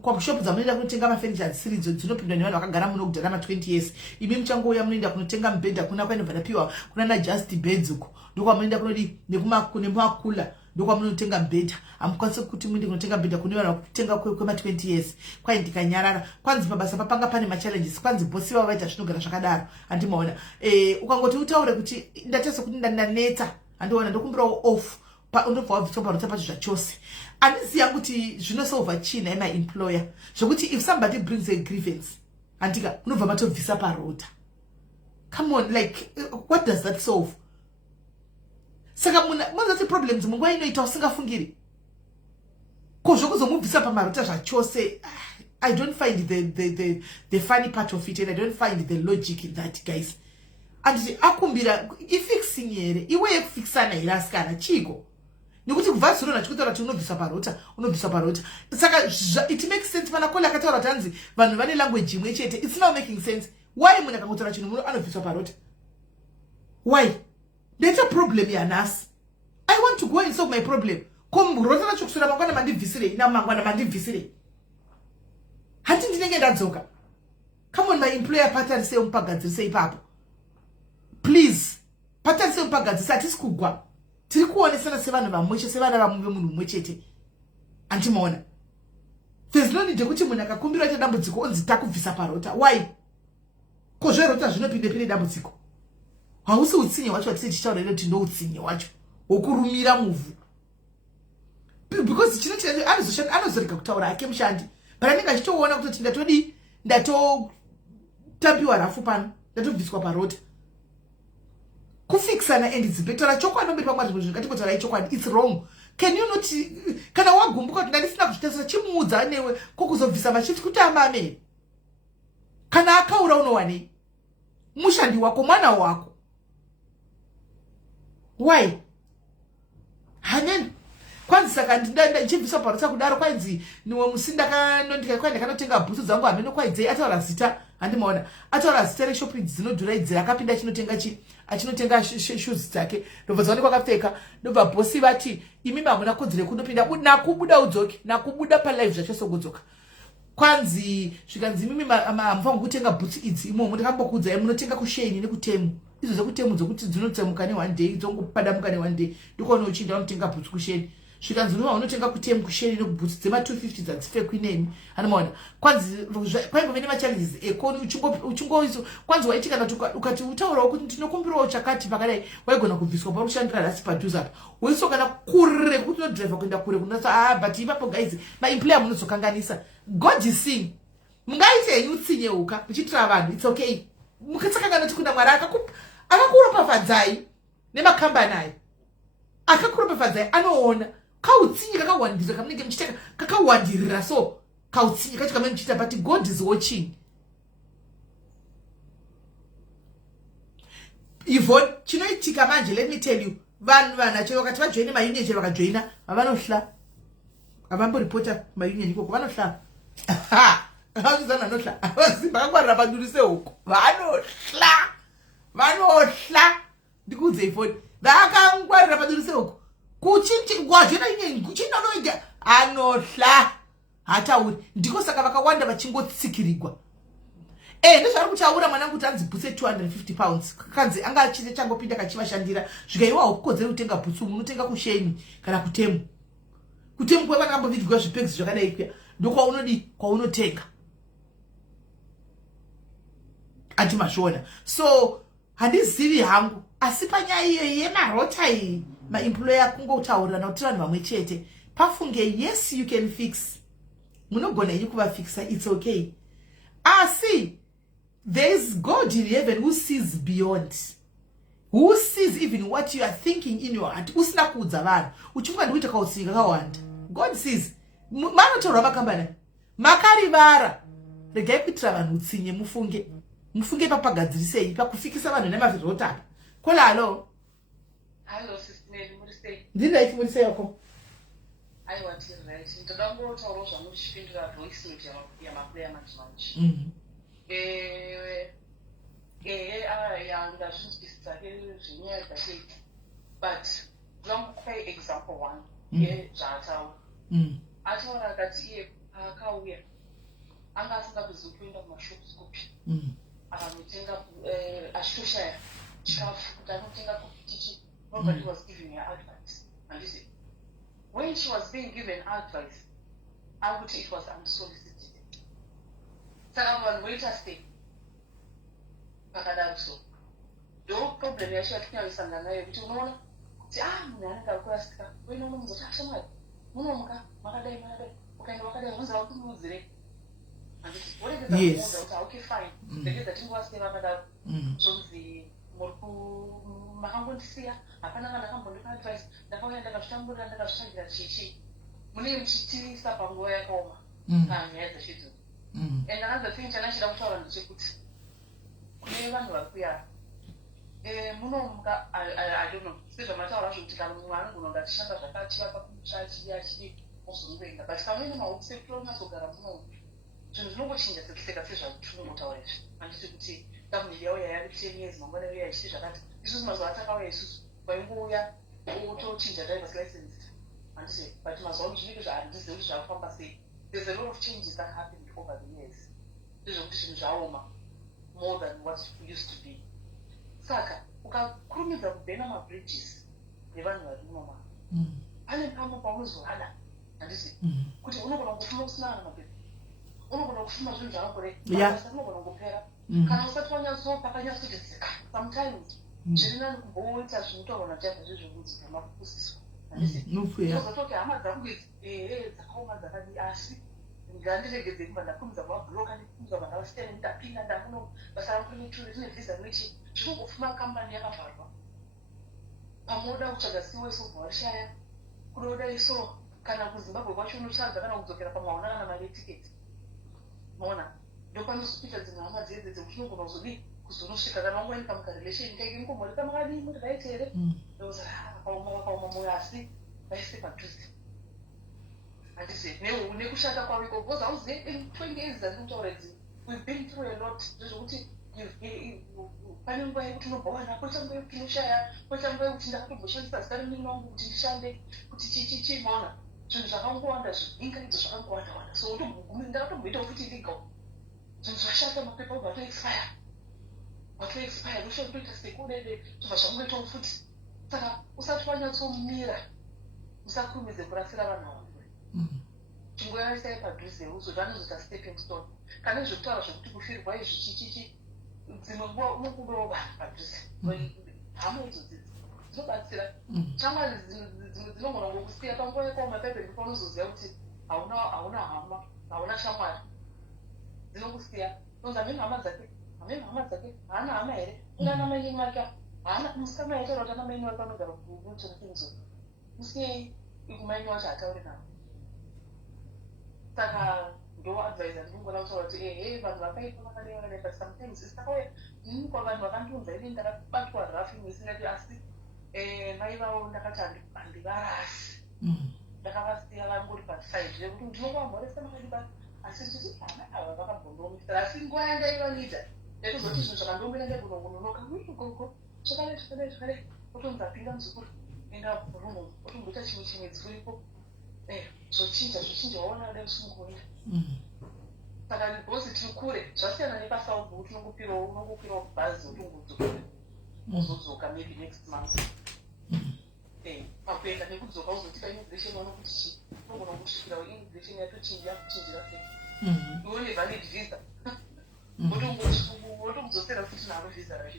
kwashopu dzamunoenda kunotenga mafurniture adzisiridzo dzinopindwa nevanhu vakagara muno kudhara ma20 years imi muchangouya munoenda kunotenga mubhedha kuna kwainobva ndapiwa kuna najust beds uko ndokwamunoenda kunodi nekumakula ndokwamunotenga mubhedha hamukwanisi kuti muende kunotenga mubhedha kune vanhu vakutenga kwema20 years kwai ndikanyarara kwanzi pabasa papanga pane machallenges kwanzi bhosi vavo vaita zvinogara zvakadaro handimaona ukangoti utaure kuti ndatesa kuti ndanetsa handiona ndokumbirawo off ndobva wabviswa parota pacho zvachose handiziva kuti zvinosolva china ema employer zvokuti if somebody brings a grievance handika unobva matobvisa parota come on like what does that solve saka munazati problems munguva inoita usingafungiri kozvokuzomubvisa pamarota zvachose I don't find the funny part of it and I don't find the logic in that guys anditi akumbira ifixing here iwe yekufixana here asikana chiko nekuti kubva zuro nachikutaura kuti unobviswa parota saka it makes sense pana kole akataura kuti hanzi vanhu vane language imwe chete it's not making sense why munhu akangotaura chinhu muno anobviswa parota why there's a problem yanasi I want to go and solve my problem komurota nacho kusura mangwana mandibvisire ina mangwana mandibvisire hati ndinenge ndadzoka come on my employer patarise umpagadzirise ipapo please patarise umpagadzirise hatisi kugwa tiri kuonesana sevanhu vamwechete sevana vamunhu mumwe chete andimaona there's no need yekuti munhu akakumbira ita dambudziko onzi takubvisa parota why kozverota zvinopinde dambudziko hausi utsinye wacho watise tichitaura kuti ndo utsinye wacho wokurumira muvhu because anozorega kutaura hake mushandi but anenge achitoona kutoti ndatotapiwa rafu pano ndatobviswa parota kufixana and it's better chokwadi mberi pamwe zvimwe zvingatikotaura chokwadi it's wrong can you not kana wagumbuka kuti ndisina kuzvitesa chimuudza newe kokuzobvisa machiti kuti amame kana akaura unowanei mushandi wako mwana wako why hanen kwanzi saka ndichibviswa parota kudaro kwanzi niwe musi ndakanotenga bhutsu dzangu hameno kwaidzei ataura zita handimaona ataura zita reshopu idzi dzinodhura idzi akapinda achinotenga shoes dzake ndobva dzaonekwa akapfeka ndobva bhosi vati imi hamuna kodzero yekunopinda nakubuda udzoke nakubuda palive zvachosogudzoka kwanzi zvikanzi mimi hamfangu kutenga bhutsu idzi imomo ndakambokuudzai munotenga kusheni nekutemu idzo dzekutemu dzokuti dzinotsemuka ne1 day dzongopadamuka ne1 day ndikona uchinda unotenga bhutsu kusheni zvikanzi nova unotenga kutemu kusheni nekubhutsu dzema250 dzadzipfekwi nemi hanomaona kwanzi kwaingove nemachallenges ekoni uchingoiso kwanzi waiti kana ukati utaurawo kuti ndinokumbirawo chakati pakadai waigona kubviswa pakushandira rasi padhuze apa woisokana kure kuti unodhiraivha kuenda kure kunasa but ipapo guys maemployer munozokanganisa god is seeing mungaitei utsinyeuka muchitira vanhu it's okay mukatsakangana kuti kuna mwari akakuropafadzai nemakambani ayo akakuropafadzai anoona kautsinyi kakawandira kamunenge muchiteka kakawandirira so kautsinyi kacho kamene muchita but god is watching Yvonne chinoitika manje let me tell you vanhu vanacho vakati vajoine maunion chero vakajoina vanohla avamboripota maunion ikoko vanohla havazvizana vanohla vakangwarira padurise huko vanohla ndikuudze Yvonne vakangwarira padurise huko kuchiwajoina union kuchinonoita anohla hatauri ndiko saka vakawanda vachingotsikirigwa ndezvari kutaura mwanangu kuti anzi bhutsu 250 pounds kanzi anga achite changopinda kachivashandira zvikaiwa hukukodzeri kutenga bhutsu munotenga kusheni kana kutemu kwevana kambovidywa zvipegisi zvakadai kuya ndokwaunodi kwaunotenga ati mashona. So handizivi hangu asi panyaya iyeyi yemarota iyi maemployer kungotaurirana kuti vanhu vamwe chete pafunge yes you can fix, munogona iyi kuvafixa, it's okay. Asi there is God in heaven who sees beyond, who sees even what you are thinking in your heart. Usina kuudza vanhu uchinga ndikuita kautsika kawanda. God sees. Manotaura makambana makarivara, regai kuitira vanhu utsinye, mufunge papagadzirisei pakufikisa vanhu nemazvirota apa. Kola alo. Hello sister, muri sei? Ndindaiti muri sei yako? Aiwa tiri right. Ndodangotaura zvamuchipindura voice note yamaplayer manje. Ndazvinzwisisa zvenyaya dzake, but ndodakupa example one yezvaataura. Ataura akati iye paakauya anga asingakuzivi kuenda kumashops kupi, akanotenga ashosha chikafu kuti anotenga kopitichi. Nobody was giving her advice. And you see, when she was being given advice, I would say it was unsolicited. Saka vanhu voita sei pakadaro so. Ndo problem yacho yatinyawisangana nayo kuti unoona kuti munhu anenge akurasika uine unomuzoti ashamwari munomuka makadai ukaenda wakadai unozava kuti mudzire. Yes. Okay fine. Ndekeza tingwasike vakadaro zvonzi makangondisiya hapana kana akambondipa advice, ndakauya ndakazvitamburira ndakazvitsvagira chichi, mune muchitivisa panguva yakaoma panyaya dzezvidzo. And another thing chanachida kutaura ndechekuti kune vanhu vari kuyara munomuka, I don't know, sezvamataura zvo kuti kana mumwe anogona kunge atishanda zvakati vakakumusha achidi ozongoenda, but kamweni mahopsekuro unazogara muno zvinhu zvinongochinja sekuseka sezvatinongotaura izvi. Handiti kuti government yauya yari 10 years mangwana uya ichiti zvakati, isusu mazuva atakauya isusu waingouya wotochinja drivers license. Handiti, but mazuva zvinenge zvahandizivi kuti zvakufamba sei. There's a lot of changes that happened over the years. Ndezvokuti zvinhu zvaoma more than what it used to be. Saka ukakurumidza kubhena mabridges nevanhu vari muno pane pamwe paunozorada. Handiti, kuti unogona kufuma usina kana mapepa, unogona kufuma zvinhu zvakangoreka unogona kungopera kana usati pakanyatsodzeka. Sometimes zviri nani kumboita zvinotaurwa naJehovha zvezvokudzi zvamakusiswa. Ndozoti hama dzangu dzakaoma dzakadi, asi ngandiregedze kuva ndakumidza kuvabhuroka ndikumidza kuva ndavasitene ndapinda ndamuno basa rangu rineturi rine vhisa rinoti zvinongofuma kambani yakavharwa. Pamoda kutsvaga siweso ubva washaya, kunoda iso kana kuZimbabwe kwacho unotsvaga kana kudzokera pamwaona kana mari yetiketi. Maona ndopanozopita dzimwe hama dzedze dzekuti unogona kuzodii kuzonosvika kana wangoenda pamukarelation kaiki mukombori kamakadii muri raiti here ndoza vakaoma moyo asi vaise padhuze. Handisi nekushata kwaviko because hauzive 20 years dzandikutaura idzi we've been through a lot. Zvezvokuti pane nguva yekuti unobva wana poita nguva yekuti unoshaya, poita nguva yekuti ndakatomboshandisa zita remini wangu kuti ndishande kuti chichichi. Maona zvinhu zvakangowanda zviningaidzo zvakangowanda so ndakatomboitawo futi legal zvinhu zvashata mapepa obva atoexpire ushotoita sekudede zvobva zvamunoitawo futi. Saka usati wanyatsomira usakurumidze kurasira vanhu ava chingoyarisai padhuze uzoti vanozoita stepping stone. Kana zvekutaura zvekuti kufirwa izvi chichichi dzimwe nguva unokudawo vanhu padhuze. Hama idzodzi dzinobatsira. Shamwari dzimwe dzinogona ngokusiya panguva yakaoma pepe ndipo unozoziva kuti hauna hama, hauna shamwari, dzinokusiya. Unonzi hamene hama dzake haana hama here, unana mai make haana musikana yaitaura kuti ana maini wake vanogara kuchanakinzo musiyei ikumaini wacho hatauri navo. Saka ndo advisor ndingona kutaura kuti vanhu vakaipa vakadai, but sometimes isakauya kwa vanhu vakandiunza ini ndakabatwa rafu imwe isingati asi mai vavo ndakati handivarasi, ndakavasiya vangori paside rekuti ndinongavamhoresa makadibasa asi nditi hama ava vakambondomisira asi nguva yandaivanoita ndekuzoti zvinhu zvakandomira ndekunongononoka gogo zvakadai otonzi apinda muzukuru enda rumu otomboita chimwe dziripo zvochinja waona da usimukuenda. Saka bhosi tiri kure zvasiyana nepasaubu kuti unongopirawo bhazi utongodzokera uzodzoka maybe next month. Pakuenda nekudzoka uzotika immigration waona kuti unogona kusvikira immigration yatochinja kuchinjira sei ione valid visa wotokudzosera futi naro visa racho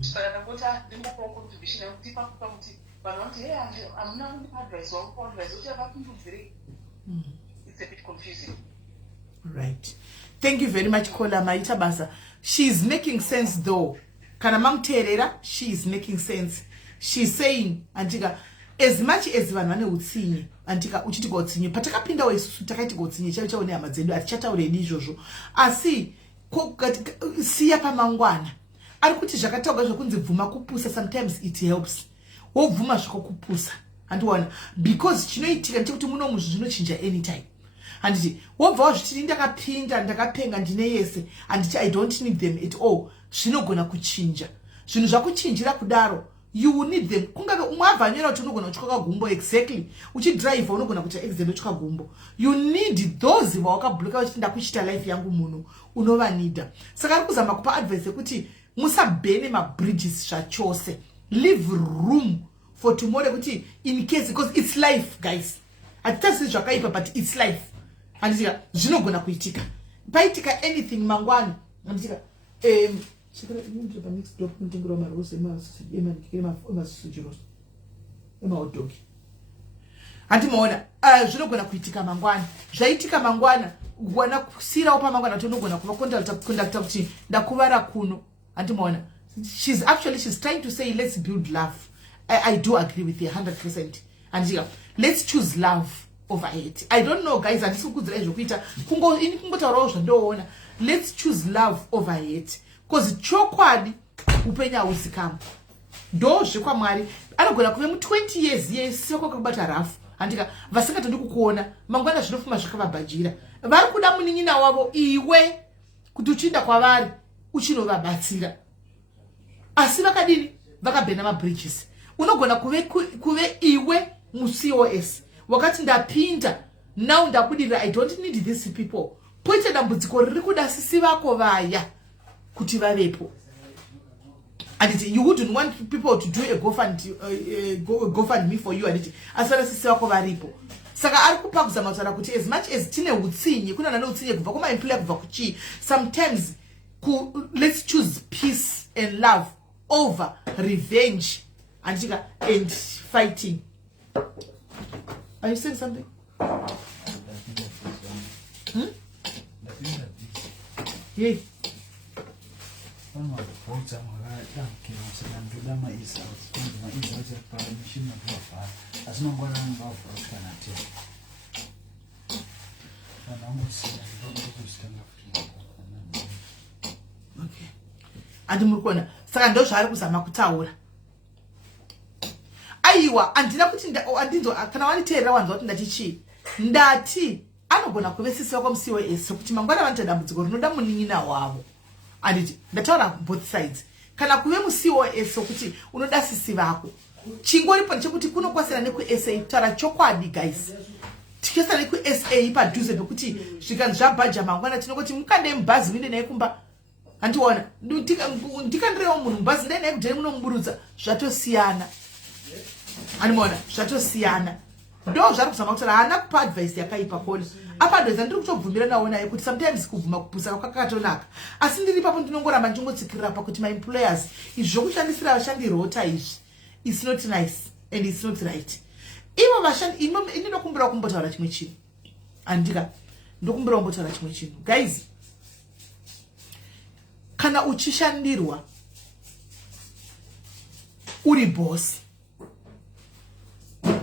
saka ndangoti ndingopawo contribution yakuti ipakupa kuti vanhu vanoti hey hamuna kundipa advice wakupa advice kuti akapindudzirei. It's a bit confusing. Right. Thank you very much, Kola Maita Basa. She's making sense though. Kana mamterera, she is making sense. She's saying, Antika, as much as vanwane utsinye, Antika uchiti gotsinye, patakapinda wesu takaiti gotsinye, chawe chawe ne amadzendo, atichata uredi izvozvo. Asi, siya pamangwana. Ari kuti zvakataurwa zvokunzi bvuma kupusa, sometimes it helps. Wobvuma zvokupusa. Andiwana, because chinoitika ndechekuti munomu zvinochinja anytime. Handiti wobva wazviti ndakapinda ndakapenga ndine yese handiti I don't need them at all. Zvinogona kuchinja. Zvinhu zvakuchinjira kudaro, you will need them. Kungabe umwe abvanyera kuti unogona kutyoka gumbo, exactly. Uchidrive unogona kuita example utyoka gumbo. You need those vawakabloka vachiti ndakuchita life yangu munhu unovanida. Saka ari kuzama kupa advice yekuti musabhene mabridges zvachose. Leave room for tomorrow kuti in case, because it's life guys. Hatitasi zvakaipa but it's life. Andika zvinogona kuitika. Paitika anything mangwani. Andika shikara ndinopa next drop ndingiro marose ema odogi. Andimaona zvinogona kuitika mangwani. Zvaitika mangwana wana kusira upa mangwana tonogona kuva conduct kuti ndakuvara kuno. Andimaona she's trying to say let's build love. I do agree with you 100%. Andika let's choose love over hate. I don't know guys, and sikudzira izvokuita kungotaurawo zvandoona. Let's choose love over hate, because chokwadi upenyu hauzikamwa. Ndo zvekwamwari anogona kuve mu20 years yese kwakubata rafu. Andika vasingatodi kukuona mangwana zvinofuma zvakavabhajira. Vari kuda munin'ina wavo iwe kuti uchinda kwavari uchinovabatsira. Asi vakadini vakabhena mabridges. Unogona kuve iwe muCOS wakati ndapinda now ndabudira I don't need these people. Poita dambudziko riri kuda sisi vako vaya kuti vavepo. And you wouldn't want people to do a GoFundMe for you, and asara sisi vako varipo. Saka ari kupa kuzama kutaura kuti as much as tine utsinye kuna nane utsinye kubva kuma employer kubva kuchi, sometimes let's choose peace and love over revenge and fighting. Are you saying something? Yeah. Okay. And murikona saka ndo zvari kuzama kutaura. Aiwa andina kuti andinzo kana waniteerera wanzwa kuti ndatichi ndati anogona kuvesisa kwa muCOS kuti mangwana vanota dambudziko rinoda munin'ina wavo. Anditi ndataura both sides. Kana kuve muCOS kuti unoda sisi vako chingoripo chekuti kunokwasira nekuSA tara chokwadi guys. Tikesa nekuSA padhuze pekuti zvikanzi zvabhaja mangwana tinokoti mukande mubhazi muinde naye kumba. Andiona ndikandirewo munhu mubhazi ndaye naye kudhari munomuburutsa zvatosiyana. Animona zvatosiyana. Ndo zvari kuzama kutaura haana kupa advice yakaipa kona. Apa advice ndiri kutobvumira nawo naye kuti sometimes kubvuma kupusa kwakatonaka. Asi ndiri papo ndinongoramba ndingotsikirira pakuti my employers izvi zvokushandisira vashandi rota izvi it's not nice and it's not right. Ivo vashandi ndinokumbira kumbotaura chimwe chinhu. Andika ndokumbira kumbotaura chimwe chinhu. Guys, kana uchishandirwa uri boss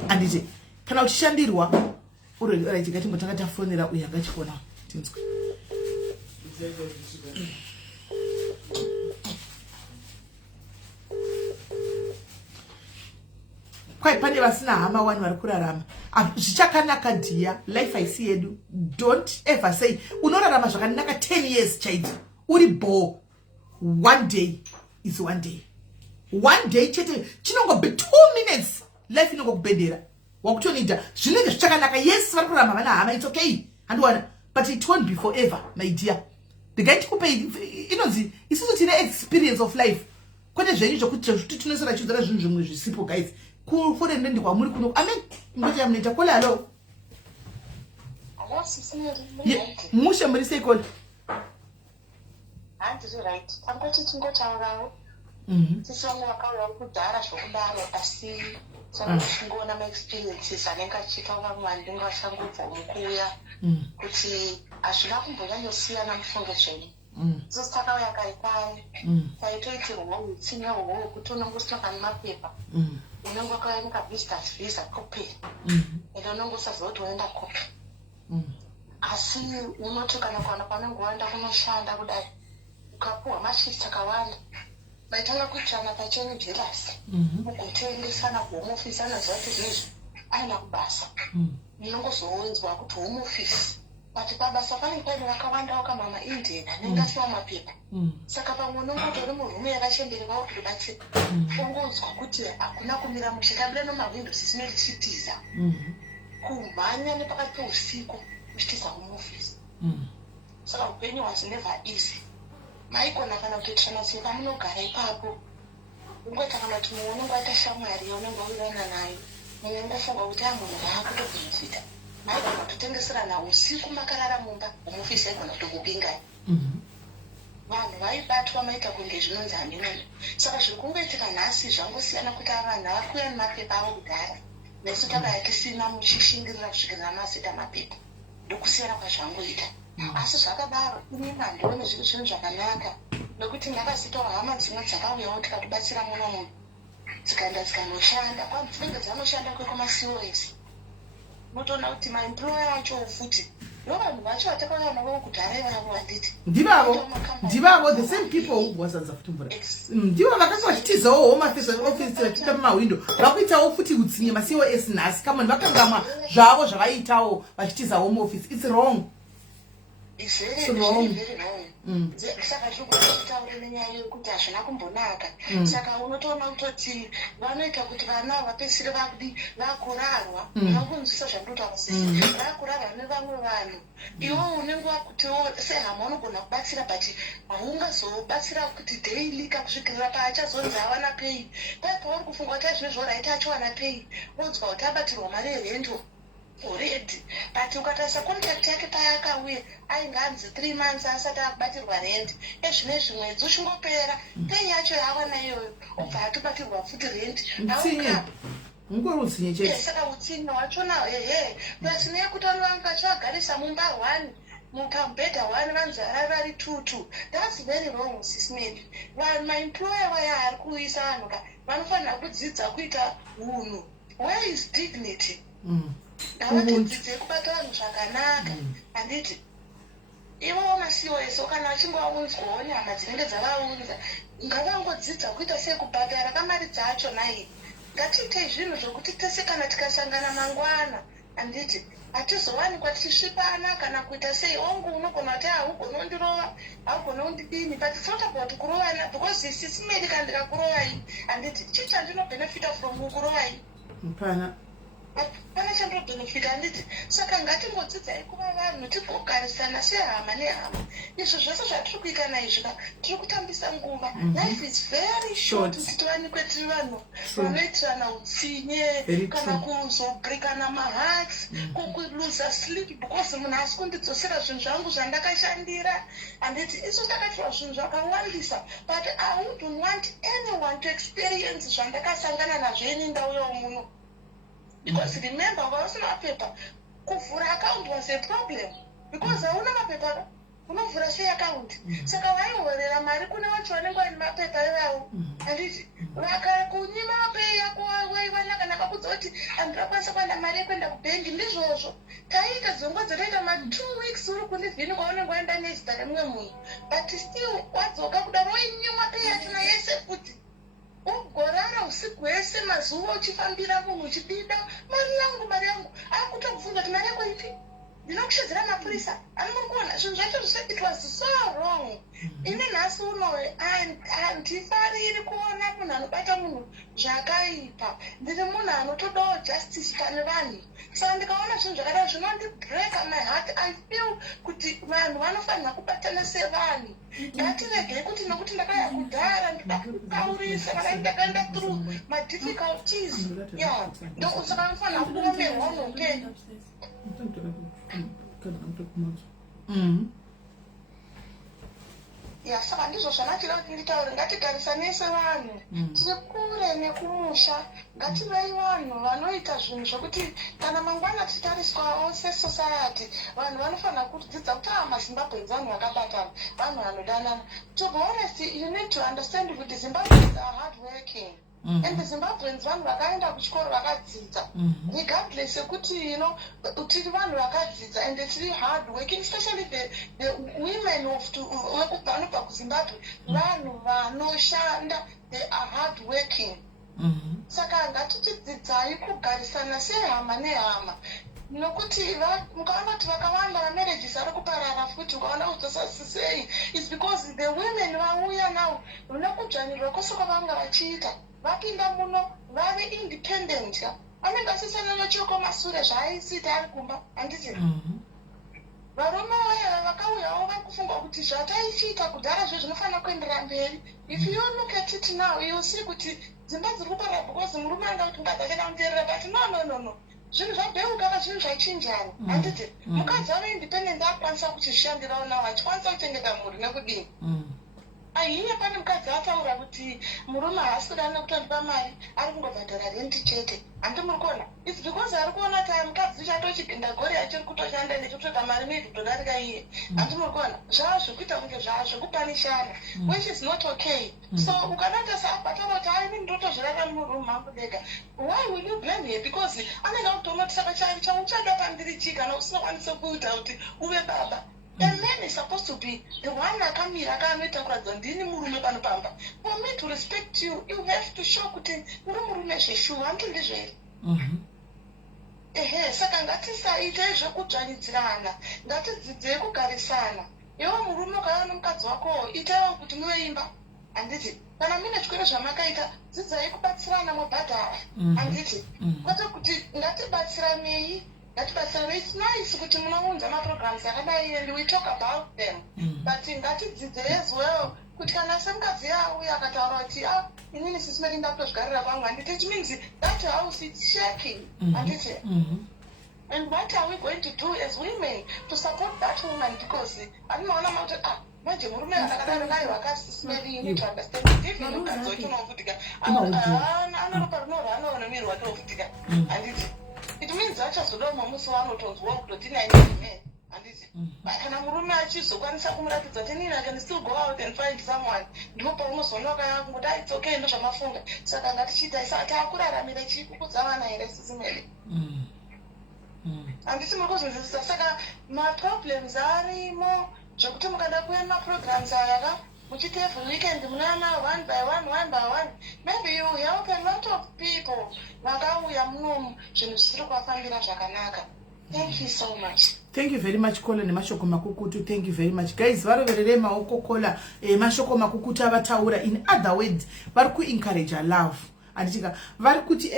anditi kana uchishandirwa uri tigati mbotanga tafonera uya ngachifona tinzwe kwai pane vasina hama wani vari kurarama zvichakanaka dia life I see yedu. Don't ever say unorarama zvakanaka 10 years chaidzo uri bo. One day is one day. One day chete chinongobe 2 minutes life inongokubendera wakutonida zvinenge zvichakanaka. Yes vari kurarama vana hama, it's okay handwana, but it won't be forever my dear. The guy tikupe inonzi isusu tine experience of life kwete zvenyu zvokuti tinosara chiudzana zvinhu zvimwe zvisipo guys. Kufore ndendi kwamuri kuno amen ngoti amunoita kola. Hello mushe muri seikoni handiri right tangoti tingotaurawo sisi vangu vakauya kudhara zvokudaro asi saka tichingoona maexperiences anenge achitaura mumandingo ashangobva mukuuya kuti hazvina kumbonyanyosiyana mufundo dzvenyu sisi takauya kaikai taitoitirwawo utsinye hwohwo kuti unenge usinoka nemapepa unenge wakauya nekavisitors visa kopera ende unenge usaziva kuti unoenda kopi asi unoti kana kuwana kwanenge waenda kunoshanda kudai ukapuhwa mashifts akawanda maitanga kuitirana pachenyu jelasi mugotengesana kuhome ofisi anaziva kuti zvinezvi aina kubasa munongozounzwa kuti home ofisi but pabasa panenge paine vakawanda wakamama indian anenge asiwa mapepa saka pamwe unongotori murume yakachembereka kuti rubatsira ongozwa kuti hakuna kumira mushe tabira nomahwindo sisine tichitiza kumhanya nepakati peusiku muchitiza home office saka upenyu was never easy maikona kana kuti tranaseva munogara ipapo ungoita kana kuti mumwe unenge waita shamwari yaunenge wawirirana nayo mumwe ungofunga kuti munhu vaakutobhenefita maigona kutotengeserana usiku makarara mumba homofisi yaigona kutokupingai vanhu vaibatwa maita kunge zvinonzi haminana saka zviri kungoitika nhasi zvangosiyana kuti vanhu avakuya nemapepa avo kudhara nesu takaya tisina muchishingirira kusvikirira mazita mapepa ndokusiyana kwazvangoita asi zvakadaro ini mandione zviri zvinhu zvakanaka nekuti ndakazitawo hama dzimwe dzakauyawo tikatibatsira muno munhu dzikaenda dzikanoshanda kwanzi dzinenge dzanoshanda kwekumaCOS motoona kuti maemployer acho futi vanhu vacho vatakauya navo kudhara ivavo handiti ndivavo the same people wasanza kutumbura ndivo vakanga vachitizawo home office vachita mumawindo vakuitawo futi utsinye maCOS nhasi kamani vakangamwa zvavo zvavaitawo vachitiza home office. It's wrong. It's very wrong. Saka zvikuitaura nenyaya yekuti hazvina kumbonaka. Saka unotoona kutoti vanoita kuti vana vapedzisire vakurarwa vakunzwisa zvandotaura sesi vakurarwa nevamwe vanhu iwo unenge wakutiwo sehama unogona kubatsira but haungazobatsira kuti daily kakusvikirira paachazonzi havana pei pauri kufunga kuti azvinezvo raita achiwana pei wonzwa kuti abatirwa mari yerento already but ukatarisa contract yake paakauye ainge anzi 3 months asati akubatirwa rent ezvinezvi mwedzi uchingopera pei yacho yawana iyoyo obva atobatirwa futi rent ngorutsinye chete saka utsinye wachona plus neyekuti vanhu vachivagarisa mumba 1 mupamubhedha 1 vanzi vari 2. That's very wrong sismedi. Maemployer vaya ari kuisa vanhu ka vanofanira kudzidza kuita hunhu. Where is dignity? Ngavadzidze kubata vanhu zvakanaka handiti ivo maCOS kana vachinge vaunzwawo nyama dzinenge dzavaunza ngavangodzidza kuita sekubhadhara kamari dzacho nai ngatiite zvinhu zvokuti tese kana tikasangana mangwana handiti hatizowanikwa tichisvipana kana kuita sei ongu unogona kuti haugona undirova haugona undidini but tinotakuva kuti kurovana because isisimedi kana ndikakurovai handiti chii chandinobhenefita from kukurovai pana chandobhenefita handiti saka ngatingodzidzai kuva vanhu tigogarisana sehama nehama izvo zvese zvatiri kuita naizvi tiri kutambisa nguva life is very short kuti tiwanikwe tiri vanhu vanoitirana utsinye kana kuzobrekana mahearts kuluza sleep because munhu asi kundidzosera zvinhu zvangu zvandakashandira handiti isu takatirwa zvinhu zvakawandisa but I wouldn't want anyone to experience zvandakasangana nazvo ini ndauyawo muno. Because remember, usina mapepa kuvhura account was a problem because hauna mapepa unovhura sei account saka vaihorera mari kune vacho vanenge vaine mapepa ivavo handiti vakakunyima mapei yako waiwana kana vakudza kuti handikakwanisa kuwana mari yekuenda kubhengi ndizvozvo taita dzongo dzinoita ma2 weeks uri kundivhini kwaunenge waenda nezita remumwe munhu but still wadzoka kudaro oinyima mapei yachona yese futi ugorara usiku hwese mazuva uchifambira munhu uchidida mari yangu akutobvunza kuti mari yako ipi ndinokushedzera mapurisa anomurikuona zvinhu zvacho zvose it was so wrong ine nhasi uno handifariri kuona munhu anobata munhu zvakaipa ndiri munhu anotodawo justice pane vanhu saka ndikaona zvinhu zvakadaro zvinondibreaka my heart. I feel kuti vanhu vanofanira kubatana sevanhu ngatiregei kuti nokuti ndakaya kudhara ndikakurisa kana ndakaenda through madifficulties saka vanofanira kuomerwa mupenyu ya saka ndizvo zvanachida kuti nditaure ngatigarisane sevanhu tiri kure nekumusha ngativei vanhu vanoita zvinhu zvokuti kana mangwana tichitariswawo sesociety vanhu vanofanira kudzidza kuti mazimbabwe vanhu vakabatana vanhu vanodanana. To be honest, you need to understand kuti Zimbabweans are hard working and the Zimbabweans vanhu vakaenda kuchikoro vakadzidza regardless ekuti tiri vanhu vakadzidza and tiri hard working, especially the women vanobva kuZimbabwe vanhu vanoshanda, they are hard working. Saka ngatichidzidzai kugarisana sehama nehama, nokuti mukaona kuti vakawanda vamarriages ari kuparara futi ukaona kudzosasisei is because the women vauya now nokudzvanirwa kwose kwavanga vachiita vapinda muno vave independent, anenge asisana nochoko masure zvaaisita ari kumba. Handiti varume vaya vakauyawo vakufunga kuti zvataichiita kudhara zvo zvinofanira kuenderera mberi. If you look at it now you see kuti dzimba dziri kuparara because murume anga kuti ngadzachada kunderera, but no zvinhu zvabheuka zvinhu zvachinjana. Handiti mukadzi ave independent akwanisa kuchizvishandirawo nawo achikwanisa kuchengeta mhuri nekudini. Aiye pane mukadzi ataura kuti murume haasi kuda nekutondipa mari, ari kungobhadhara renti chete. Handi muri kuona, it's because ari kuona kuti mukadzi uchatochipinda gori achiri kutoshanda nechitsvaka mari maybe kutodarika iye. Handi muri kuona, zvazvo kuita kunge zvazvokupanishana, which is not okay. So ukanota saabhatana kuti aini ndotozvirara murume akudega, why will you blame her? Because anenge akutoona saka chauchada pandiri chii kana usinokwanisa kuita kuti uve baba. The man is supposed to be the one akamira akaanoita kuratidza ndini murume pano pamba. For me to respect you, you have to show kuti uri murume zveshuwa, hanti ndizvere. Saka ngatisaite zvekudzvanidzirana, ngatidzidzei kugarisana. Iwe murume ukaona mukadzi wako itawo kuti muve imba. Handiti kana mine chikoro zvamakaita dzidzai kubatsirana mubhadhara. Handiti kwete kuti ngatibatsiranei. It's nice kuti munounza maprograms akadai and we talk about them. But ngatidzidze as well kuti kana semukadzi yauya akataura kuti inini sisi merinda kutozvigarira kwangu, handiti it means that house is shaking. Handiti and what are we going to do as women to support that woman? Because anoona kuti manje murume akadaro naye wakasismeri, you need to understand if you look at what you know futika anoropa rinoro anoona miri wake wofutika. Handiti it means achazoda mamusi wanotonzwa kutodina ine. Handiti kana murume achizokwanisa kumuratidza kuti nini I can still go out and find someone, ndipo paunozonoka yangu it's okay ndo zvamafunga. Saka ngatichiita isa taakuraramira chikukudza vana here sisimeli. Handiti muri kuzvinzwisisa. Saka maproblems arimo zvokuti mukada kuenda maprograms aya muchiti every weekend munana one by one, maybe you help a lot of people vakauya munomu zvinhu zvisiri kuvafambira zvakanaka. Thank you so much. Thank you very much Kola nemashoko makukutu. Thank you very much guys. Varoverere maoko Kola mashoko makukutu avataura. In other words vari kuencourage love. Anditika vari kuti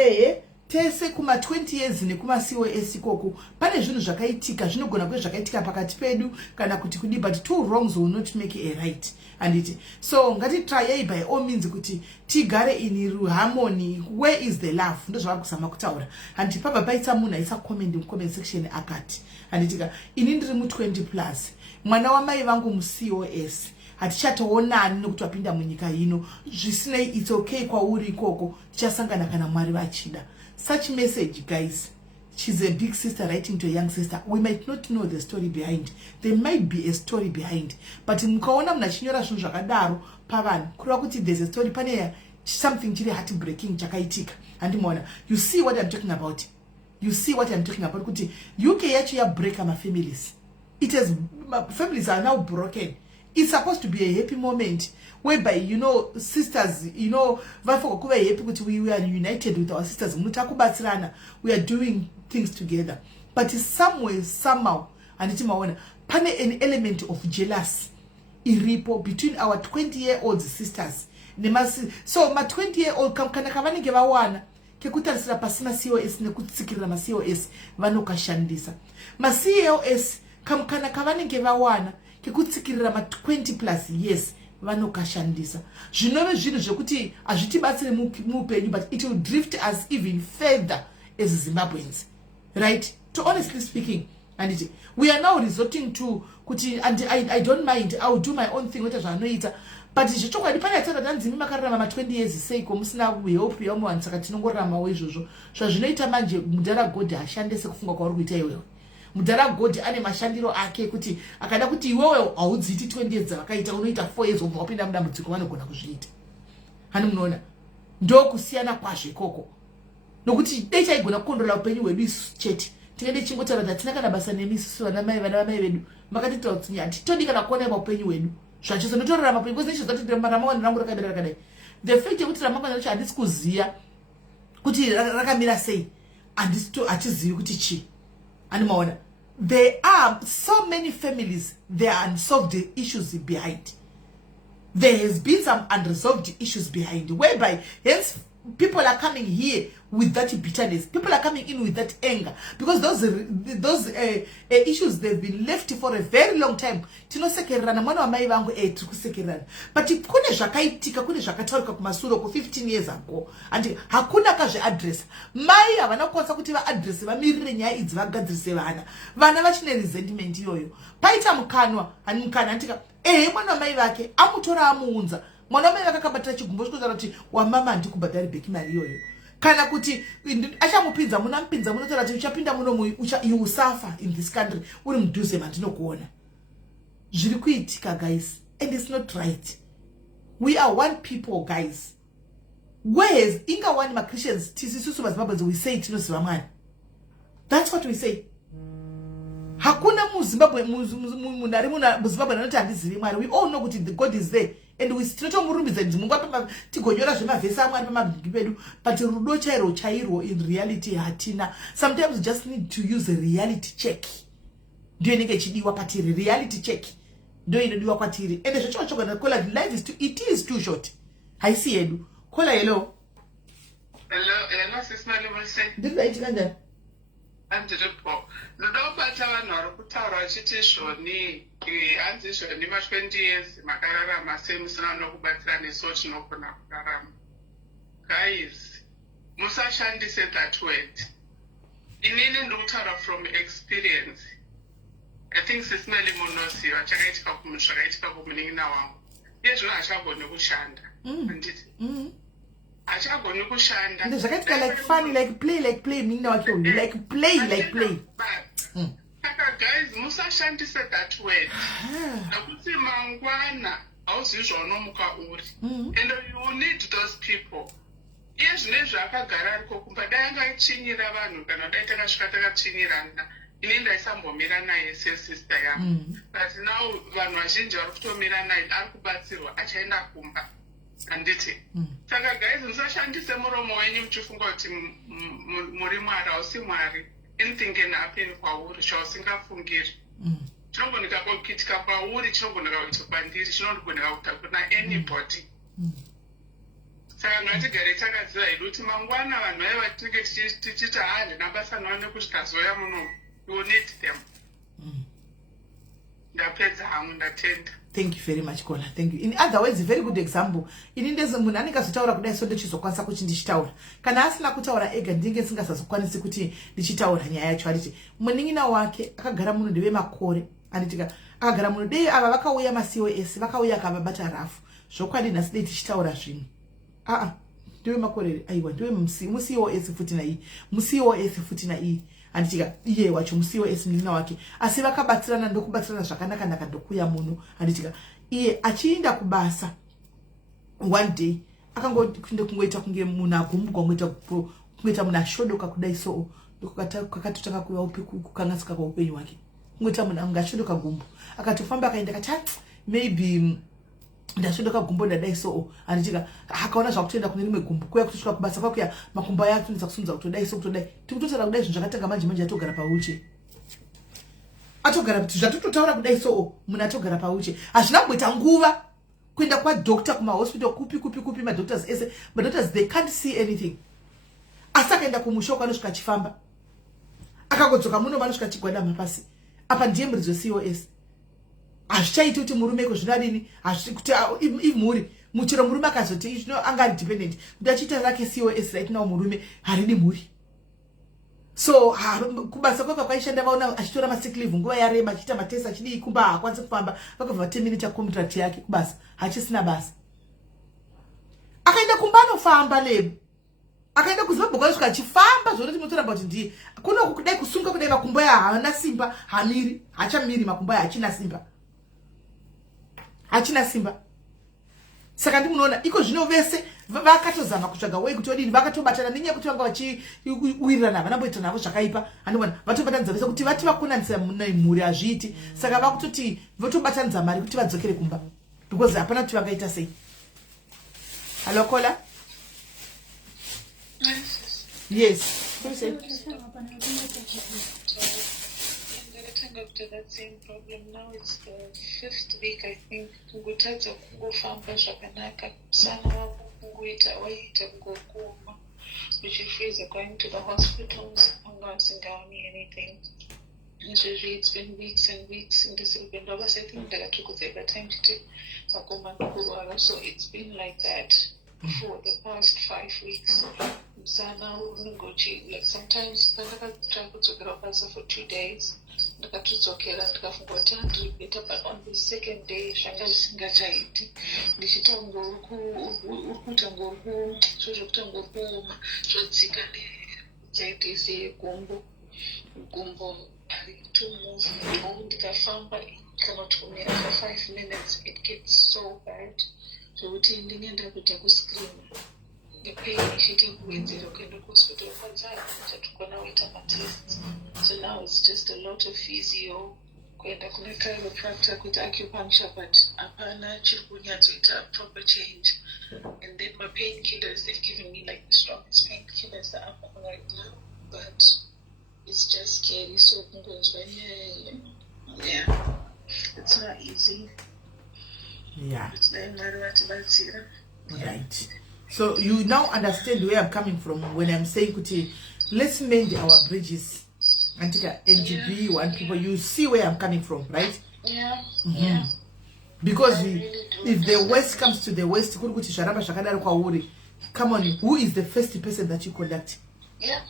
tese kuma 20 years nekuma COS ikoko pane zvinhu zvakaitika, zvinogona kuve zvakaitika pakati pedu kana kuti kudi, but two wrongs will not make a right. Anditi so ngati try by all means kuti tigare in harmony. Where is the love? Ndo zvavari kuzama kutaura. Anditi pabva paita munhu aisa comment in comment section akati anditika ini ndiri mu 20 plus mwana wamai vangu mu COS hatichatoonani nokuti wapinda munyika ino zvisinei, it's okay kwauri ikoko, tichasangana kana Mwari vachida. Such message, guys. She's a big sister writing to a young sister. We might not know the story behind. There might be a story behind. But mukaona mnachinyora zvinhu zvakadaro pavanhu kureva kuti there's a story pane something chiri heartbreaking chakaitika. Andimona. You see what I'm talking about? You see what I'm talking about? Kuti UK yacho ya break ama families. It has families are now broken. It's supposed to be a happy moment whereby, sisters, vafo kuva happy kuti we are united with our sisters. Mutakubatsirana. We are doing things together. But somewhere, somehow, anitimaona, pane an element of jealousy iripo between our 20-year-old sisters. So ma 20-year-old kana kavanenge vawana kekutarisira pasina COS nekutsikirira ma COS vanokashandisa. Ma COS kana kavanenge vawana kekutsikirira ma 20 plus years vanokashandisa. Zvinove zvinhu zvekuti azvitibatsire muupenyu, but it will drift us even further as Zimbabweans. Right? To honestly speaking, handiti we are now resorting to kuti and I don't mind, I will do my own thing weta zvanoita, but zvichokwadi pane tsara danzimi makararama ma 20 years seiko musina hope yamuwana, saka tinongoraramawo izvozvo. Zvazvinoita manje mudhara God ashande sekufunga kwauri kuita iwewe. Mudhara God ane mashandiro ake kuti akada kuti iwewe haudziti 20 years dzavakaita unoita 4 years obva wapinda mudambudziko vanogona kuzviita. Hani munoona ndokusiyana kwazvo ikoko, nokuti dai taigona kukondorola upenyu hwedu isusu chete tingade chingotaura kuti hatina kana basa nemi isusu vana mai vedu makatitaura kuti hatitodi kana kuona upenyu hwedu zvacho sonotorera mapenyu because nezvo zati ramangwana rangu rakadai the fact yekuti ramangwana racho handisi kuziya kuti rakamira sei, hatizivi kuti chi. Ani maona there are so many families, there are unsolved issues behind. There has been some unresolved issues behind, whereby hence people are coming here with that bitterness. People are coming in with that anger because those issues, they've been left for a very long time. Tinosekerana mwana wa mai vangu tikusekerana, but kune zvakaitika, kune zvakataurika kumasuro ku 15 years ago and hakuna kazve address. Mai havana kukwanisa kuti va address vamirire nyaya idzi vagadzirise vana vachine resentment iyoyo. Paita mukanwa antika mwana wa mai vake amutora amuunza, mwana wa mai vake akabatira chigumbo chikuzara kuti wamama ndikubhadhari bheki mari iyoyo, kana kuti achamupinza munotaura kuti uchapinda muno you will suffer in this country uri mudhuze mandinokuona. Zviri kuitika guys, and it's not right. We are one people guys. Whereas inga one ma Christians tisisusu maZimbabwe we say tinoziva Mwari. That's what we say. Hakuna muZimbabwe munari muZimbabwe anoti handizivi Mwari. We all know kuti the God is there and we tinotomurumbidza kuti Mungu apa tigonyora zvemavhesi aMwari pamabhigi pedu, but rudo chairo in reality hatina. Sometimes we just need to use a reality check. Ndio inenge chidiwa patiri, reality check ndio inodiwa kwatiri. Ende zvocho kana kola life is too short. Haisi yedu. Kola hello sismali mose ndizaitika njani? andiripo ndinobata vanhu vari kutaura vachiti zvoni hanzi zvoni ma 20 years makararama semusina nokubatsira neso tinogona kurarama. Guys, musashandise that word. Inini ndikutaura from experience. I think sisimali munoziva chakaitika kumunhu zvakaitika kumunin'ina wangu. Iye zvino hachagoni kushanda. Handiti hachagoni kushanda. Ndo zvakaitika like funny, like play munin'ina wake like play. Saka guys, musashandise that word. Nokuti mangwana hauzivi zvaunomuka uri. And you need those people. Iye zvinezvi akagara ariko kumba dai anga achinyira vanhu kana dai takasvika takachinyirana ini ndaisambomira naye sesister yangu. But now vanhu vazhinji vari kutomira naye ari kubatsirwa achaenda kumba. Handiti saka guys, musashandise muromo wenyu muchifunga kuti muri Mwari, hausi Mwari. Anything can happen kwauri zvausingafungiri. Chinogoneka kuitika kwauri, chinogoneka kuitika kwandiri, chinogoneka kuita kuna anybody. Saka ngatigare takaziva hedu kuti mangwana vanhu vaiva tinenge tichiti handina basa naone kuti tazoya muno. You need them. Ndapedza hangu, ndatenda. Thank you very much Kola. Thank you. In other words, a very good example. Ini ndeze munhu anenge azotaura kudai so ndechizokwanisa kuti ndichitaura. Kana asina kutaura ega ndinge singasazokwanisi kuti ndichitaura nyaya yacho. Anditi munin'ina wake akagara muno ndeve makore. Anditika akagara muno dei ava vakauya maCOS vakauya akavabata rafu. Zvokwadi nhasi dei tichitaura zvimwe. Ndiwe makore aiwa ndiwe muCOS futi na iyi. muCOS futi na iyi. Anditika iye wacho muCOS munin'ina wake asi vakabatsirana ndokubatsirana zvakanaka ndokuya muno. Anditika iye achienda kubasa one day akangoenda kungoita kunge munhu agumbuka kungoita munhu ashodoka kudai so kakatotanga kuva upi kukangasika kwaupenyu hwake kungoita munhu angashodoka gumbo akatofamba akaenda akati maybe ndashodoka gumbo ndadai so. Anditika akaona zvakutoenda kune rimwe gumbo kuya kutosvika kubasa kwakuya makumbo aya atoinza kusunza kutodai so kutodai tikutosara kudai zvinhu zvakatanga manje atogara pauche atogara kuti zvatototaura kudai so munhu atogara pauche hazvina kumboita nguva kuenda kwadoctor kumahospital kupi madoctors ese madoctors they can't see anything. Asi akaenda kumushoka anosvika achifamba akagodzoka muno vanosvika achigwadama pasi apa ndiye muridzo COS. Hazvichaiti kuti murume kuzvinadini kuti imhuri muchero murume akazoti anga ari dependent kuti achiita rake COS right now murume haridi mhuri. So kubasa kwakwa kwaishanda vaona achitora masick leave nguva yareba achiita matest achidii kumba haakwanisi kufamba vakabva vaterminate contract yake kubasa hachisina basa akaenda kumba anofamba lebu akaenda kuzimbabwe kwasvika achifamba zvonoti motoramba kuti ndiye kuno kudai kusunga kudai makumbo aya haana simba hamiri hachamiri makumbo aya hachina simba saka ndimunoona iko zvino vese vakatozama kutsvaga wei kuti odini vakatobatana nenyaya kuti vanga vachiwirirana vanamboita navo zvakaipa andiona vatobatanidza vese kuti vati vakonanisa mhuri hazviiti saka vakutoti votobatanidza mari kuti vadzokere kumba because hapana kuti vangaita sei. Hello caller. Yes. That same problem now. It's the 5th week, I think. Kungotadza kungofamba zvakanaka sana wakungoita waita kungokuma which is going to the hospitals. I'm not down anything. Usually it's been weeks and weeks in this weekend. I think that I took the time to take a so it's been like that for the past 5 weeks. Sana like sometimes I travel to Grabasa for 2 days. Ndakatuzokera ndikafunga kuti andibeta but on the second day shanga isingachaiti ndichita urikuita ngoruku zvozvokuita ngorukuoma zvodzika nechaitese gumbo to move ndikafamba kana kuti kumira for 5 minutes it gets so bad zvokuti ndinenda kuita kuscreena pain ichiita kuwedzera kuenda kuhospital kwanzara chatukona kuita matests. So now it's just a lot of physio kuenda kune chiropractor kuita acupuncture but hapana chiri kunyatsoita proper change. And then my painkillers, they've given me like the strongest painkillers that I'm on right now, but it's just scary. So yeah, it's not easy. Yeah. It's not right. So you now understand where I'm coming from when I'm saying, Kuti, let's mend our bridges. Antika NGB, one people, you see where I'm coming from, right? Yeah. Yeah. Because if the West comes to the West, come on, who is the first person that you conduct? Yeah.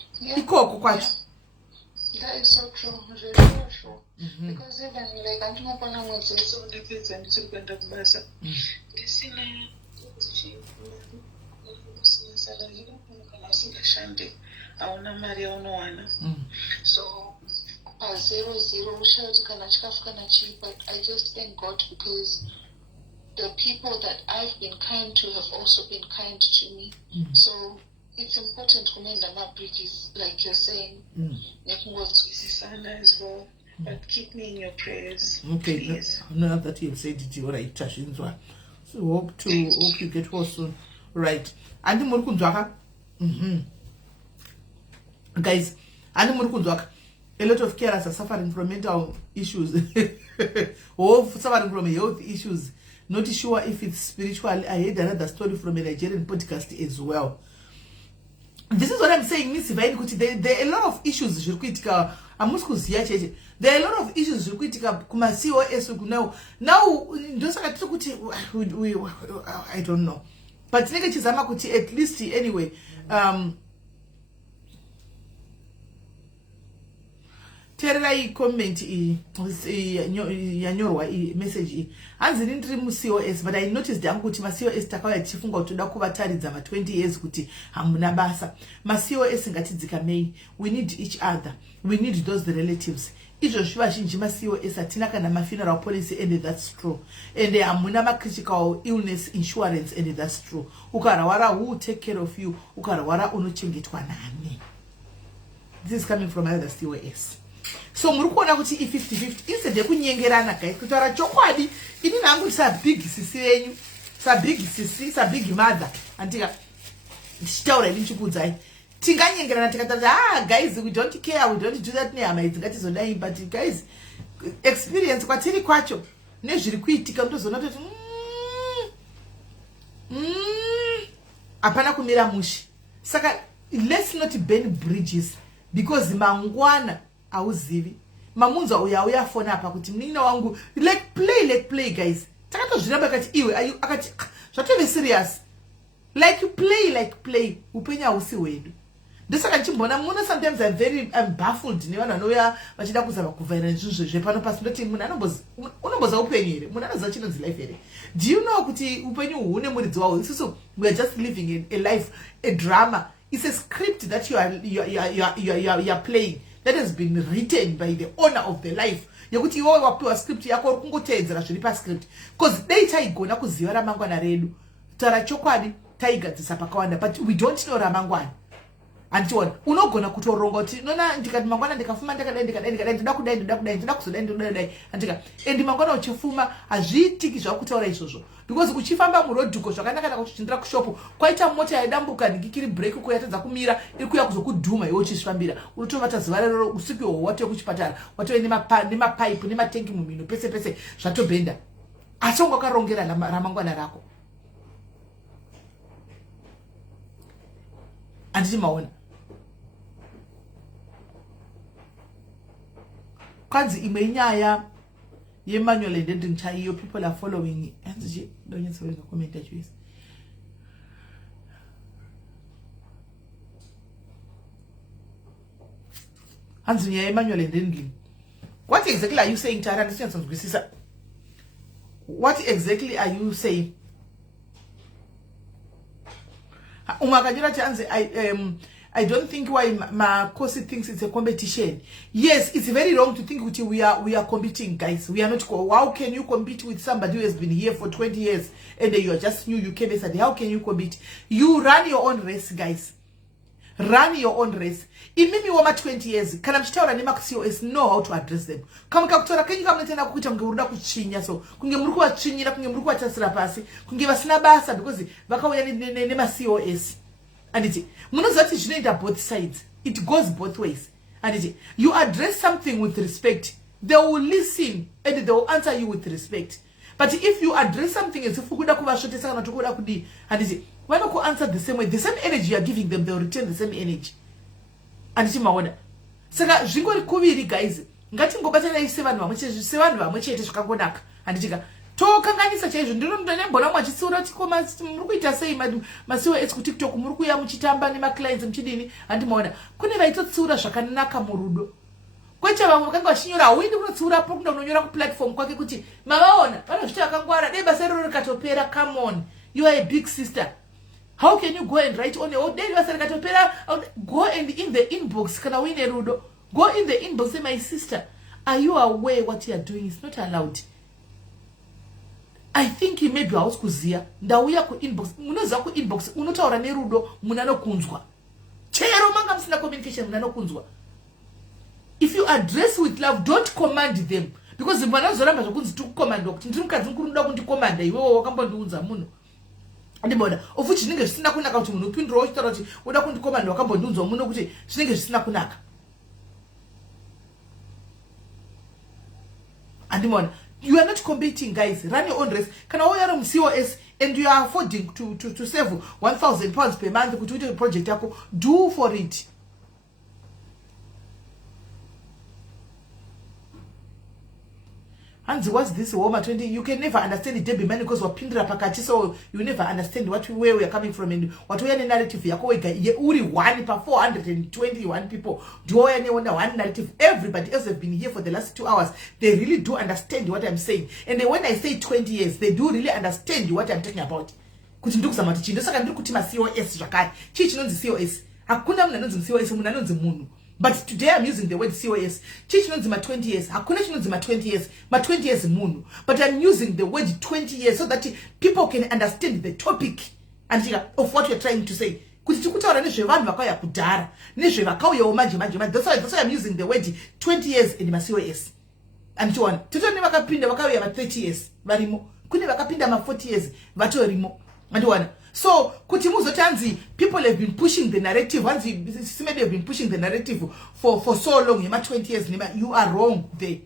That is so true. Very true. Because even like I'm not gonna want to so the kids and to go to Basa. This in auna mari aunowana so 0-0 ushati kana chikafuka nachipa. I just thank God because the people that I've been kind to have also been kind to me. So it's important to mend my bridges, like you're saying. As well, but keep me in your prayers. Okay, please. Now that you've said it, you're right. So hope you get well soon. Right. And the guys, and the a lot of carers are suffering from mental issues or suffering from health issues. Not sure if it's spiritual. I heard another story from a Nigerian podcast as well. This is what I'm saying. There are a lot of issues. There are a lot of issues. Now, I don't know. But at least anyway. Tererai comment yanyorwa message hanzi ndiri mu COS, but I noticed kuti ma COS takauya tichifunga kuti toda kuvataridza ma 20 years kuti hamuna basa. Ma COS ngatidzika mei. We need each other. We need those relatives. Izvo zvizhinji ma COS atina kana ma funeral policy, and that's true. And hamuna ma critical illness insurance, and that's true. Ukarwara, who will take care of you? Ukarwara unochengetwa nani? This is coming from another COS. So murikuona kuti i50-50 instead yekunyengerana guys kutaura chokwadi ini nangu sa big sisi yenyu sa big sisi sa big mother andika ndichitaura ini chikudzai tinganyengerana tikatata guys we don't care, we don't do that nehama idzingatizodai, but guys experience kwatiri kwacho nezviri kuitika ndozona kuti hapana kumira mushi. Saka let's not burn bridges because mangwana auzivi mamunza uya phone apa kuti mnina wangu like play guys takatozviramba kati iwe akati zvatove serious like play upenya usi wedu ndosaka ndichimbona muno sometimes I'm baffled nevanhu vanouya vachida kuzama kuvhaira zvinhu zvepano pasi ndoti munhu unomboza upenyu here munhu anoziva chinonzi life here. Do you know kuti upenyu hune muridzi wahwo? Isusu we are just living a life, a drama. It's a script that you are playing that has been written by the owner of the life. Yekuti iwewe wapiwa script yako uri kungoteedzera zviri pascript, because dai taigona kuziva ramangwana redu tara chokwadi taigadzisa pakawanda, but we don't know ramangwana. Antiona unogona kutoronga kuti nona ndikati mangwana ndikafuma ndikadai ndida kuzodai andika endi mangwana uchifuma hazviitiki zvakutaura izvozvo, because uchifamba murodhuko zvakanaka kana kuchindira kushopu kwaita mota yaidambuka ndikikiri break kuyatadza kumira iri kuya kuzokudhuma iwe uchifambira unotovata zuva rero usiku ihwo watoe kuchipatara watoe nemapaipu nematengi mumhino pese zvatobhenda, asi unga wakarongera ramangwana rako. Anditi maona kwanzi imwe nyaya yemanual ending chaiyo people are following anzi ndonyensevenga comment yachoisi anzi nyaya yemanual ending. What exactly are you saying, Tara? What exactly are you saying? I don't think why Makosi thinks it's a competition. Yes, it's very wrong to think we are competing, guys. We are not. How can you compete with somebody who has been here for 20 years and you are just new? You came yesterday. How can you compete? You run your own race, guys. Run your own race. In mimi wama 20 years, kana mchitaura nema COS know how to address them. Kama kakutora kenyi kama netena kukuita mgeurunda kuchinya so. Kunge mruku wa chinyira, kunge mruku wa chasira pasi. Kunge vasina basa because wakawaya nema COS. And it munozati zvinoita both sides. It goes both ways. And it you address something with respect, they will listen and they will answer you with respect. But if you address something as if ukuda kuvashotesa kana tokuda kudi, and it why not answer the same way, the same energy you are giving them, they will return the same energy. And it maona saka zvingori kuviri, guys. Ngati ngobatana isevanhu vamwe chete zvakangonaka. And it tokanganisa chaizvo ndinondonembona mwachitsura tikoma muri kuita sei masiwo esi kutiktok muri kuya muchitamba nemaclients muchidini. Handimaona kune vaitotsiura zvakanaka murudo, kwete vamwe vakanga vachinyora hawindi kunotsiurapo kunda kunonyora kuplatform kwake kuti mavaona vanozviti vakangwara dei basa iroro rikatopera. Come on, you are a big sister. How can you go and write on your day basa rikatopera? Go and in the inbox kana uine rudo, go in the inbox, say my sister, are you aware what you are doing is not allowed? I think he maybe house kuzia ndauya ku inbox unoza ku inbox unotaura nerudo munanokunzwa chero manga msina communication munanokunzwa. If you address with love, don't command them, because vanozoramba zvokunzi tikukomanda kuti ndiri mukadzi mukuru ndoda kundikomanda iwewe wakambondiudza munhu. Andibona ofuti zvinenge zvisina kunaka kuti munhu upindure uchitaura kuti uda kundikomanda wakambondiudza munhu kuti zvinenge zvisina kunaka. Andibona you are not competing, guys. Run your own race. Can you are COS and you are affording to save £1,000 per month to do a project? Do for it. And what's this woman 20? You can never understand it, Debbie man, because we're pindra pakati, so you never understand where we are coming from and what we are narrative. Uri one per 421 people. Do anyone one narrative? Everybody else have been here for the last 2 hours. They really do understand what I'm saying. And then when I say 20 years, they do really understand what I'm talking about. Kutindukuza matichindo saka ndiri kuti ma COS zvakare. Chichi nonzi COS. Hakuna munhu anonzi COS, munhu anonzi munhu. But today I'm using the word COS. Chichi nonzi ma 20 years. Hakuna chinonzi ma 20 years. Ma 20 years munhu. But I'm using the word 20 years so that people can understand the topic and of what you're trying to say. Kuti tikutaura nezvevanhu vakauya kudhara, nezvevakauyawo manje. That's why I'm using the word 20 years in ma COS. And so on. Totone vakapinda vakauya ma 30 years varimo. Kune vakapinda ma 40 years vatorimo. And so on. So, kuti muzotanzi, people have been pushing the narrative. Once somebody have been pushing the narrative for so long, 20 years, you are wrong there.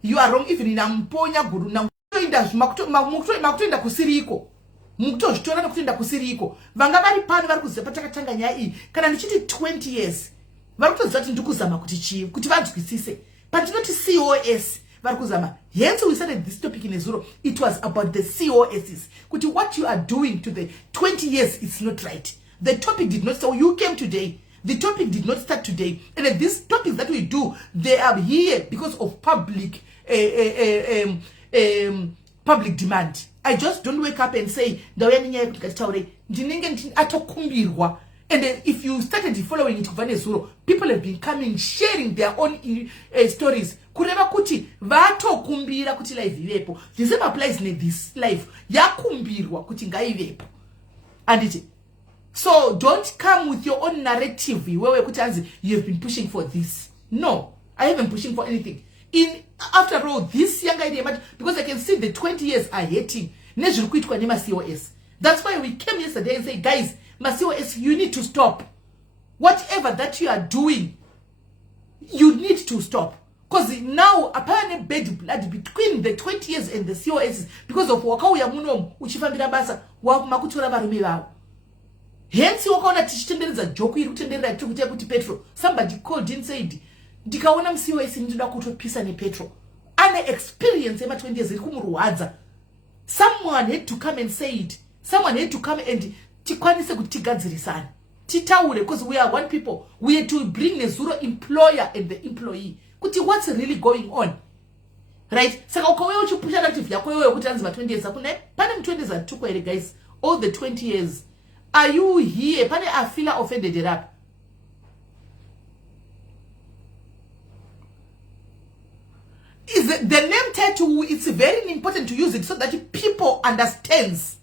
You are wrong even in amponya guru na makutoenda kusiriko. Mukutozvitora nekutoenda kusiriko. Vanga vari pano vari kuziva patakatanga nyaya iyi. Kana ndichiti 20 years. Vari kutoziva kuti ndikuzama kuti chii, kuti vanzwisise. Patinoti COS. Hence we started this topic in Ezuro. It was about the COSs. Kuti what you are doing to the 20 years is not right. The topic did not say, you came today. The topic did not start today. And these topics that we do, they are here because of public public demand. I just don't wake up and say, and then if you started following it, people have been coming, sharing their own stories. Kureva kuti vato kumbira kuti life ivepo. The same applies in this life. Ya kumbirwa kuti ngaivepo. And it. So don't come with your own narrative where you have been pushing for this. No, I haven't pushing for anything. After all, this young idea, because I can see the 20 years are hating. That's why we came yesterday and said, guys, COS, you need to stop. Whatever that you are doing, you need to stop. Because now, apparently, bad blood between the 20 years and the COS because of Wakauya Munom, which if I'm going to basa, Makutura Barumira. Hence, you want to teach a joke, you to petrol. Somebody called and said, Dikawanam COS in the peace and petrol. And experience 20 years. Someone had to come and say it. Someone had to come and because we are one people. We had to bring the zero employer and the employee. What's really going on? Right? So you push active 20 years. 20 years guys. All the 20 years. Are you here? I feel offended it up. Is the name tattoo? It's very important to use it so that people understands.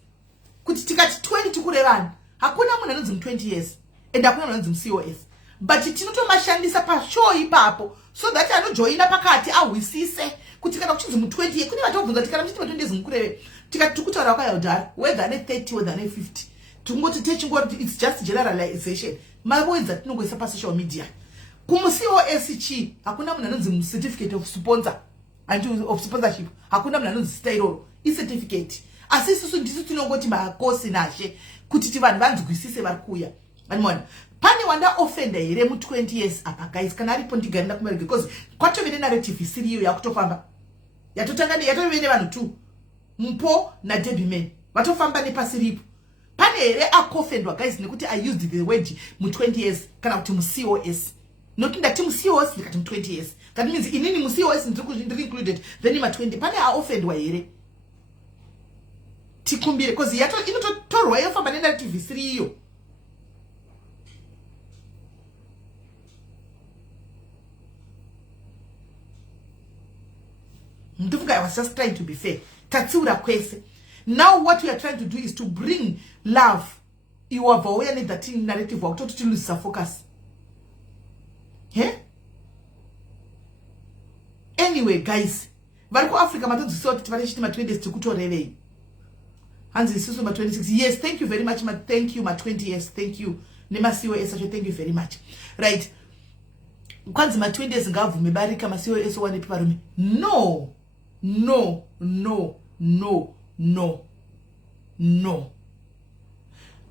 Kuti tikati 20 tukurevan. Hakuna mwana nozim 20 years. And hakuna mwana nozim COS. But tinoto mashandisa pa show ipapo. So that I know joina pakati awisise. Kuti kana kuchizi mu 20 years. Kuni watofunza tikana mchiti ma 20 years mkurewe. Tikati tukuta wakaya udara. Whether ne 30, whether ne 50. Tungoti teaching what it's just generalization. Mabo is that no go sapa social media. Kumu COS chi. Hakuna mwana nozim certificate of sponsor. And of sponsorship. Hakuna mwana nozim style. Is certificate. Asisi ndisi tunongoti makosi nashe kuti vanhu vanzwisise varikuya. Vanhu pane wanda offender here mu 20 years apa guys kana aripo ndigarenda kumereka because kwatovene narrative isiriyo yakutofamba. Yatotangani yatovene vanhu tu. Mpo na Debbie Men. Vatofamba nepasiripo. Pane here akofendwa guys nekuti I used the word mu 20 years kana kuti mu COS. Not that mu COS ndikati mu 20 years. That means inini mu COS ndiri included then ma 20. Pane offendwa here. Tikumbire because yato inotorwa yofamba nenarrative isiriyo. I was just trying to be fair. Tatsura kwese. Now what we are trying to do is to bring love. You have awareness that in narrative work to lose focus. Yeah? Anyway, guys, Valko Africa matoto sort tvareshiti ma 20 years tukutoreve. And this is my 26. Yes, thank you very much. Thank you, my 20 years. Thank you. Nema COS, thank you very much. Right. Kwanzi my 20 years ngavu mebarika ma COS one piparumi. No. No. No. No. No. No.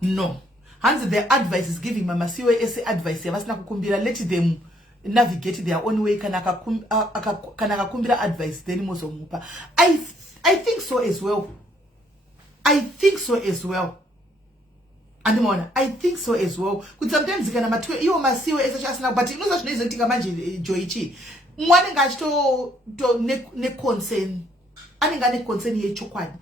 No. Hands the advice is giving Mama COS advice. Yavasina kukumbira, let them navigate their own way. Kanaka kumbira advice. Then mozo mupa. I think so as well. I think so as well. And mona, I think so as well. Because sometimes you can matwe you must see as just now, but you know that reason tika manje joichi. Mwana ngacho ne concern. Aninga ne concern ye chokwani.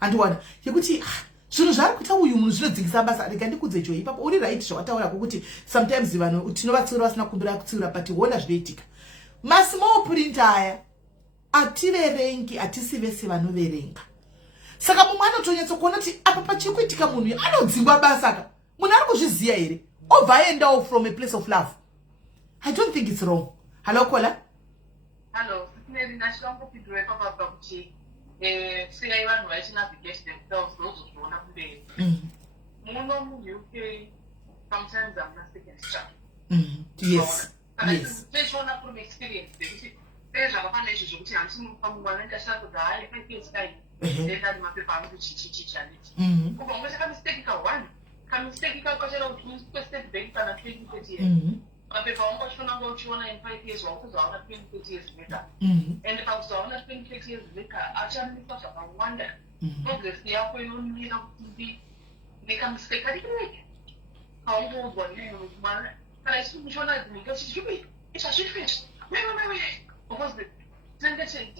And one, yekuti zvino zvari kuita uyu munhu zvinodzingisa basa ndikandikudze joyi ipapo uri right zvawataura kuti sometimes vanhu tinovatsura vasina kumbira kutsura but wona zvinoitika. Ma small print aya ativerengi atisi vese vanoverenga. Saka mumwe anotonyatsa kuona kuti apa pachikuitika munhu anodzingwa basa ka munhu ari kuzviziya here obva aendawo from a place of love. I don't think it's wrong. Hello Kola. Hello, sineri nachangopindura papa kuti singai vanhu vachinavigate themselves nozozviona kumberi. Muno muUK sometimes I'm not second strap. Yes. Yes. Tichiona from experience kuti zvakafana izvi zvokuti handinopa mumwe anenge ashaka kuti hai paipeskai ndenda nemapepa angu chichichaniti kubva umwe chakamistake ka1 kamistake kakachera kuti ustate bank kana 20 years mapepa angu achionanga uchiona in 5 years wakuzoona 20 years later and pakuzoona 20 years later achamisa zvakawanda progress yako inonira kuti ndikamistake arikureke kaungoudzwa nemunhu kumwana kana isu kushona ndinga chichipi ichashifisha wewe because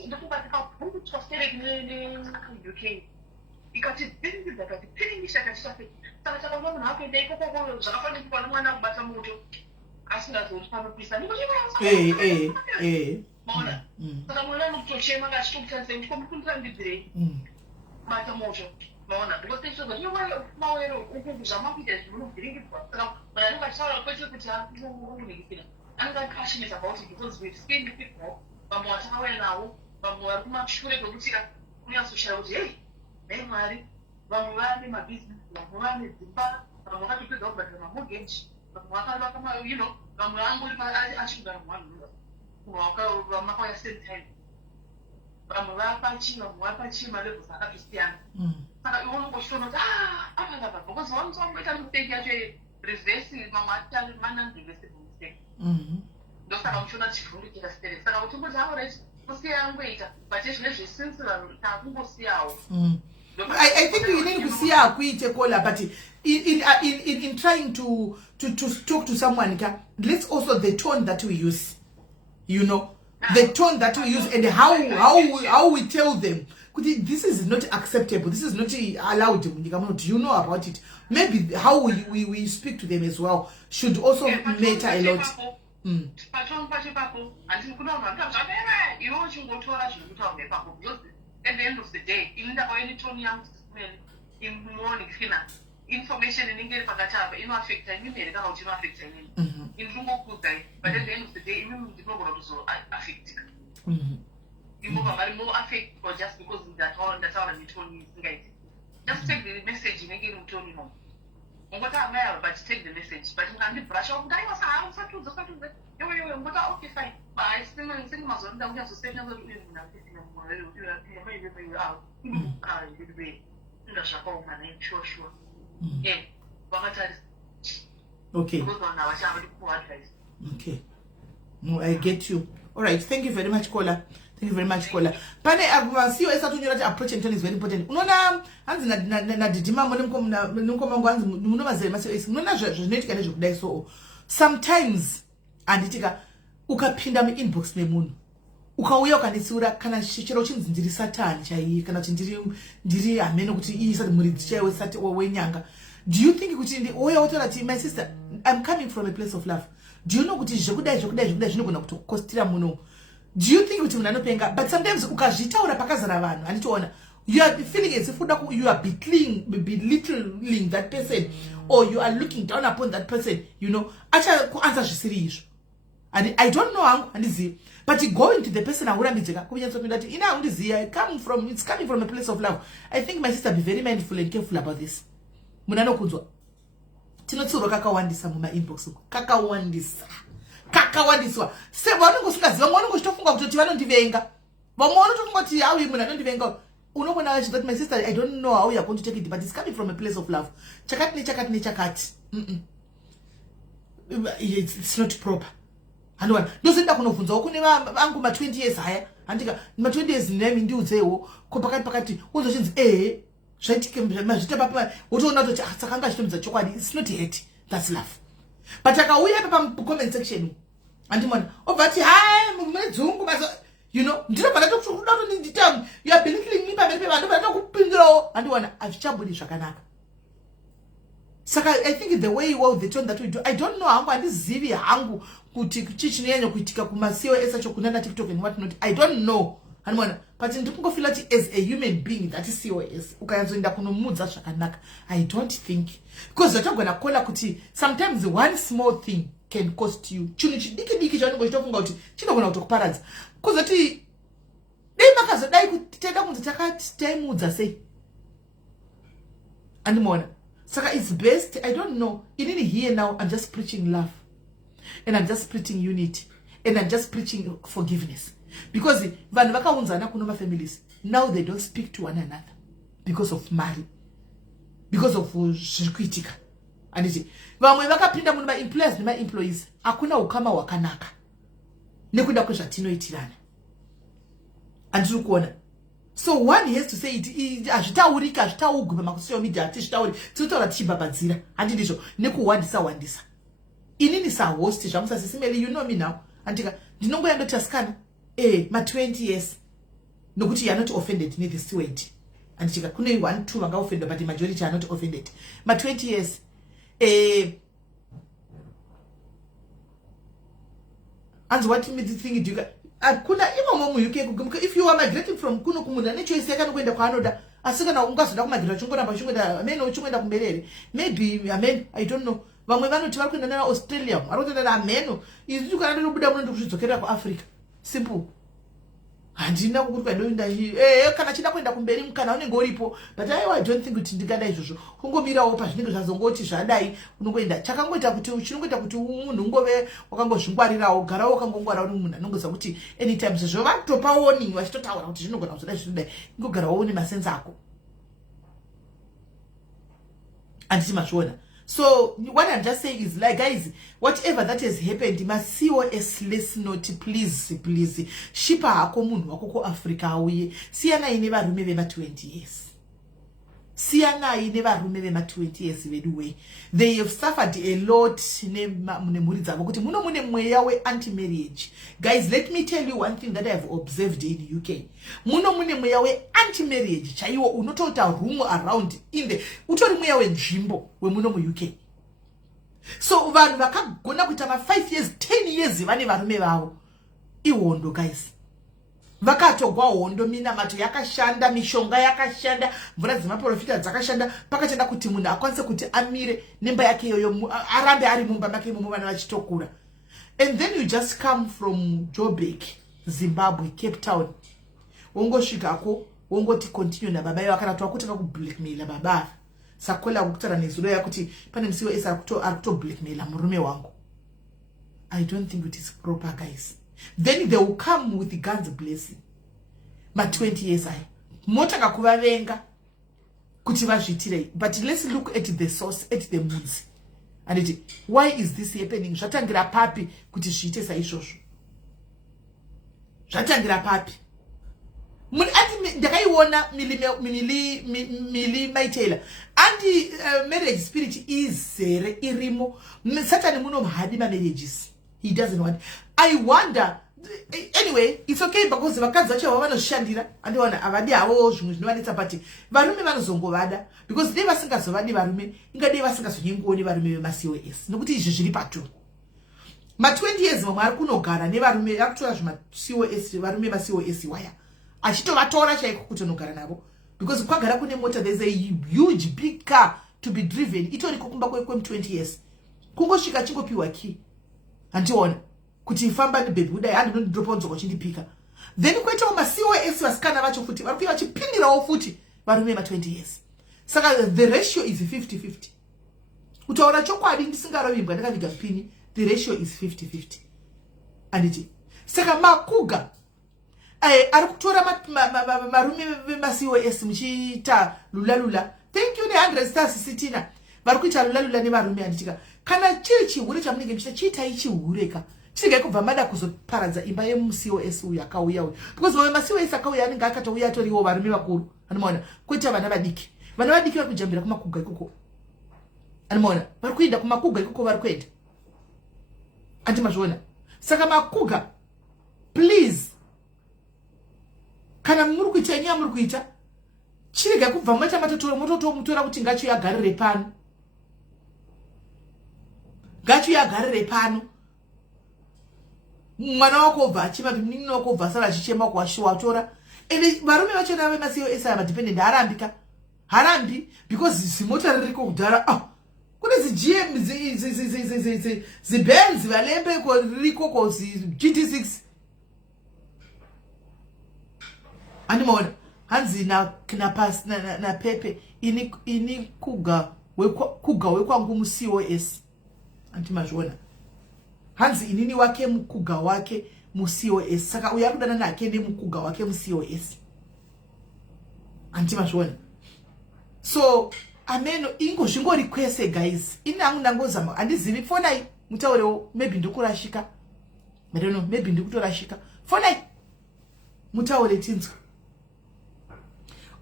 ndikubatika kuti twasere ne UK ikati bindi zakati piringisha kachisafe saka chakanga munhu akuenda ikoko zvakafanira kuva nomwana kubata moto asingazouri panopisa maona saka mwana anokutochema ngachitokutandisa kuti komukundira ndidzirei bata moto maona because techizoga mawero uku zvamakuita zvinobviringidzwa saka mwana anenge achitaura kwete kuti akuunigipira anenge akashimisa about because we skin people vamwe vatakauya navo vamwe vari kumashure kwekuti kunyazoshara kuti hei nei mwari vamwe vane mabhizinesi vamwe vane dzimba vamwe vakatopedza kubhadhira mamogeji vamwe vakavaka vamwe angori achigara mwanhu vamwe vakauya same time vamwe vapachi vamwe vapachi malevels akatosiyana saka iwe unongochiona kuti apakapa because vanotsangoita mistake yacho reverse mamwe atari mananreversible mistake ndosaka muchiona chivhundu chikasiteresa saka kuti kuti aurati kusiya yangoita but zvinezvesinsi vanhu takungosiyawo I think you need to see how quiet a caller, but in trying to talk to someone, let's also the tone that we use, the tone that we use and how we tell them this is not acceptable, this is not allowed. Do you know about it? Maybe how we speak to them as well should also matter a lot. At the end of the day, in the way Tony Young in morning information in English in affect and you made it out in affect in Lungo good day, but at the end of the day, you did not also affect. You more affect or just because that's all Tony is just take the message in again Tony home. What I'm there, but take the message, but you can't brush off guy was okay, fine. But I still think my son down to say another okay. Okay. No, I get you. All right. Thank you very much, caller. Thank you very much, caller. Pane sio esa tunyo that approach and tone is very important. Unaona hanzi na didima munko mangwanzi munoma zema sio esi. Unaona genetic ane kudai so sometimes anditika ukapinda mu inbox memunhu ukauya ukanitsura kana chero chinzi ndiri satani chai kana kuti ndiri amene kuti isati muridzi chaiwe sati wenyanga. Do you think kuti ndi oya otora ti my sister I'm coming from a place of love. Do you know kuti zvekudai zvinogona kutokostira muno? Do you think kuti munhu anopenga? But sometimes ukazvitaura pakazara vanhu anditoona you are feeling as if you are belittling that person or you are looking down upon that person, acha kuanza zvisiri izvo. And I don't know how and but you go into the person and it's coming from a place of love. I think my sister be very mindful and careful about this. Munano kunzwa. Tinotsuro kakawandisa muma inbox. Kakawandiswa. Se vanongosingaziva vanongochitofunga kuti vanondivenga. Vamwe tofunga kuti awi munhu anondivenga. Unogona that my sister I don't know how you are going to take it but it's coming from a place of love. Chakati. It's not proper. Andwa ndosenda kunobvunza kune vangu ma 20 years haya andika ma 20 years nemi ndiudzewo ko pakati uzochinzi zvaitike mazvita papa wotoona kuti sakanga chitomudza chokwadi it's not hate that's love but akauya papa comment section andimona obvati hai mumedzungu mazo ndinobva ndatokuda kuti nditamu you are belittling me pamberi pevanhu vanokupindirawo andiwana azvichabudi zvakanaka. Saka I think the way the tone that we do I don't know hangu andizivi hangu kuti chichinyanya kuitika kumasiyo esacho kunana TikTok and what not I don't know anmona but ndikungofila kuti as a human being that is COS ukayanzoenda kunomudza zvakanaka I don't think because zvatogona kola kuti sometimes one small thing can cost you chinhu chidiki chaunenge uchitofunga kuti chinogona kutokuparadza kuzoti dai makazodai kutenda kunzi takati taimudza sei andimona. Saka it's best, I don't know. In here now, I'm just preaching love. And I'm just preaching unity. And I'm just preaching forgiveness. Because vanhu unzana kunoma families, now they don't speak to one another. Because of marriage. Because of zvikuitika. Anditi. Vamwe vakapinda munhu employers nema employees. Hakuna ukama wakanaka. Nekuda kwezvatinoitirana. Andiri kuona. So one has to say it azvitaurika zvitaugwe pamasocial media ati zvitauri tinotaura tichibhabhadzira handindizvo nekuwandisa inini sahost zvamusazisimeli, you know me now. Andika ndinongoya ndotaskana ma 20 years nokuti you are not offended in this word. Andika kune 1 2 vanga offended but the majority are not offended. Ma 20 years and what me the thing do you kuna imomo mu UK if you are migrating from kuno kumunda ne choice yakano kwenda kwa anoda asika na ungazoda kumagira chungona pa chungona amene uchungenda kumberere maybe amen I don't know vamwe vanoti vari kuenda na Australia arotenda na ameno izi tukana ndobuda muno ndikuzodzokera ku Africa simple handina kukuruka ndoinda kana chida kuenda kumberi mukana unenge uripo but I don't think kuti ndingada izvozvo kungomirawo pazvinenge zvazongoti zvadai unongoenda chakangoita kuti chinongoita kuti munhu ungove wakangozvingwarirawo garawo wakangongwara uri munhu anongoza kuti anytime sezvo vatopa warning vachitotaura kuti zvinogona kuzodai zvinodai ingogarawo une masenza ako anditi mazviona. So what I'm just saying is like guys, whatever that has happened, must COS less note please shipa hako munhu wako ko Africa auye siyana ine varume vema 20 years. Siyana ine varume vema 20 years veduwe. They have suffered a lot mune muri dzavo kuti muno mune mweya we anti marriage. Guys, let me tell you one thing that I have observed in UK. Muno mune mweya we anti marriage chaiwo unotota room around in the utori mweya we nzvimbo we muno mu UK. So vanhu vakagona kuita ma 5 years 10 years vane varume vavo ihondo guys. Vakatogwa hondo minamato yakashanda, mishonga yakashanda, mvura dzemaprofita dzakashanda pakatenda kuti munhu akwanise kuti amire nemba yake yoyo arambe ari mumba make imomo vana vachitokura. And then you just come from Joburg, Zimbabwe, Cape Town. Wongosvikako wongoti continue na baba yako kana twakutaka ku blackmail baba. Sakola kukutara nezuro yakuti pane msiwo esa akuto blackmail murume wangu. I don't think it is proper guys. Then they will come with the God's blessing. Ma 20 years I. Motaka kuvavenga kuti vazvitirei. But let's look at the source, at the moods. And why is this happening? Zvatangira papi kuti zviite saizvozvo. Zvatangira papi. Ndakaiona mili maitela. Anti marriage spirit is zere irimo. Satan muno mahadi ma marriages. He doesn't want. I wonder. Anyway, it's okay because vakadzi vacho vanoshandira andiwana avadi avo zvimwe zvinovanetsa pati varume vanozongovada because dei vasingazovadi varume ingadei vasingazonyengoni varume vema-COS nokuti izvi zviri patu ma 20 years vamwe ari kunogara nevarume akutora zvima-COS varume va-COS waya achitovatora chaiko kuti unogara navo because kwagara kune mota there's a huge big car to be driven itoriko kumba kwem 20 years kungosvika chingopiwa key andiona kuti ifamba nebaby kudai handi ndinopa nzoko chindipika then kwaitawo ma-COS vasikana vacho futi vari kuiva vachipindirawo futi varume ma 20 years saka the ratio is 50-50 kutaura chokwadi ndisingarovimbwa ndakaviga pini the ratio is 50-50 anditi saka makuga ari kutora marume vema-COS muchiita lulalula thank you ne 100 stars sitina vari kuita lulalula nevarume anditika kana chiri chihure chamunenge muchita chiitai chihureka chiregai kubva mada kuzoparadza imba yemu-COS uyu akauya uyu because vamwe ma-COS akauya anenge akatouya atoriwo varume vakuru anomaona koita vana vadiki vari kujambira kumakuga ikoko anomaona vari kuenda kumakuga ikoko vari kuenda andimazviona saka makuga please kana muri kuita nyaya muri kuita chiregai kubva maita mototomutora kuti ngacho agarire pano mwana wako obva achima mnin'ina wako obva sara achichema watora ende varume vachona vema-COS ava madependent harambi because zimota ririko kudhara kune zi-GM zi-Benz valembe ririko zi-GT6 animaona hanzi na pepe ini kuga wekwangu mu-COS antimazviona hanzi inini wake mukuga wake mu-COS saka uya kudana nake nemukuga wake mu-COS antimazviona so ameno ingo zvingori kwese guys ini hangu ndangozama handizivi fonai mutaurewo maybe ndikurashika I don't know maybe ndikutorashika fonai mutaure tinzwa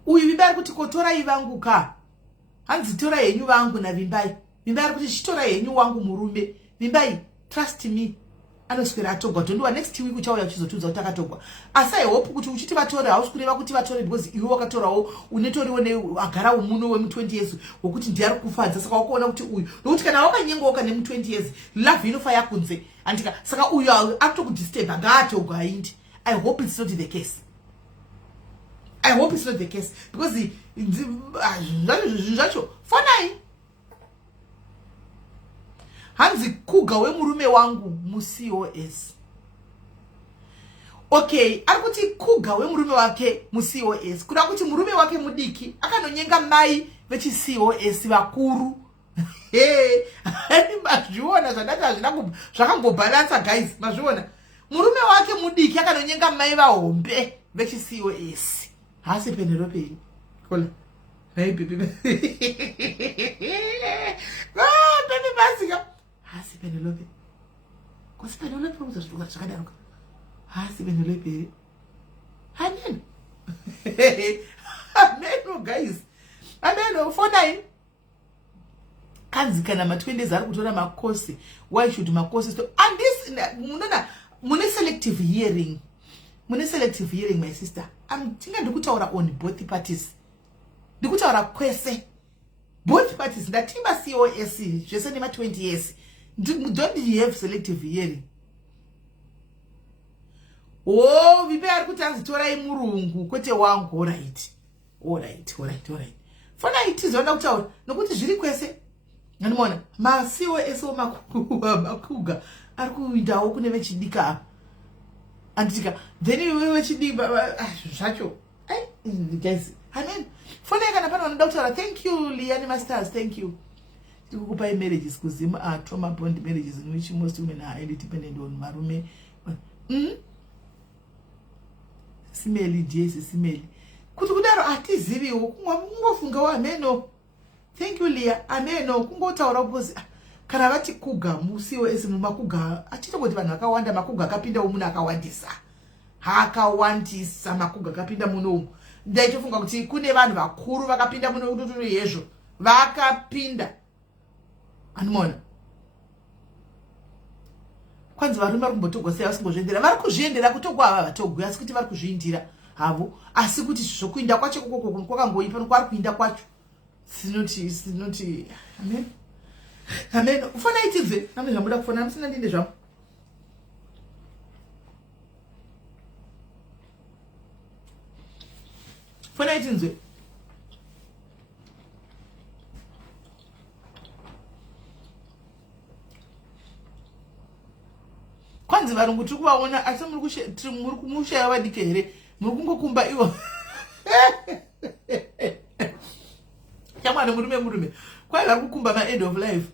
uyu vimbai ari kuti kotora ivangu ka hanzi tora henyu vangu navimbai vimbai ari kuti chitora henyu wangu murume mimbai trust me anoswera atogwa tondiwa next week uchauya uchizotudza kuti akatogwa asi I hope kuti uchiti vatore hausi kureva kuti vatore because iwe wakatorawo unetoriwo neagara umuno wemu20 years wokuti ndiye ari kufadza saka wakuona kuti uyu nokuti kana wakanyengooka nemu20 years love inofa yakunze andika saka uyu akutokudisturba ngaatogwa aindi I hope it's not the case. I hope it's not the case because zvacho fonai hanzi kuga wemurume wangu muCOS. Okay, arikuti kuga wemurume wake muCOS kuda kuti murume wake mudiki akanonyenga mai vechiCOS vakuru. Hey, mazviona zvadati hazvina zvakangobalansa guys, mazviona murume wake mudiki akanonyenga mai vahombe vechiCOS. Hasi Penelope kola hey baby baby basika hasi Penelope kosi Penelope uzazvuka zvakadaroka hasi Penelope amen amen guys amen fonai kanzi kana ma20 ari kutora makosi why should makosi stop and this munona mune selective hearing my sister. Tinga ndikutaura on both parties. Ndikutaura kwese. Both parties ndatimba COS zvese nema 20 years. Don't you have selective hearing? Oh, vipe ari kuti anzitora imurungu kwete wangu. Alright. Fona itizona kutaura nokuti zviri kwese. Ndimona ma COS makuga ari kuindawo kune vechidika. Antika then we chidiba zvacho guys amen fona kana pano ndakutaura thank you Liani Masters thank you tikukupa marriages kuzima trauma bond marriages in which most women are highly dependent on marume simeli jesi simeli kuti kudaro atiziviwo kungofunga wa ameno thank you Lia ameno kungotaura because kana vati kuga muCOS mumakuga achitongoti vanhu vakawanda makuga akapinda umunhu akawandisa makuga akapinda muno ndaichofunga kuti kune vanhu vakuru vakapinda muno kutotoro yezvo vakapinda anomona kwanzi varume vari kumbotogwa sei vasingozviendera vari kuzviendera kutogwa ava vatogwi asi kuti vari kuzviindira havo asi kuti zvokuinda kwacho kokoko kwakangoipa kwari kuinda kwacho sinoti amen amen ufana itidze nami zvamuda kufona musina ndinde zvamu fona itinzwe kwanzi varungu tiri kuvaona asi muri kumushaya vadike here muri kungokumba iwo chamwana murume kwai vari kukumba ma-end of life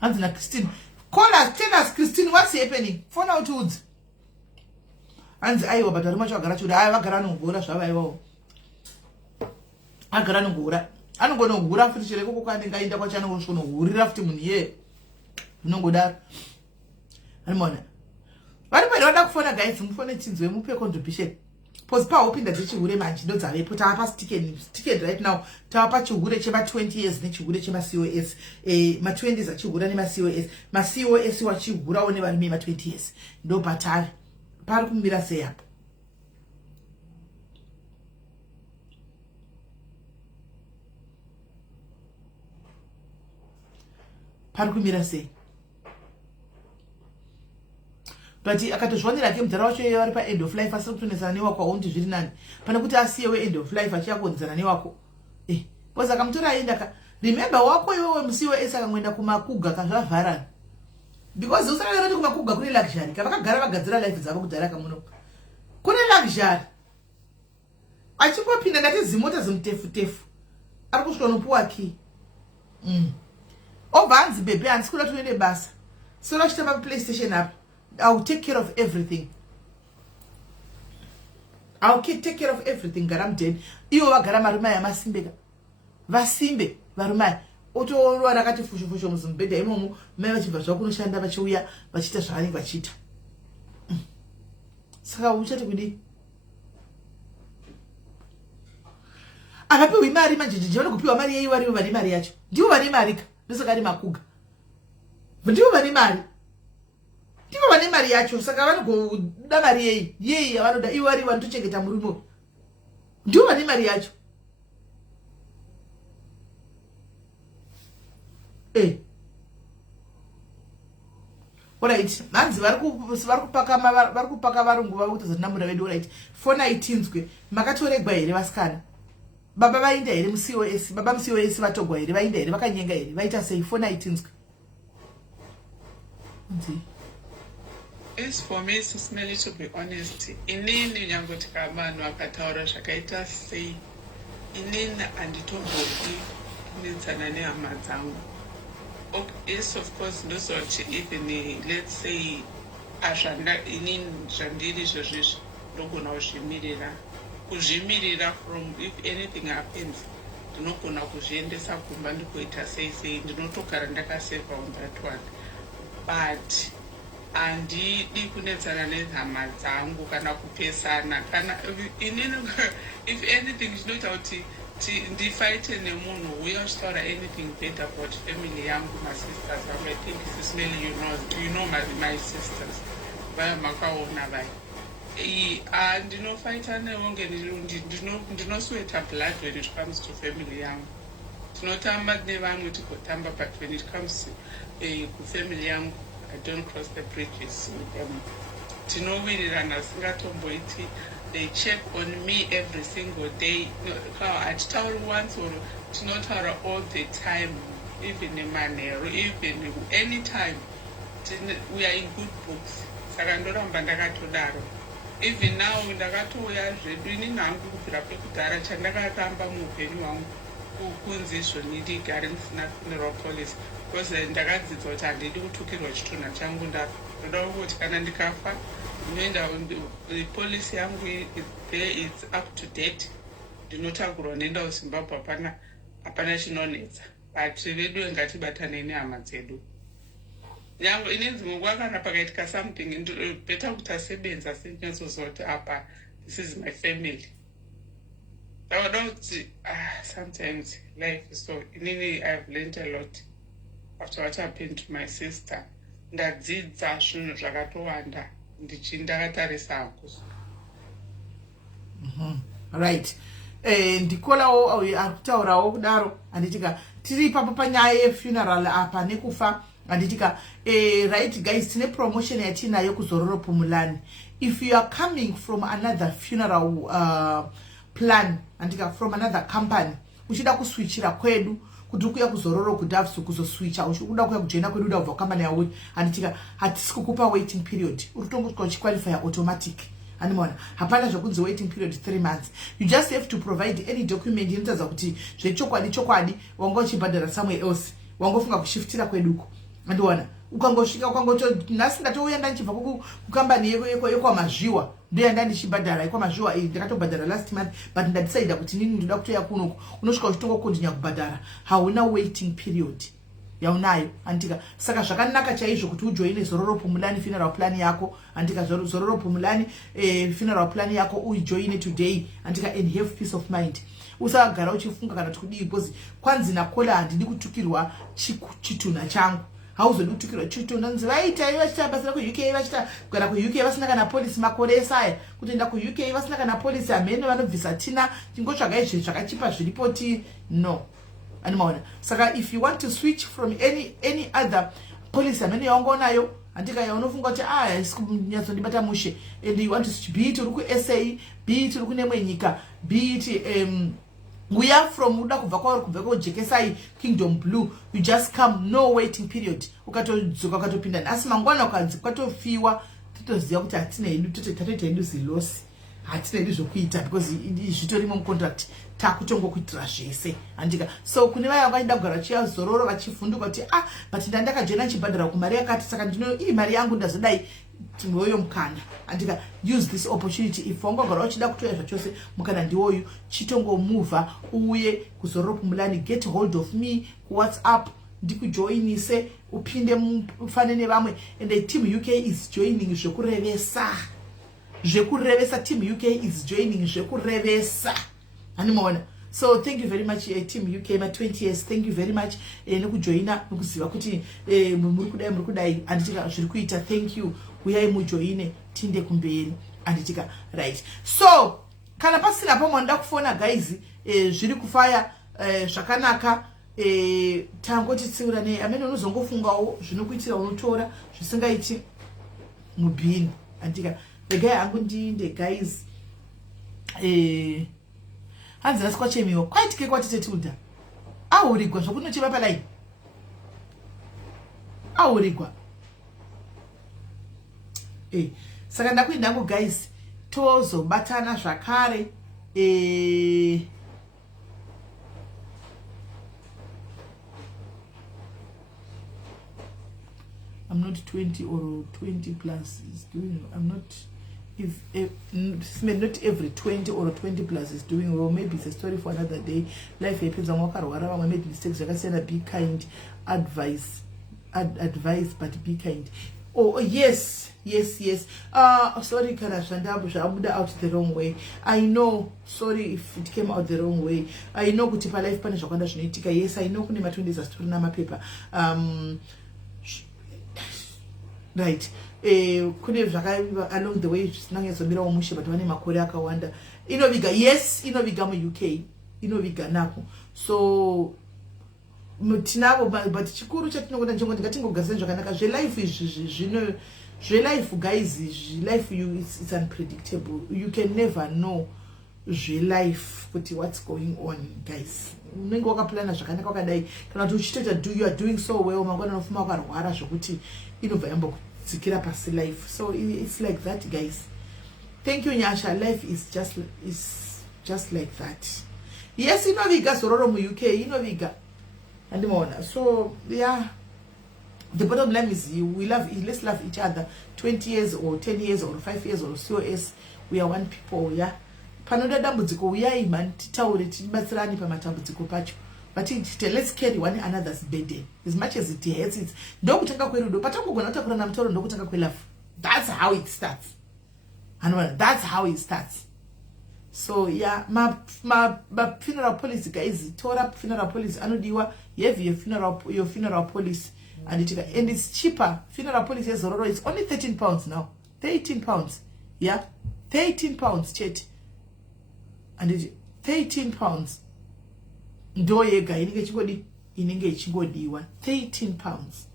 hanzi naChristine tell us Christine what's happening phone out udzi hanzi aiwa but vari macho agara churi vagara nongora zvavaivawo agara nongora anongonohura futi chireko kokwanenge aenda kwacho anongosvonohurira futi munhu iye unongodaro arimona vari pere vada kufona guys mufone chinzwe mupe contribution pose pahopinda dzechihure manje ndodzavepo tavapa sticken right now tavapa chihure chema20 years nechihure chemaCOS ma20s achihura nemaCOS maCOS wachihurawo nevarume ma20 years ndo patari pari kumira sei apo pari kumira sei but akatozviwanira ke mudhara wacho iye ari paend of life asiri kutonesana newako aundi zviri nani pane kuti asiyewo end of life achiyakuonzana newako because akamutora aenda remember wako iwewe muCOS akamwenda kumakuga kazvavharana because usakana kuti kumakuga kune luxury kavakagara vagadzira life dzavo kudhara kamuno kune luxury achingopinda ngati zimota zimutefutefu ari kusvika nopuwa ki obva hanzi bebe handisi kuda tuende basa sora chitamba PlayStation apa I'll take care of everything. Take care of everything. Garam dead. Iyo vagara marume yamasimbeka. Vasimbe varume. Otoorwa rakati fusho muzimbedha imomo mai vachibva zvakunoshanda vachiuya vachita zvavanenge vachiita. Saka uchati kudi avapiwi mari manjenjenje vanokupiwa mari yei varivo vane mari yacho ndivo vane mari ka ndosaka ari makuga ndivo vane mari ndivo vane mari yacho saka vanogoda mari yei yavanoda ivo vari vanotochengeta murume ndivo vane mari yacho alright manzi vari kupaka varungu vavo kuti zvinamura vedu alright fonai tinzwe makatoregwa here vasikana baba vainda here mucos baba mucos vatogwa here vainda here vakanyenga here vaita sei fonai tinzwe As for me, Sismeli, to be honest, inini nyangoti kavanhu akataura zvakaita sei inini handitomboti kunetsana nehama dzangu. Yes, of course, ndozoti even let's say inini zvandiri izvozvizvi ndogona kuzvimirira from if anything happens ndinogona kuzviendesa kumba ndikoita sei ndinotogara ndakaseva on that one. But handidi kunetsana nehama dzangu kana kupesana kana inini if anything ndinoita kuti ndifighte nemunhu uya uchitaura anything bad about family yangu masisters yangu. I think Sismeli, you know my sisters vaya makaona vaya ndinofighta newonge ndinosweta blood when it comes to family yangu. Tinotamba nevamwe tigotamba, but when it comes kufamily yangu I don't cross the bridges with them. Tinowirirana singatomboiti. They check on me every single day. Hatitauri once or tinotaura all the time, even in Manero, even any time. We are in good books. Saka ndoramba ndakatodaro. Even now ndakatouya zvedu inini hangu kubvira pekudhara chandakatamba muupenyu hwangu kunzi izvoni ndigare ndisina funeral police because ndakadzidza kuti handidi kutukirwa chitunha changu. Ndoda kuti kana ndikafa ndinoenda polisi yangu there is up to date. Ndinotagurwa ndoenda kuZimbabwe, hapana chinonetsa. But vedu ngatibatanei nehama dzedu. Nyange inenzi munguva kana pakaitika something better kuti asebenza senyatsoziva apa this is my family. Ndauda kuti sometimes life is so inini I've learned a lot after what happened to my sister. Ndadzidza zvinhu zvakatowanda ndakatarisa hangu. Right. Ndikolawo akutaurawo kudaro anditika tiri ipapo panyaya yefuneral apa nekufa anditika right guys, tine promotion yatinayo kuZororo Phumulani. If you are coming from another funeral plan andika from another company uchida kuswitchira kwedu kuti kuya kuZororo kudavsu kuzoswitcha uchida kuya kujoina kwedu da ubva company yawe anditika hatisi kukupa waiting period urutongo chiqualify automatic. Animona hapana zvokunzi waiting period 3 months. You just have to provide any document inotaza kuti zvechokwadi wanga uchibhadhara somewhere else wangofunga kushiftira kweduko. Andiona ukangosvika ukangoto nhasi ndatouya ndanchibva kukambani yekwamazviwa ndoenda ndichibhadhara yekwamazviwa ndakatobhadhara last month, but ndadecida kuti nini ndoda kutoya kunoko unosvika uchitongokontinya kubhadhara. Hauna waiting period yaunayo andika. Saka zvakanaka chaizvo kuti ujoine Zororo Phumulani funeral plan yako andika. Zororo Phumulani funeral plan yako uijoine today andika and have peace of mind. Usagara uchifunga kana kuti because kwanzi nakola handidi kutukirwa chitunha changu. Hauzodi kutukirwa chitunha nzi vaita iva chita basa ku UK vachita kugara ku UK vasina kana police makore esaya kutoenda ku UK vasina kana police amene vanobvisa tina tingotsvaga izvi zvakachipa zviripoti no. Animaona. Saka if you want to switch from any other police amene yaongonayo andika yaunofunga kuti isikunyatso mushe and you want to switch, be it uri ku SA, be it uri kunemwe nyika, be it we are from uda kubva kwa JKSI Kingdom Blue, you just come, no waiting period. Ukatodzoka ukatopinda asi mangwana ukanzi kwatofiwa totoziva kuti hatina hedu tatoita hedu zilosi hatina hedu zvokuita because zvitorimo mucontract takutongokuitira zvese andika. So kune vaya vakaenda kugara chiya Zororo vachivhunduka kuti but ndandakajoina chibhadhara kumari yakati saka ndino mari yangu ndazodai tinoyo mukana andika. Use this opportunity if wangogara uchida kutoya zvachose mukana ndiwoyu chitongomuvha uye kuZororo Phumulani, get hold of me ku WhatsApp ndikujoinise upinde mufane nevamwe. And the team UK is joining zvekurevesa team UK is joining zvekurevesa. Animaona So thank you very much team UK ma 20 years. Thank you very much nekujoina nokuziva kuti muri kudai anditika zviri kuita. Thank you. Uyai mujoine tinde kumberi anditika right. So kana pasina pa mwanda kufona guys zviri kufaya zvakanaka tangoti tsiurane amene unozongofungawo zvinokuitira unotora zvisingaiti mubhini anditika regai angu ndinde guys hanzi naswa chemiwa kwaitike kwatitetuda aurigwa zvokunochiva palai aurigwa saka ndakuenda ndangu guys tozobatana zvakare I'm not 20 or 20 plus is doing. I'm not. If not every 20 or 20 plus is doing well, maybe it's a story for another day. Life happens. I'm walking made mistakes. Like I said, be kind. Advice, but be kind. Oh yes. Sorry, Kanashanda, out the wrong way. I know. Sorry if it came out the wrong way. I know. Kutipa life punish wakanda. Yes, I know. Kuni matundi za story na mapepa. Right. Kune zvaka along the way sinange zomira omushe but vane makore akawanda inoviga yes inoviga mu UK inoviga napo so mutinavo but chikuru chatinokuda njengo ndingatingogazira zvakanaka zve life zvino zve life guys life it's unpredictable. You can never know zve life kuti what's going on guys. Unenge wakaplana zvakanaka wakadai kana kuti uchitoita you are doing so well mangwana nofuma wakarwara zvokuti inobva yambo zikira pasi life. So it's like that guys. Thank you Nyasha. Life is just like that. Yes, inoviga sororo mu UK inoviga andimona. So yeah, the bottom line is let's love each other. 20 years or 10 years or 5 years or so years, we are one people. Yeah, panoda dambudziko uyai man titaure tibatsirani pamatambudziko pacho. But let's carry one another's burden. As much as it hurts, it's ndokutanga kwerudo. Patangogona kutakura na mtoro ndokutanga kwelove. That's how it starts. And that's how it starts. So yeah, my funeral policy guys, tora funeral policy anodiwa heavy your funeral policy and it's cheaper. Funeral policy is it's only 13 pounds now. 13 pounds. Yeah. 13 pounds chet. And it's 13 pounds. Ndo yega inenge ichingodiwa 13 pounds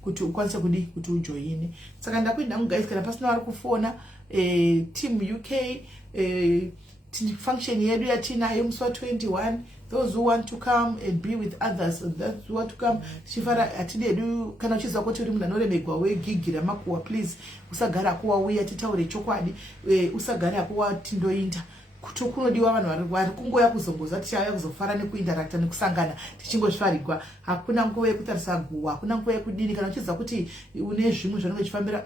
kuti ukwanise kuti ujoine. Saka ndakwenda guys kana pasina vari kufona team UK function yedu yatinayo musi wa 21. Those who want to come and be with others, that's who want to come. Chifara atidedu kana uchiza kuti uri munhu anoremegwa wegigira makuwa please usagara kuwa uya titaure chokwadi usagara kuwa tindoinda kuti kunodiwa vanhu vari kungoya kuzongoza tichauya kuzofara nekuinteracta nekusangana tichingozvarigwa. Hakuna nguva yekutarisa guwa, hakuna nguva yekudini. Kana uchiza kuti une zvimwe zvanenge chifambira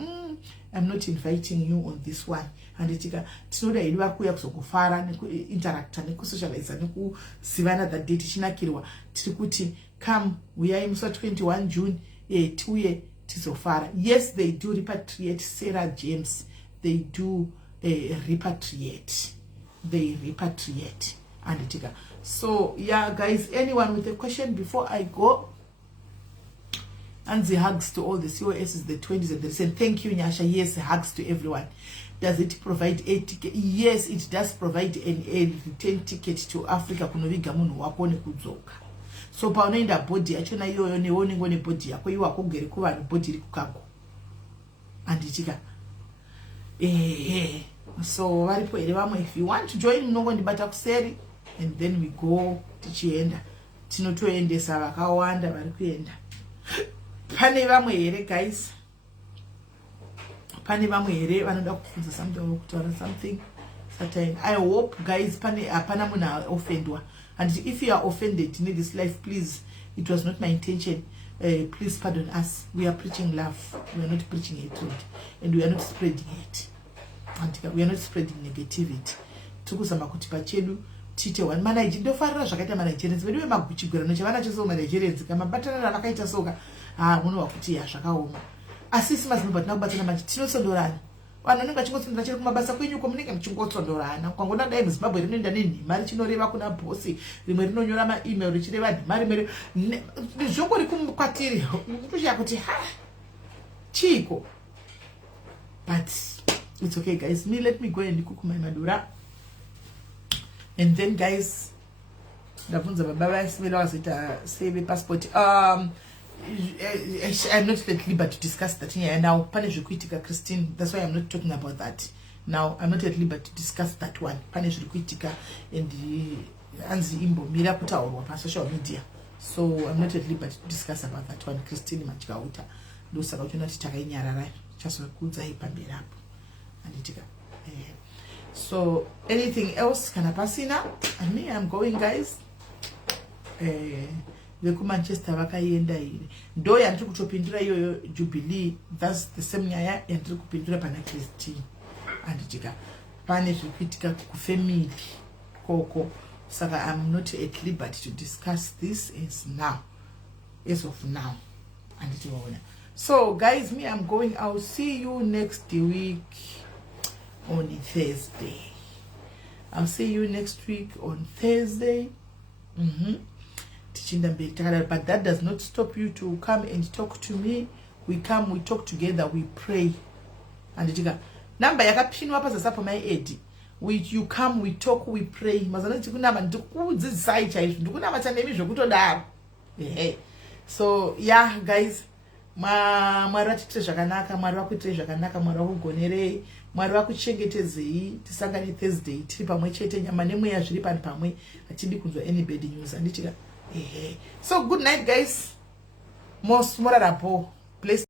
I'm not inviting you on this one. And tinoda hedu vari kuuya kuzongofara nekuinteracta nekusocializa nekuzivana that day tichinakirwa tiri kuti come uyai musi wa 21 June tiuye tizofara. Yes, they do repatriate. Sarah James, they do repatriate. They repatriate and so yeah guys, anyone with a question before I go? And the hugs to all the COSs, the 20s and the same. Thank you Nyasha. Yes, hugs to everyone. Does it provide a ticket? Yes, it does provide a return ticket to Africa kunoviga munhu wako nekudzoka. So paunoenda body achona iyoyo neonengo nebody yako iwako ugere kuvanhu body iri kukako anditika so varipo here vamwe. If you want to join munongondibata kuseri and then we go tichienda tinotoendesa vakawanda vari kuenda. Pane vamwe here guys, pane vamwe here vanoda kufunza something or kutaura something certain. I hope guys pane hapana munhu offendwa, and if you are offended in this life, please, it was not my intention. Please pardon us. We are preaching love, we are not preaching hatred, and we are not spreading hate, and we are not spreading negativity. Tukuzama kuti pachedu tite one manager ndofarira zvakaita managerians vedu vemaguchigura nochavana chose managerians kama batana vakaita soka munhu wakuti ya zvakaoma. Asi sima zvinobva tinakubatana manje tinosondorana vanhu vanenge vachingotsondora chiri kumabasa kwenyuko munenge muchingotsondorana ukangoona dai muzimbabwe rinoenda nenhema richinoreva kuna bhosi rimwe rinonyora maemail richireva nhema rimwe zvongori kumukwatiri kutoshaya kuti ha chiko. But it's okay guys, let me go and cook my madura, and then guys ndabvunza baba vasimira wazita save passport. I'm not at liberty to discuss that here now. Pane zvikuitika Christine, that's why I'm not talking about that now. I'm not at liberty to discuss that one. Pane zvikuitika and anzi imbo mira kutaurwa pa social media, so I'm not at liberty to discuss about that one. Christine Machikauta ndosaka kuti nati takainyarara chasokudza ipambira hapo anditika. So anything else kana pasina, and me I'm going guys. Veku Manchester vakaenda ire ndo yandiri kutopindura iyoyo Jubilee. That's the same nyaya yandiri kupindura pana Christine anditika. Pane zvikuitika kufamily koko, saka I'm not at liberty to discuss this as of now anditiwaona. So guys, me I'm going. I'll see you next week on Thursday. I'll see you next week on Thursday. But that does not stop you to come and talk to me. We come, we talk together, we pray. And number yakapinwa pa sasapo my edi. You come, we talk, we pray. Mazana tikunama ndikudzidzisai chaizvo. Ndikunama chanemi zvokutodaro. So yeah guys, Mwari vatitire zvakanaka, Mwari vakuitire zvakanaka, Mwari vakugonerei, Mwari vakuchengetedzei. Tisangane Thursday tiri pamwe chete, nyama nemweya zviri pano pamwe, hatidi kunzwa any bad news anditika. So good night guys. Morarapo. Bless